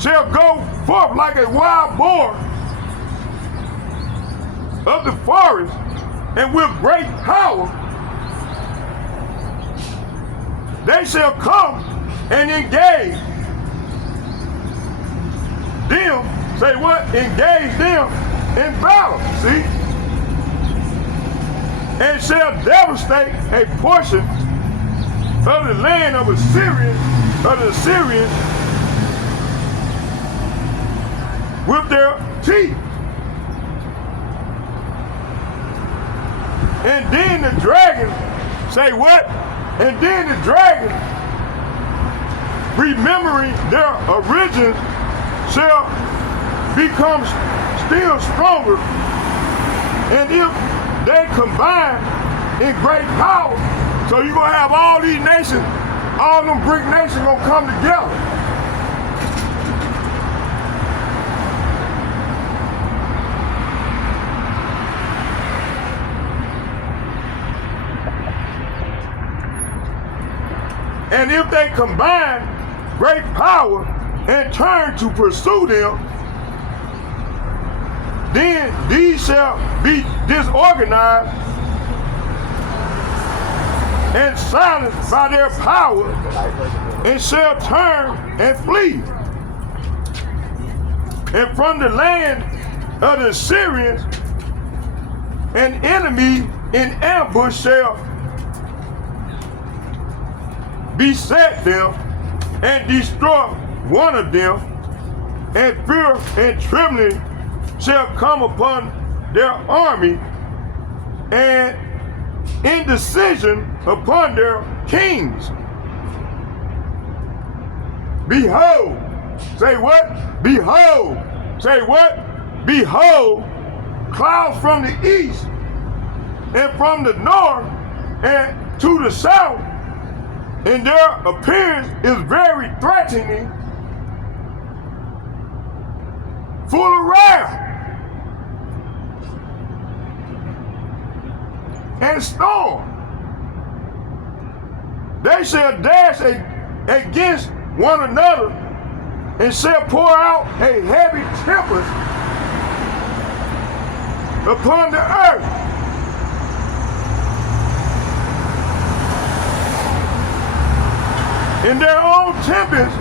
shall go forth like a wild boar of the forest, and with great power they shall come and engage them, say what? Engage them in battle, see? And shall devastate a portion of the land of the Syrians with their teeth. And then the dragon, say what? And then the dragon, remembering their origins, shall become still stronger. And if they combine in great power, so you're going to have all these nations, all them Greek nations going to come together. And if they combine great power and turn to pursue them, then these shall be disorganized and silenced by their power, and shall turn and flee. And from the land of the Syrians, an enemy in ambush shall beset them and destroy one of them, and fear and trembling shall come upon their army, and indecision upon their kings. Behold, say what? Behold, say what? Behold, clouds from the east and from the north and to the south, and their appearance is very threatening, full of wrath and storm. They shall dash against one another, and shall pour out a heavy tempest upon the earth. In their own tempest,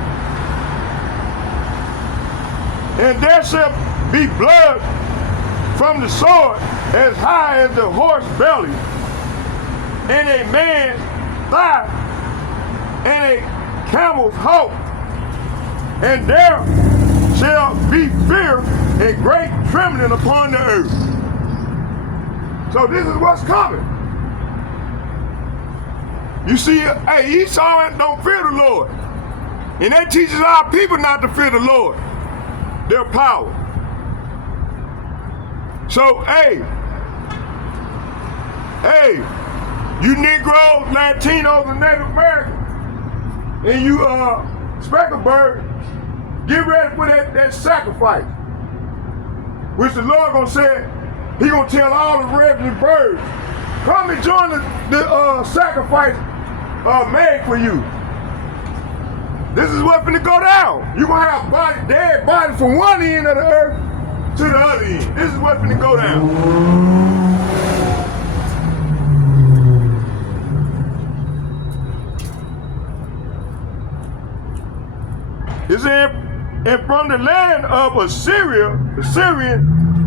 and there shall be blood from the sword as high as the horse belly, and a man's thigh, and a camel's hope, and there shall be fear and great trembling upon the earth. So this is what's coming. You see, hey, Esau don't fear the Lord. And that teaches our people not to fear the Lord, their power. So, hey, You Negroes, Latinos, and Native Americans, and you speckled birds, get ready for that sacrifice. Which the Lord gonna say, He gonna tell all the revenant birds, come and join the sacrifice made for you. This is what's gonna go down. You gonna have dead bodies from one end of the earth to the other end. This is what's gonna go down. It said, and from the land of Assyria,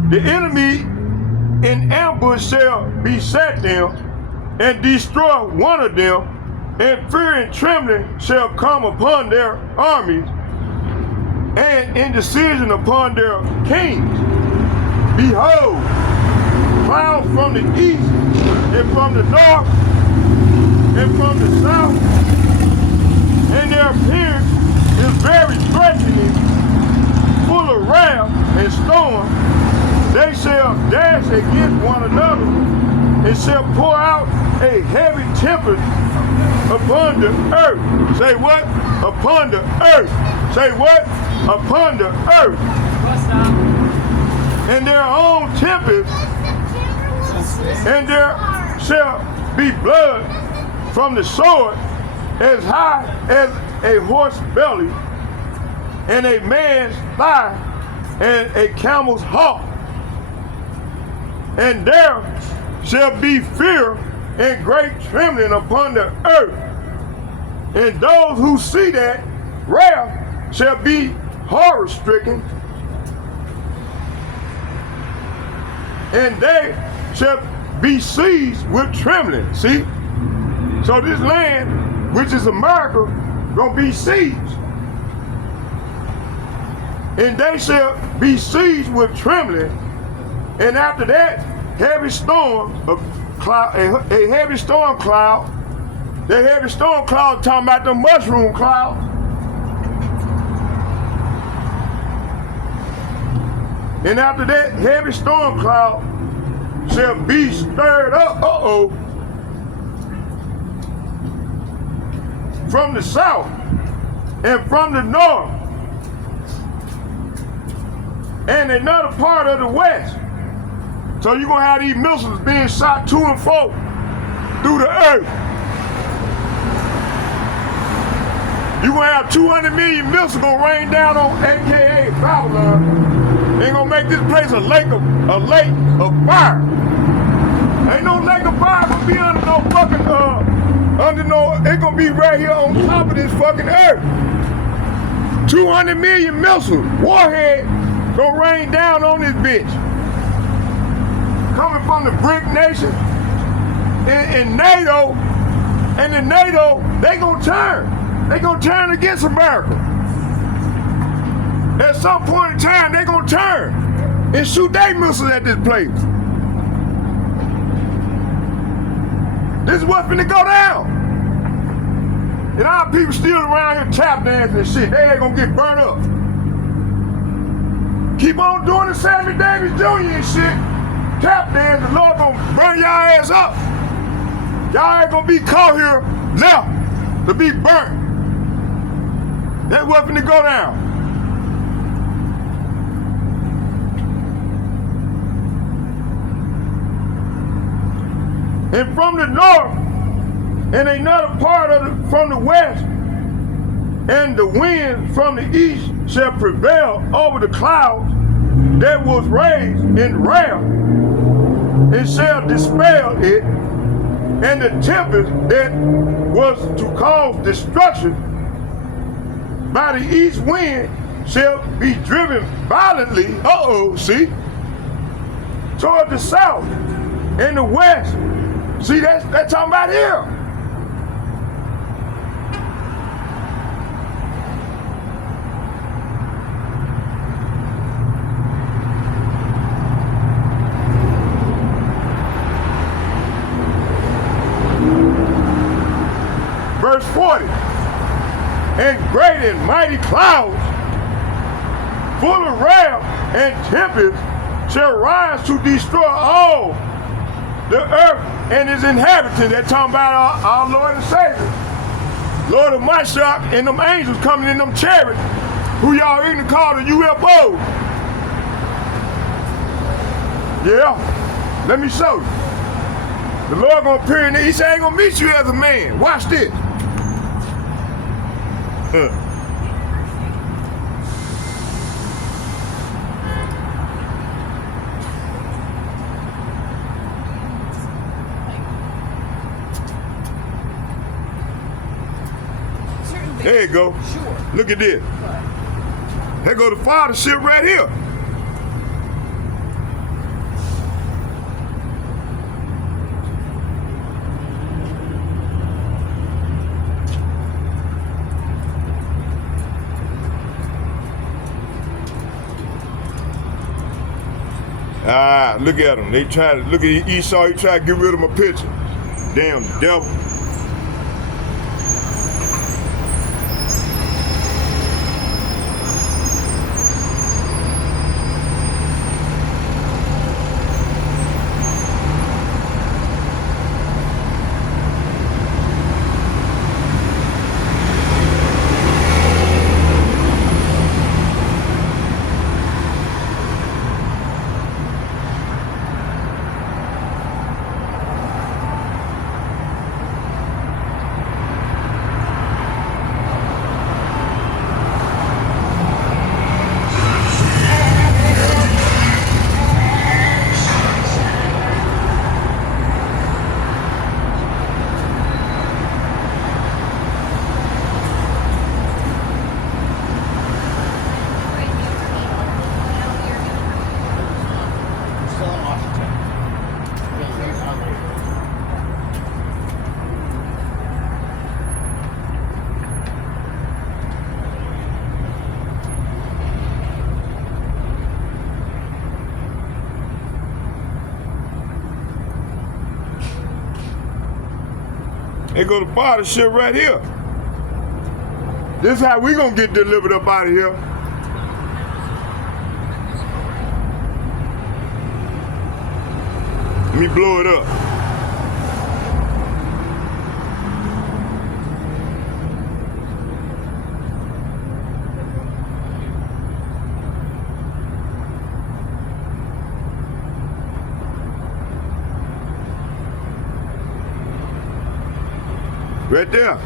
the enemy in ambush shall beset them and destroy one of them, and fear and trembling shall come upon their armies, and indecision upon their kings. Behold, clouds from the east, and from the north, and from the south, and their appearance is very threatening, full of wrath and storm. They shall dash against one another, and shall pour out a heavy tempest upon the earth. Say what? Upon the earth. Say what? Upon the earth. And their own tempest, and there shall be blood from the sword as high as a horse's belly, and a man's thigh, and a camel's hawk. And there shall be fear and great trembling upon the earth. And those who see that wrath shall be horror-stricken, and they shall be seized with trembling. See? So this land, which is America, gonna be seized. And they shall be seized with trembling. And after that, heavy storm of cloud, a heavy storm cloud. The heavy storm cloud talking about the mushroom clouds. And after that, heavy storm cloud shall be stirred up, from the south and from the north and another part of the west. So you're gonna have these missiles being shot to and fro through the earth. You're gonna have 200 million missiles gonna rain down on AKA Babylon. Ain't gonna make this place a lake of fire. Ain't no lake of fire gonna be under no fucking it's gonna be right here on top of this fucking earth. 200 million missiles, warhead, gonna rain down on this bitch. Coming from the BRIC nation and NATO, and the NATO, they gonna turn. They gonna turn against America. At some point in time, they gonna turn and shoot their missiles at this place. This is what's finna go down. And our people still around here tap dancing and shit. They ain't gonna get burnt up. Keep on doing the Sammy Davis Jr. and shit. Tap dance, the Lord gonna burn y'all ass up. Y'all ain't gonna be caught here left to be burnt. That's what's finna go down. And from the north, and another part from the west, and the wind from the east shall prevail over the clouds that was raised in wrath, and shall dispel it, and the tempest that was to cause destruction by the east wind shall be driven violently, toward the south and the west. See, that's talking about here. Verse 40, and great and mighty clouds, full of wrath and tempest, shall rise to destroy all the earth and its inhabitants. They're talking about our Lord and Savior. Lord of Mashak and them angels coming in them chariots, who y'all ignorant call the UFO. Yeah, let me show you. The Lord gonna appear in there. He said, I ain't gonna meet you as a man. Watch this. There you go. Sure. Look at this. There go the Father ship right here. Look at them. They try to look at Esau. He try to get rid of my picture. Damn devil. They go to Father ship right here. This is how we gonna get delivered up out of here. Let me blow it up. Right there.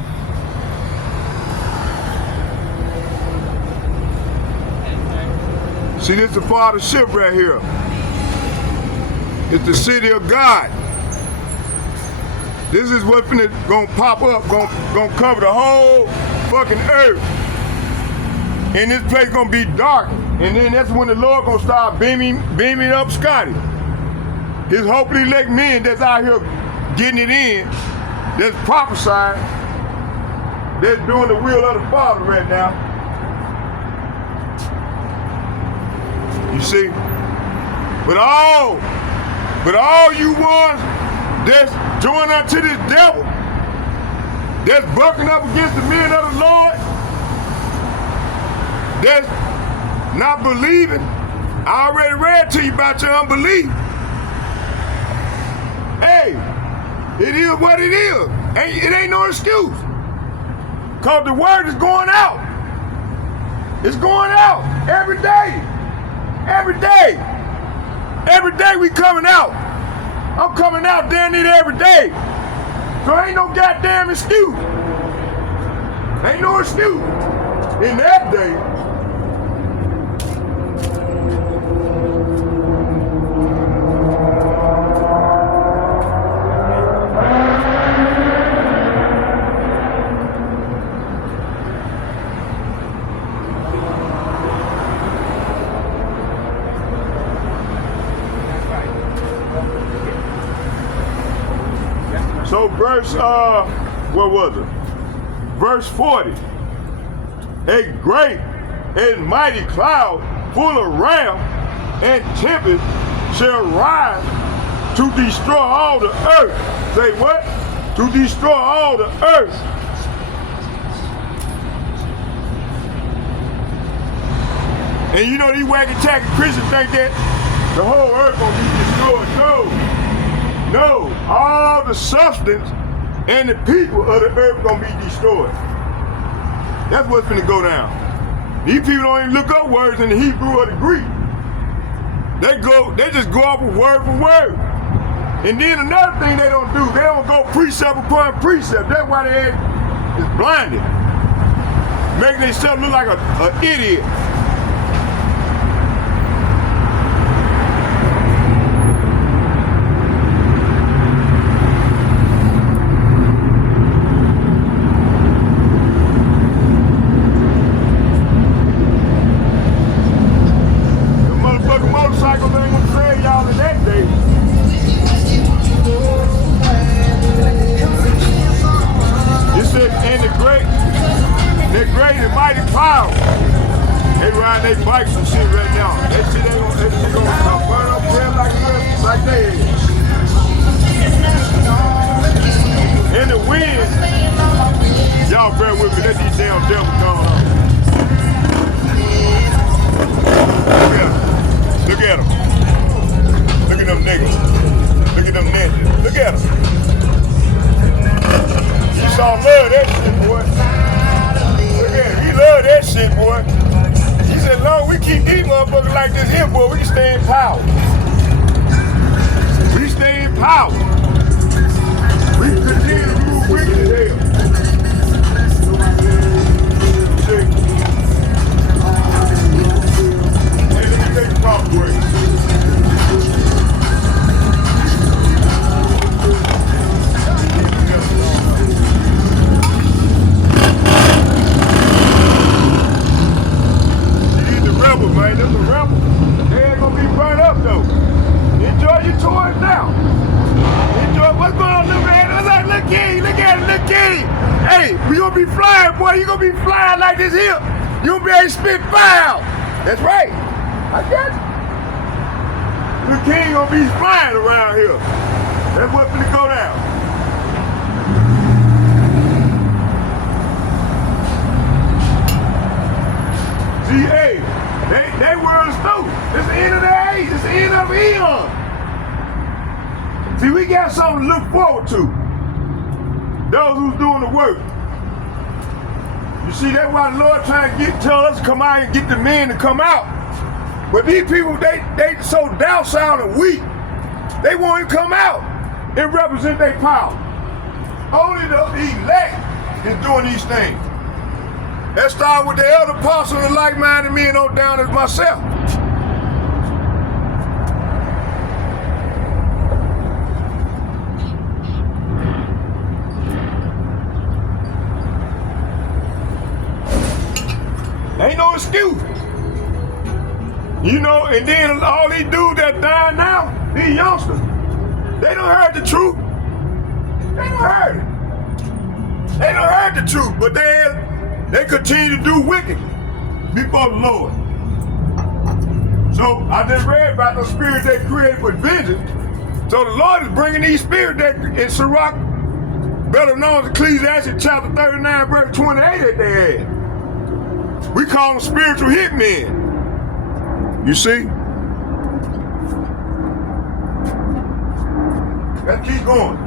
See, this is the Father's ship right here. It's the city of God. This is what's gonna pop up, gonna cover the whole fucking earth. And this place gonna be dark. And then that's when the Lord gonna start beaming up Scotty. His hopefully elect men that's out here getting it in, that's prophesying, that's doing the will of the Father right now. You see? But all you ones that's joined unto this devil, that's bucking up against the men of the Lord, that's not believing, I already read to you about your unbelief. Hey, it is what it is. It ain't no excuse. Cause the word is going out. It's going out every day. Every day. Every day we coming out. I'm coming out damn near every day. So ain't no goddamn excuse. Ain't no excuse. In that day. So verse, what was it? Verse 40. A great and mighty cloud full of wrath and tempest shall rise to destroy all the earth. Say what? To destroy all the earth. And you know these wagon tacky Christians think that the whole earth gonna be destroyed. No. No, all the substance and the people of the earth gonna be destroyed. That's what's gonna go down. These people don't even look up words in the Hebrew or the Greek. They just go off of word for word. And then another thing they don't do, they don't go precept upon precept. That's why they is blinded. Making themselves look like an idiot. They bikes and shit right now. That shit gonna come burn up bread like they is. In the wind, y'all bear with me, let these damn devils going on. Look at them. Look at them niggas. Look at them ninjas. Look at them. You saw love that shit, boy. Look at him. He love that shit, boy. He said, "Long we keep these motherfuckers like this here, boy, we can stay in power. We stay in power. We can continue to move wicked as hell." See? Hey, let me take the proper break. Rebels, man, them the rebels. They ain't gonna be burnt up though. Enjoy your toys now. Enjoy what's going on, little man. Look here, look at it, look at it. Hey, we gonna be flying, boy. You gonna be flying like this here. You gonna be able to spit fire out. That's right. I got you. The king gonna be flying around here. That's what's gonna go down. See, hey. They world is through. It's the end of the age. It's the end of the eon. See, we got something to look forward to. Those who's doing the work. You see, that's why the Lord trying to tell us to come out and get the men to come out. But these people, they so docile and weak, they won't even come out and represent their power. Only the elect is doing these things. Let's start with the elder apostle and like-minded men on down as myself. Ain't no excuse. You know, and then all these dudes that dying now, these youngsters, they don't heard the truth. They don't heard it. They don't heard the truth, but they continue to do wicked before the Lord. So I just read about the spirit they created with vengeance. So the Lord is bringing these spirits that in Sirach, better known as Ecclesiastes chapter 39, verse 28 that they had. We call them spiritual hitmen. You see? Let's keep going.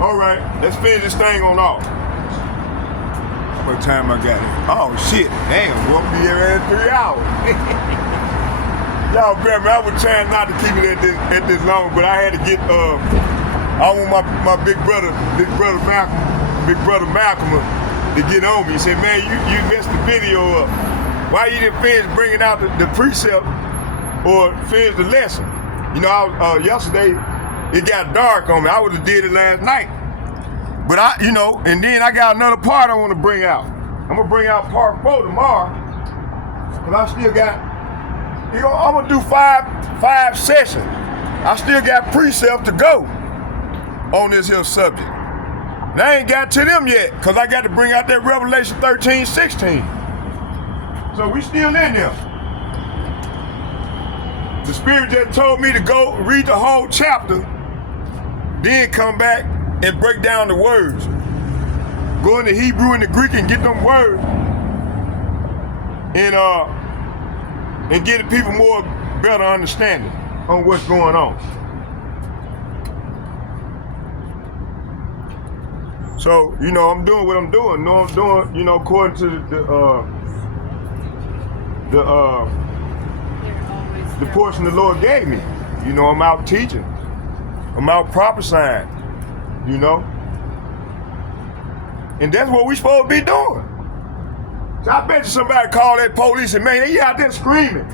All right, let's finish this thing on off. How much time I got? Oh shit, damn, we'll be here in 3 hours. Y'all bear me, I was trying not to keep it at this long, but I had to get I want my big brother Malcolm to get on me. He said, man, you messed the video up. Why you didn't finish bringing out the precept or finish the lesson? You know, yesterday it got dark on me. I would have did it last night. But and then I got another part I want to bring out. I'm gonna bring out part 4 tomorrow. Cause I still got, I'm gonna do five sessions. I still got precepts to go on this here subject. And I ain't got to them yet, because I got to bring out that Revelation 13:16. So we still in there. The Spirit just told me to go read the whole chapter, then come back and break down the words. Go into Hebrew and the Greek and get them words. And and get the people more better understanding on what's going on. So, you know, I'm doing what I'm doing. No, I'm doing, you know, according to the portion the Lord gave me. You know, I'm out teaching. I'm out prophesying, you know. And that's what we supposed to be doing. So I bet you somebody call that police and, man, they out there screaming.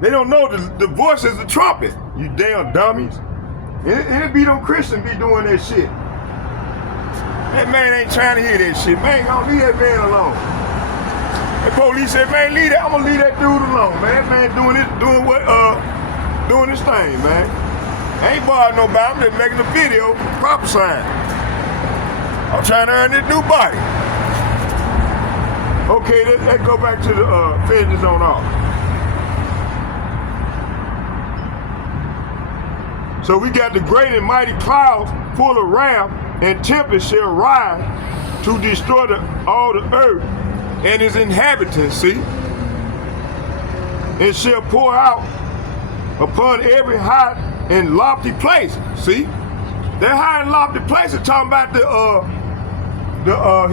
They don't know the voice is the trumpet, you damn dummies. And it be them Christians be doing that shit. That man ain't trying to hear that shit. Man, don't leave that man alone. The police said, man, leave that. I'm gonna leave that dude alone, man. That man doing his thing, man. I ain't bothering nobody. I'm just making a video, prophesying. I'm trying to earn this new body. Okay, let's go back to the finish this on off. So we got the great and mighty clouds full of wrath, and tempest shall rise to destroy all the earth and its inhabitants, see? And shall pour out upon every high and lofty place, see? That high and lofty place is talking about the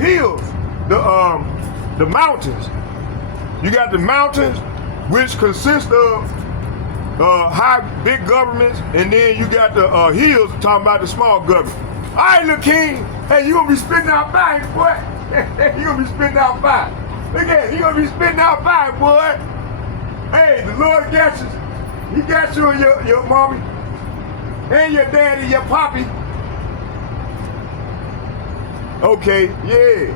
hills, the mountains. You got the mountains, which consist of high, big governments, and then you got the hills talking about the small government. All right, little king, hey, you gonna be spitting out fire, boy. You gonna be spitting out fire. Look at it, you gonna be spitting out fire, boy. Hey, the Lord got you. He got you and your mommy, and your daddy, your poppy. Okay, yeah.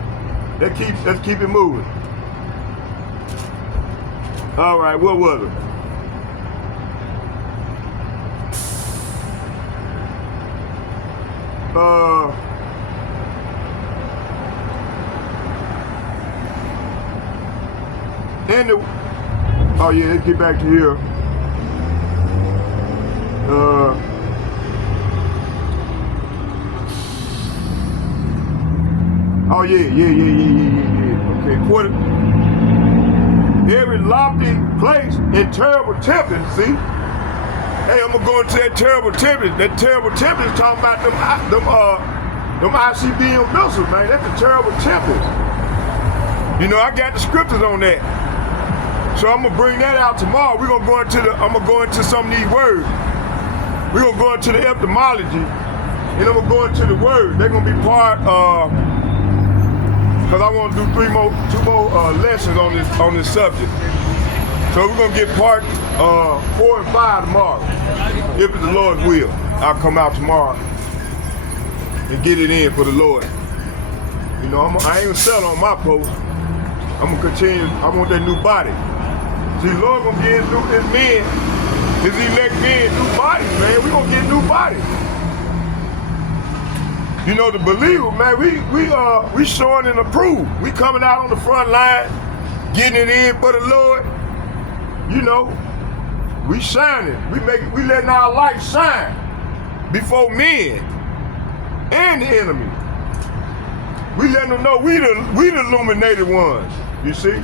Let's keep it moving. All right, what was it? Oh yeah, let's get back to here. Oh yeah. Okay, for every lofty place and terrible tempest, see? Hey, I'm gonna go into that terrible tempest. That terrible tempest is talking about them ICBM missiles, man. That's a terrible tempest. You know, I got the scriptures on that. So I'm gonna bring that out tomorrow. I'm gonna go into some of these words. We're gonna go into the etymology, and I'm gonna go into the words. They're gonna be part because I want to do two more lessons on this subject. So we're gonna get part 4 and 5 tomorrow, if it's the Lord's will. I'll come out tomorrow and get it in for the Lord. You know, I ain't gonna settle on my post. I'm gonna continue. I want that new body. See, the Lord gonna get his men, his elect men, new bodies, man. We gonna get new bodies. You know, the believer, man, we showing and approve. We coming out on the front line, getting it in for the Lord. You know, we shining. We letting our light shine before men and the enemy. We letting them know we the illuminated ones. You see,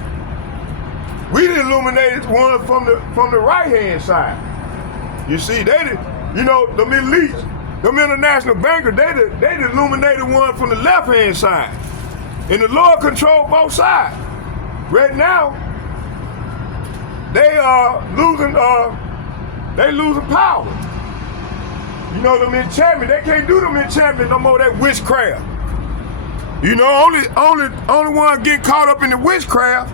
we the illuminated ones from the right hand side. You see, them elites, them international bankers, they the illuminated one from the left hand side, and the Lord control both sides. Right now, they losing power. You know, them enchantment, they can't do them enchantment no more, that witchcraft. You know, only one getting caught up in the witchcraft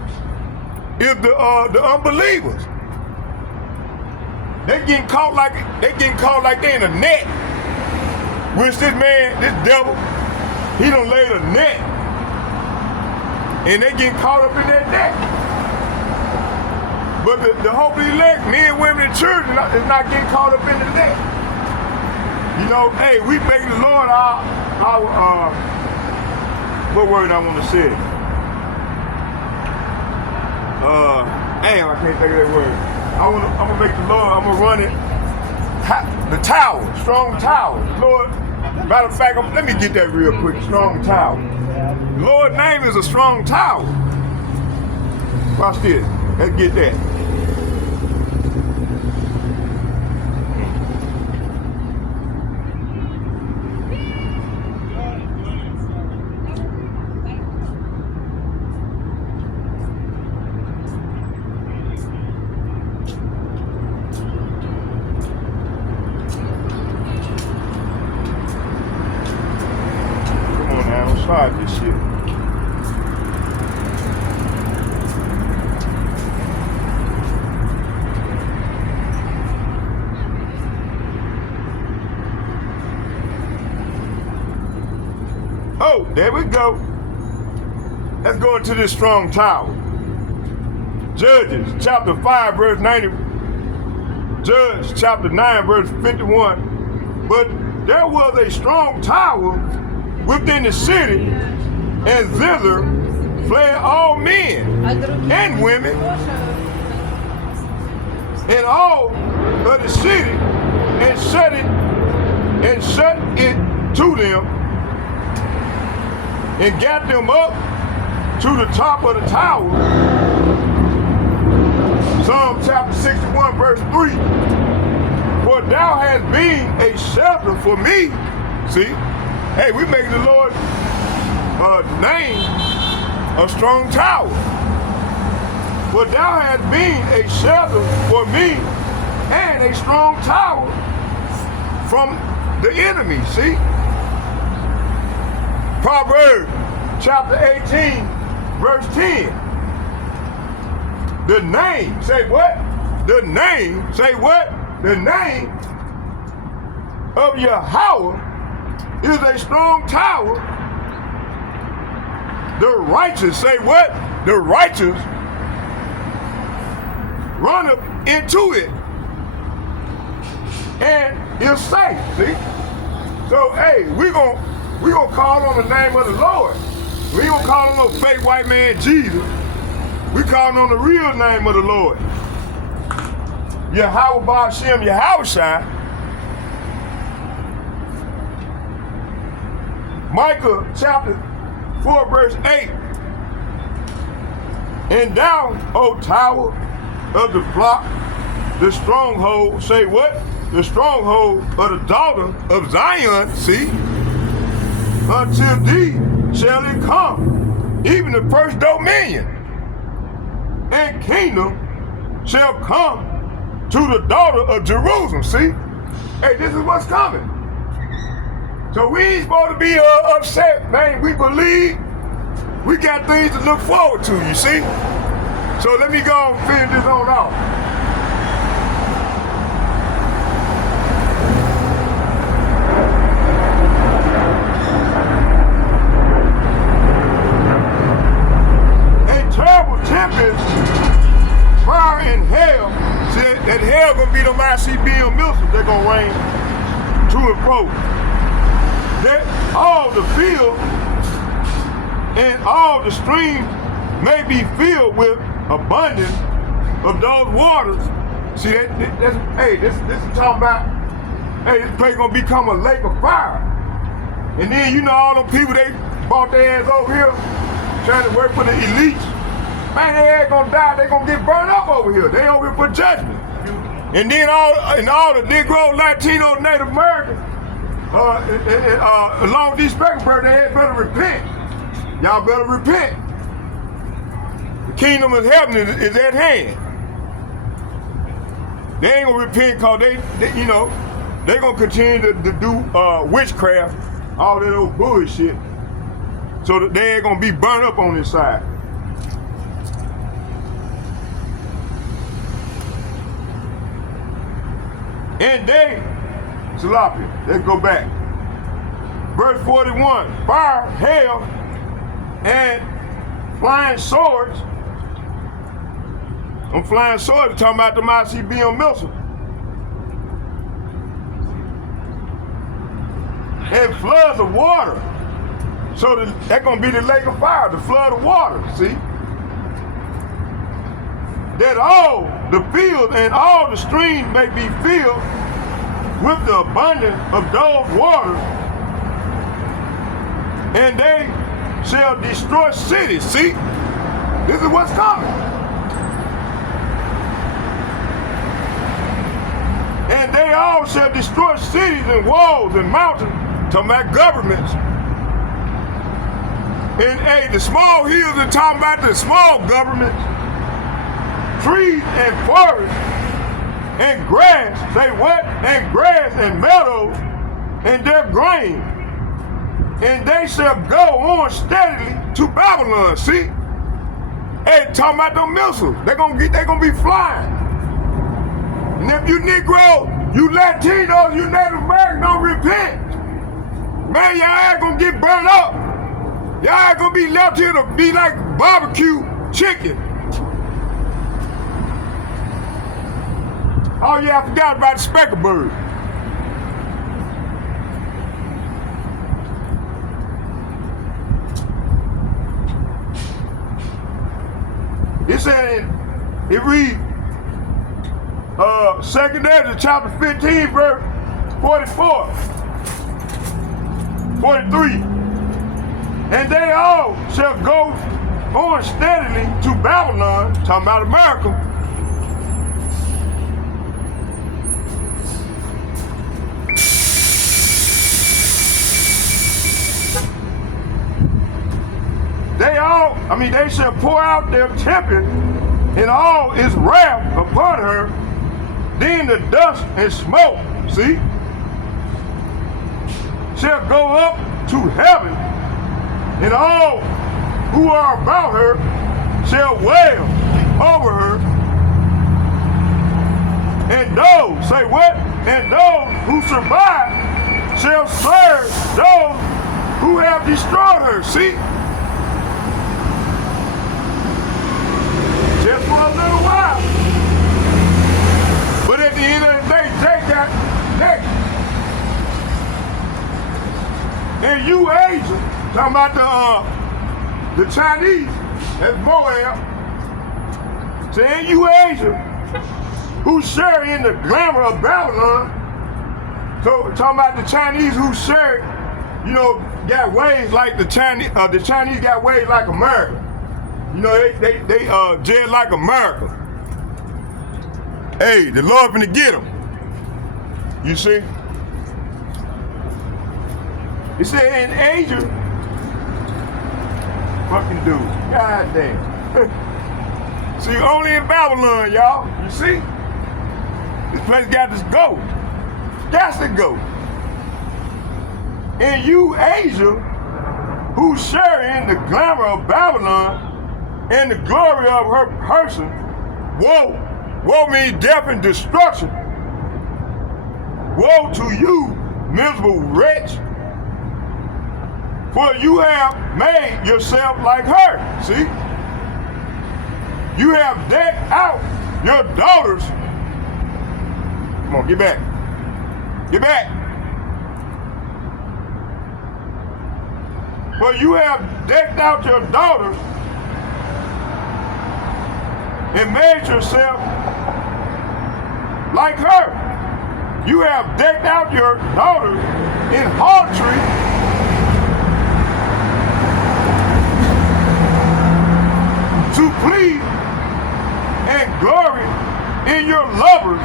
is the unbelievers. They getting caught like they in a net. Which this man, this devil, he done laid a net. And they getting caught up in that net. But the hope of the elect, men, women, and children is not getting caught up in the net. You know, hey, we make the Lord our what word I want to say? Damn, I can't think of that word. I'm gonna make the Lord, I'm gonna run it. The tower, strong tower. Lord, matter of fact, let me get that real quick. Strong tower. The Lord's name is a strong tower. Watch this. Let's get that. There we go. Let's go into this strong tower. Judges chapter 5 verse 90. Judges chapter 9 verse 51. But there was a strong tower within the city, and thither fled all men and women and all of the city, and shut it to them, and got them up to the top of the tower. Psalm chapter 61 verse 3. For thou hast been a shelter for me. See? Hey, we make the Lord's name a strong tower. For thou hast been a shelter for me and a strong tower from the enemy. See? Proverbs chapter 18 verse 10. The name, say what? The name, say what? The name of Yahweh is a strong tower. The righteous, say what? The righteous run up into it and is safe. See? So hey, we gonna call on the name of the Lord. We don't call on no fake white man Jesus. We calling on the real name of the Lord. Yahweh Ba'ashem Yahushai. Micah chapter 4 verse 8. And thou, O tower of the flock, the stronghold, say what? The stronghold of the daughter of Zion, see? Until thee shall it come, even the first dominion and kingdom shall come to the daughter of Jerusalem, see? Hey, this is what's coming. So we ain't supposed to be upset, man. We believe we got things to look forward to, you see? So let me go and finish this on out. Tempest, fire, and hail. See, that hail gonna be them ICBM missiles. They're gonna rain to and fro. That all the field and all the streams may be filled with abundance of those waters. See, that's hey, this is talking about. Hey, this place gonna become a lake of fire. And then you know all them people they bought their ass over here trying to work for the elites. Man, they ain't gonna die. They gonna get burned up over here. They over here for judgment. And then all the Negro, Latino, Native Americans, along with these Speckenburg, they better repent. Y'all better repent. The kingdom of heaven is at hand. They ain't gonna repent because they gonna continue to do witchcraft, all that old bullshit. So that they ain't gonna be burned up on this side. And they, Salafi, let's go back. Verse 41, fire, hail, and flying swords. I'm flying swords, talking about the ICBM missiles. And floods of water. So that's gonna be the lake of fire, the flood of water, see? That all the fields and all the streams may be filled with the abundance of those waters, and they shall destroy cities. See, this is what's coming. And they all shall destroy cities and walls and mountains, talking about governments. And the small hills are talking about the small governments. Trees and forests and grass, say what? And grass and meadows and their grain. And they shall go on steadily to Babylon. See? Hey, talking about them missiles. They're gonna be flying. And if you Negro, you Latinos, you Native Americans don't repent, man, your ass gonna get burned up. Y'all gonna be left here to be like barbecue chicken. Oh yeah, I forgot about the speckled bird. It said, it reads, 2 Esdras chapter 15, verse 44, 43. And they all shall go on steadily to Babylon, talking about America. They shall pour out their tempest and all its wrath upon her, then the dust and smoke, see, shall go up to heaven, and all who are about her shall wail over her. And those, say what? And those who survive shall serve those who have destroyed her, see? Just for a little while. But at the end of the day, take that next. And you Asian, talking about the Chinese, that's Moab, saying you Asian, who share in the glamour of Babylon. So talking about the Chinese who share, you know, got ways like the Chinese got ways like America. You know, they just like America. Hey, the Lord finna get them. You see? It said in Asia, fucking dude, god damn. See, only in Babylon, y'all, you see? This place got to go. Got to go. And you, Asia, who share in the glamour of Babylon and the glory of her person, woe. Woe means death and destruction. Woe to you, miserable wretch. For you have made yourself like her, see? You have decked out your daughters. Come on, get back. Get back. For you have decked out your daughters and made yourself like her. You have decked out your daughters in harlotry to please and glory in your lovers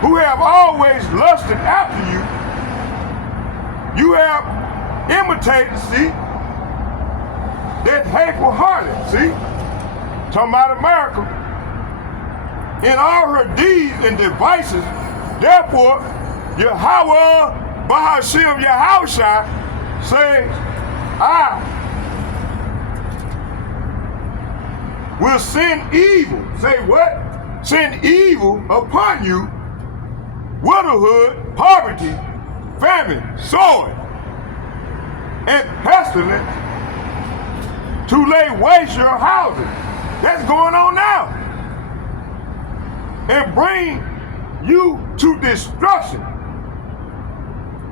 who have always lusted after you. You have imitated, see, that hateful harlot, see? Talking about America, in all her deeds and devices. Therefore, Yahweh, Bahashim, Yahushua says, I will send evil. Say what? Send evil upon you, widowhood, poverty, famine, sword, and pestilence to lay waste your houses. That's going on now. And bring you to destruction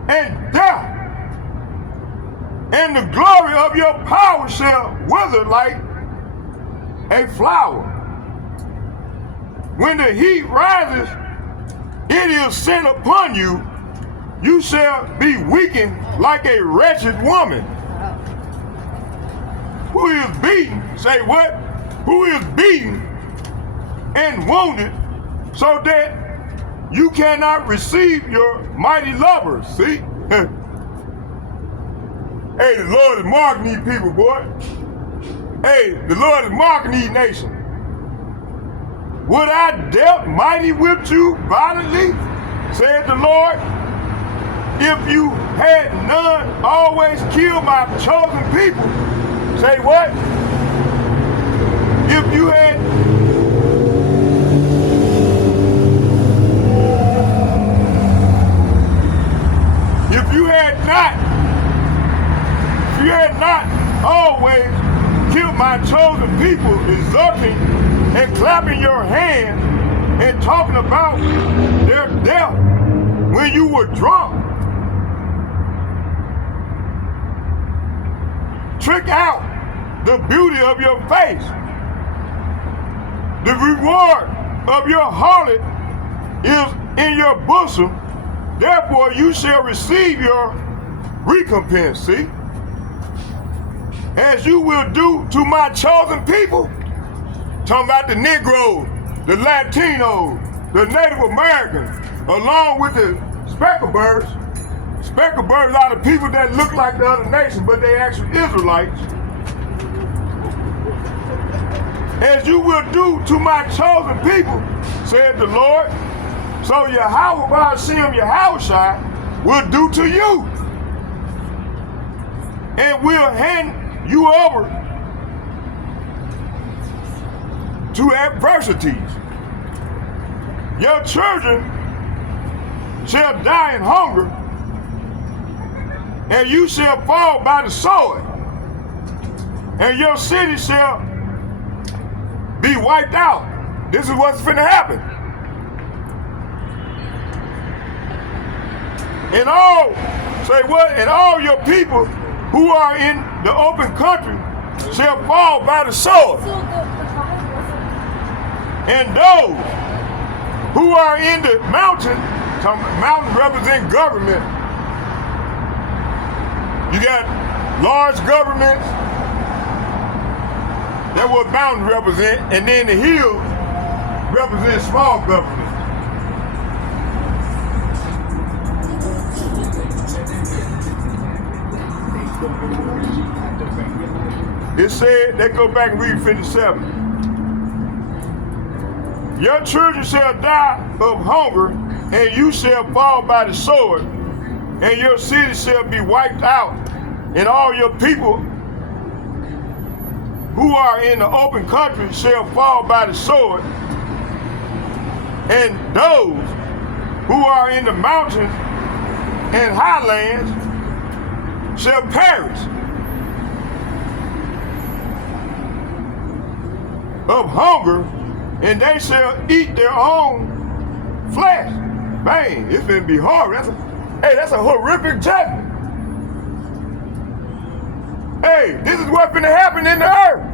and death. And the glory of your power shall wither like a flower. When the heat rises, it is sent upon you. You shall be weakened like a wretched woman who is beaten. Say what? Who is beaten and wounded so that you cannot receive your mighty lovers. See? Hey, the Lord is marking these people, boy. Hey, the Lord is marking these nations. Would I dealt mighty with you violently, said the Lord, if you had none always kill my chosen people? Say what? If you had not exulting and clapping your hands and talking about their death when you were drunk. Trick out the beauty of your face. The reward of your harlot is in your bosom. Therefore you shall receive your recompense, see? As you will do to my chosen people. Talking about the Negroes, the Latinos, the Native Americans, along with the speckled birds. Speckled birds are the people that look like the other nation, but they actually Israelites. As you will do to my chosen people, said the Lord, so Yahweh Ba'ashem Yahushai will do to you. And will hand you over to adversities. Your children shall die in hunger, and you shall fall by the sword, and your city shall be wiped out. This is what's finna happen. And all, say what? And all your people who are in the open country shall fall by the sword. And those who are in the mountain, mountains represent government. You got large governments, that's what mountains represent, and then the hills represent small government. It said, let's go back and read 57. Your children shall die of hunger, and you shall fall by the sword, and your city shall be wiped out, and all your people who are in the open country shall fall by the sword, and those who are in the mountains and highlands shall perish of hunger, and they shall eat their own flesh. Man, it's gonna be hard. That's a horrific judgment. Hey, this is what's gonna happen in the earth.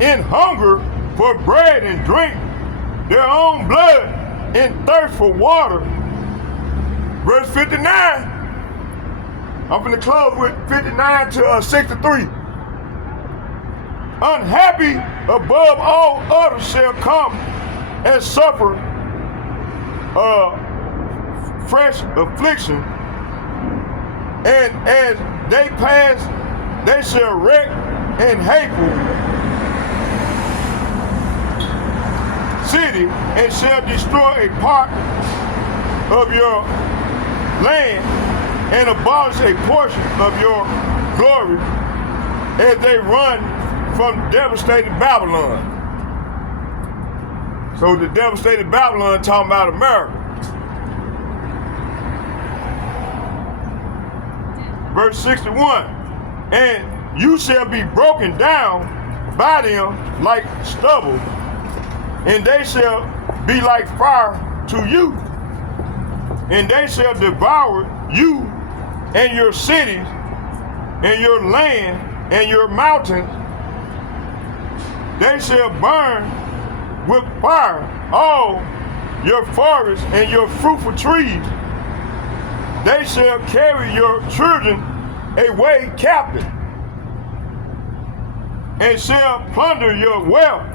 In hunger for bread and drink, their own blood, and thirst for water. Verse 59. I'm going to close with 59 to 63. Unhappy above all others shall come and suffer fresh affliction, and as they pass, they shall wreck and hateful city, and shall destroy a part of your land and abolish a portion of your glory as they run from devastated Babylon. So the devastated Babylon talking about America. Verse 61, and you shall be broken down by them like stubble, and they shall be like fire to you, and they shall devour you and your cities and your land and your mountains. They shall burn with fire all your forests and your fruitful trees. They shall carry your children away captive, and shall plunder your wealth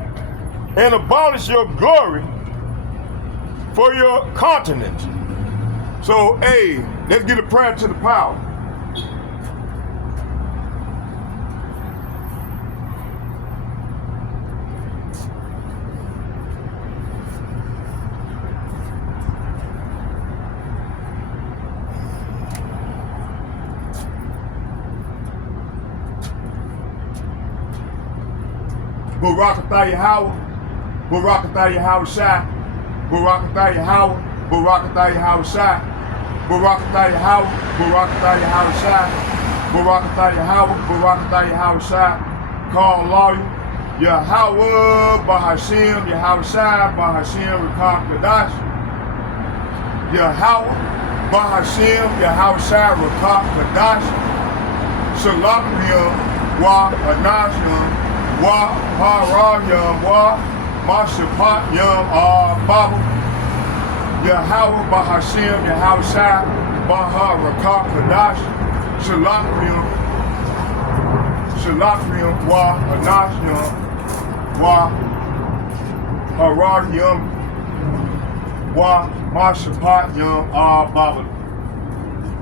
and abolish your glory for your continents. So, hey, let's get a prayer to the power. Barakatah Yahweh, Barakatah Yahushai, Barakatah Yahweh, Barakatah Yahushua, Barakatah Yahweh, Barakatah Yahushua, Barakatah Yahweh, Barakatah Yahushua, call lawyer, Yahweh, Bahashim, Yahushua, Bahashim, Rekah Kadash, Yahweh, Bahashim, Yahushua, Rekah Kadash, Shalakriya, Wa Anashim, Wa Harayam, Wa Mashapat Yam Baba, Yahweh Bahashim, Yahushua, Baha Rekah Kadash, Shalakriya, Wa Anashim, Wa Harayam, Wa Mashapat Yam Baba.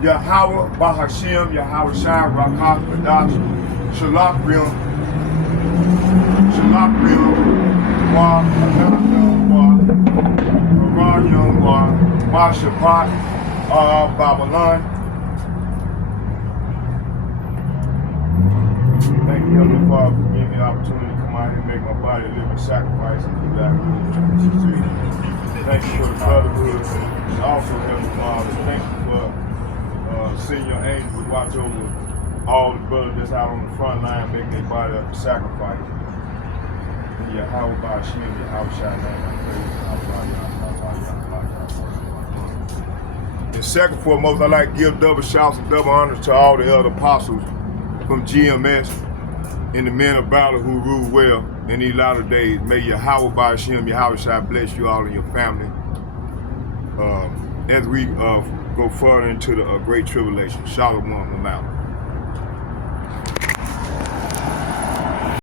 Yahweh Bahashim, Yahushua, Rekah Kadash, Shalakriya, Wa Anashim, Wa Harayam, Wa Mashapat Babylon. Thank you, Heavenly Father, for giving me the opportunity to come out here and make my body a living sacrifice and do that. Thank you for the brotherhood. And also, Heavenly Father, thank you for sending your angels to watch over all the brothers that's out on the front line making their body a sacrifice. In Yahweh Bashim, Yahweh Shai name, I praise. And second foremost, I'd like to give double shouts and double honors to all the other apostles from GMS and the men of valor who rule well in these latter days. May Yahweh Bashim, Yahweh Shai bless you all and your family as we go further into the great tribulation. Shalom, I'm out.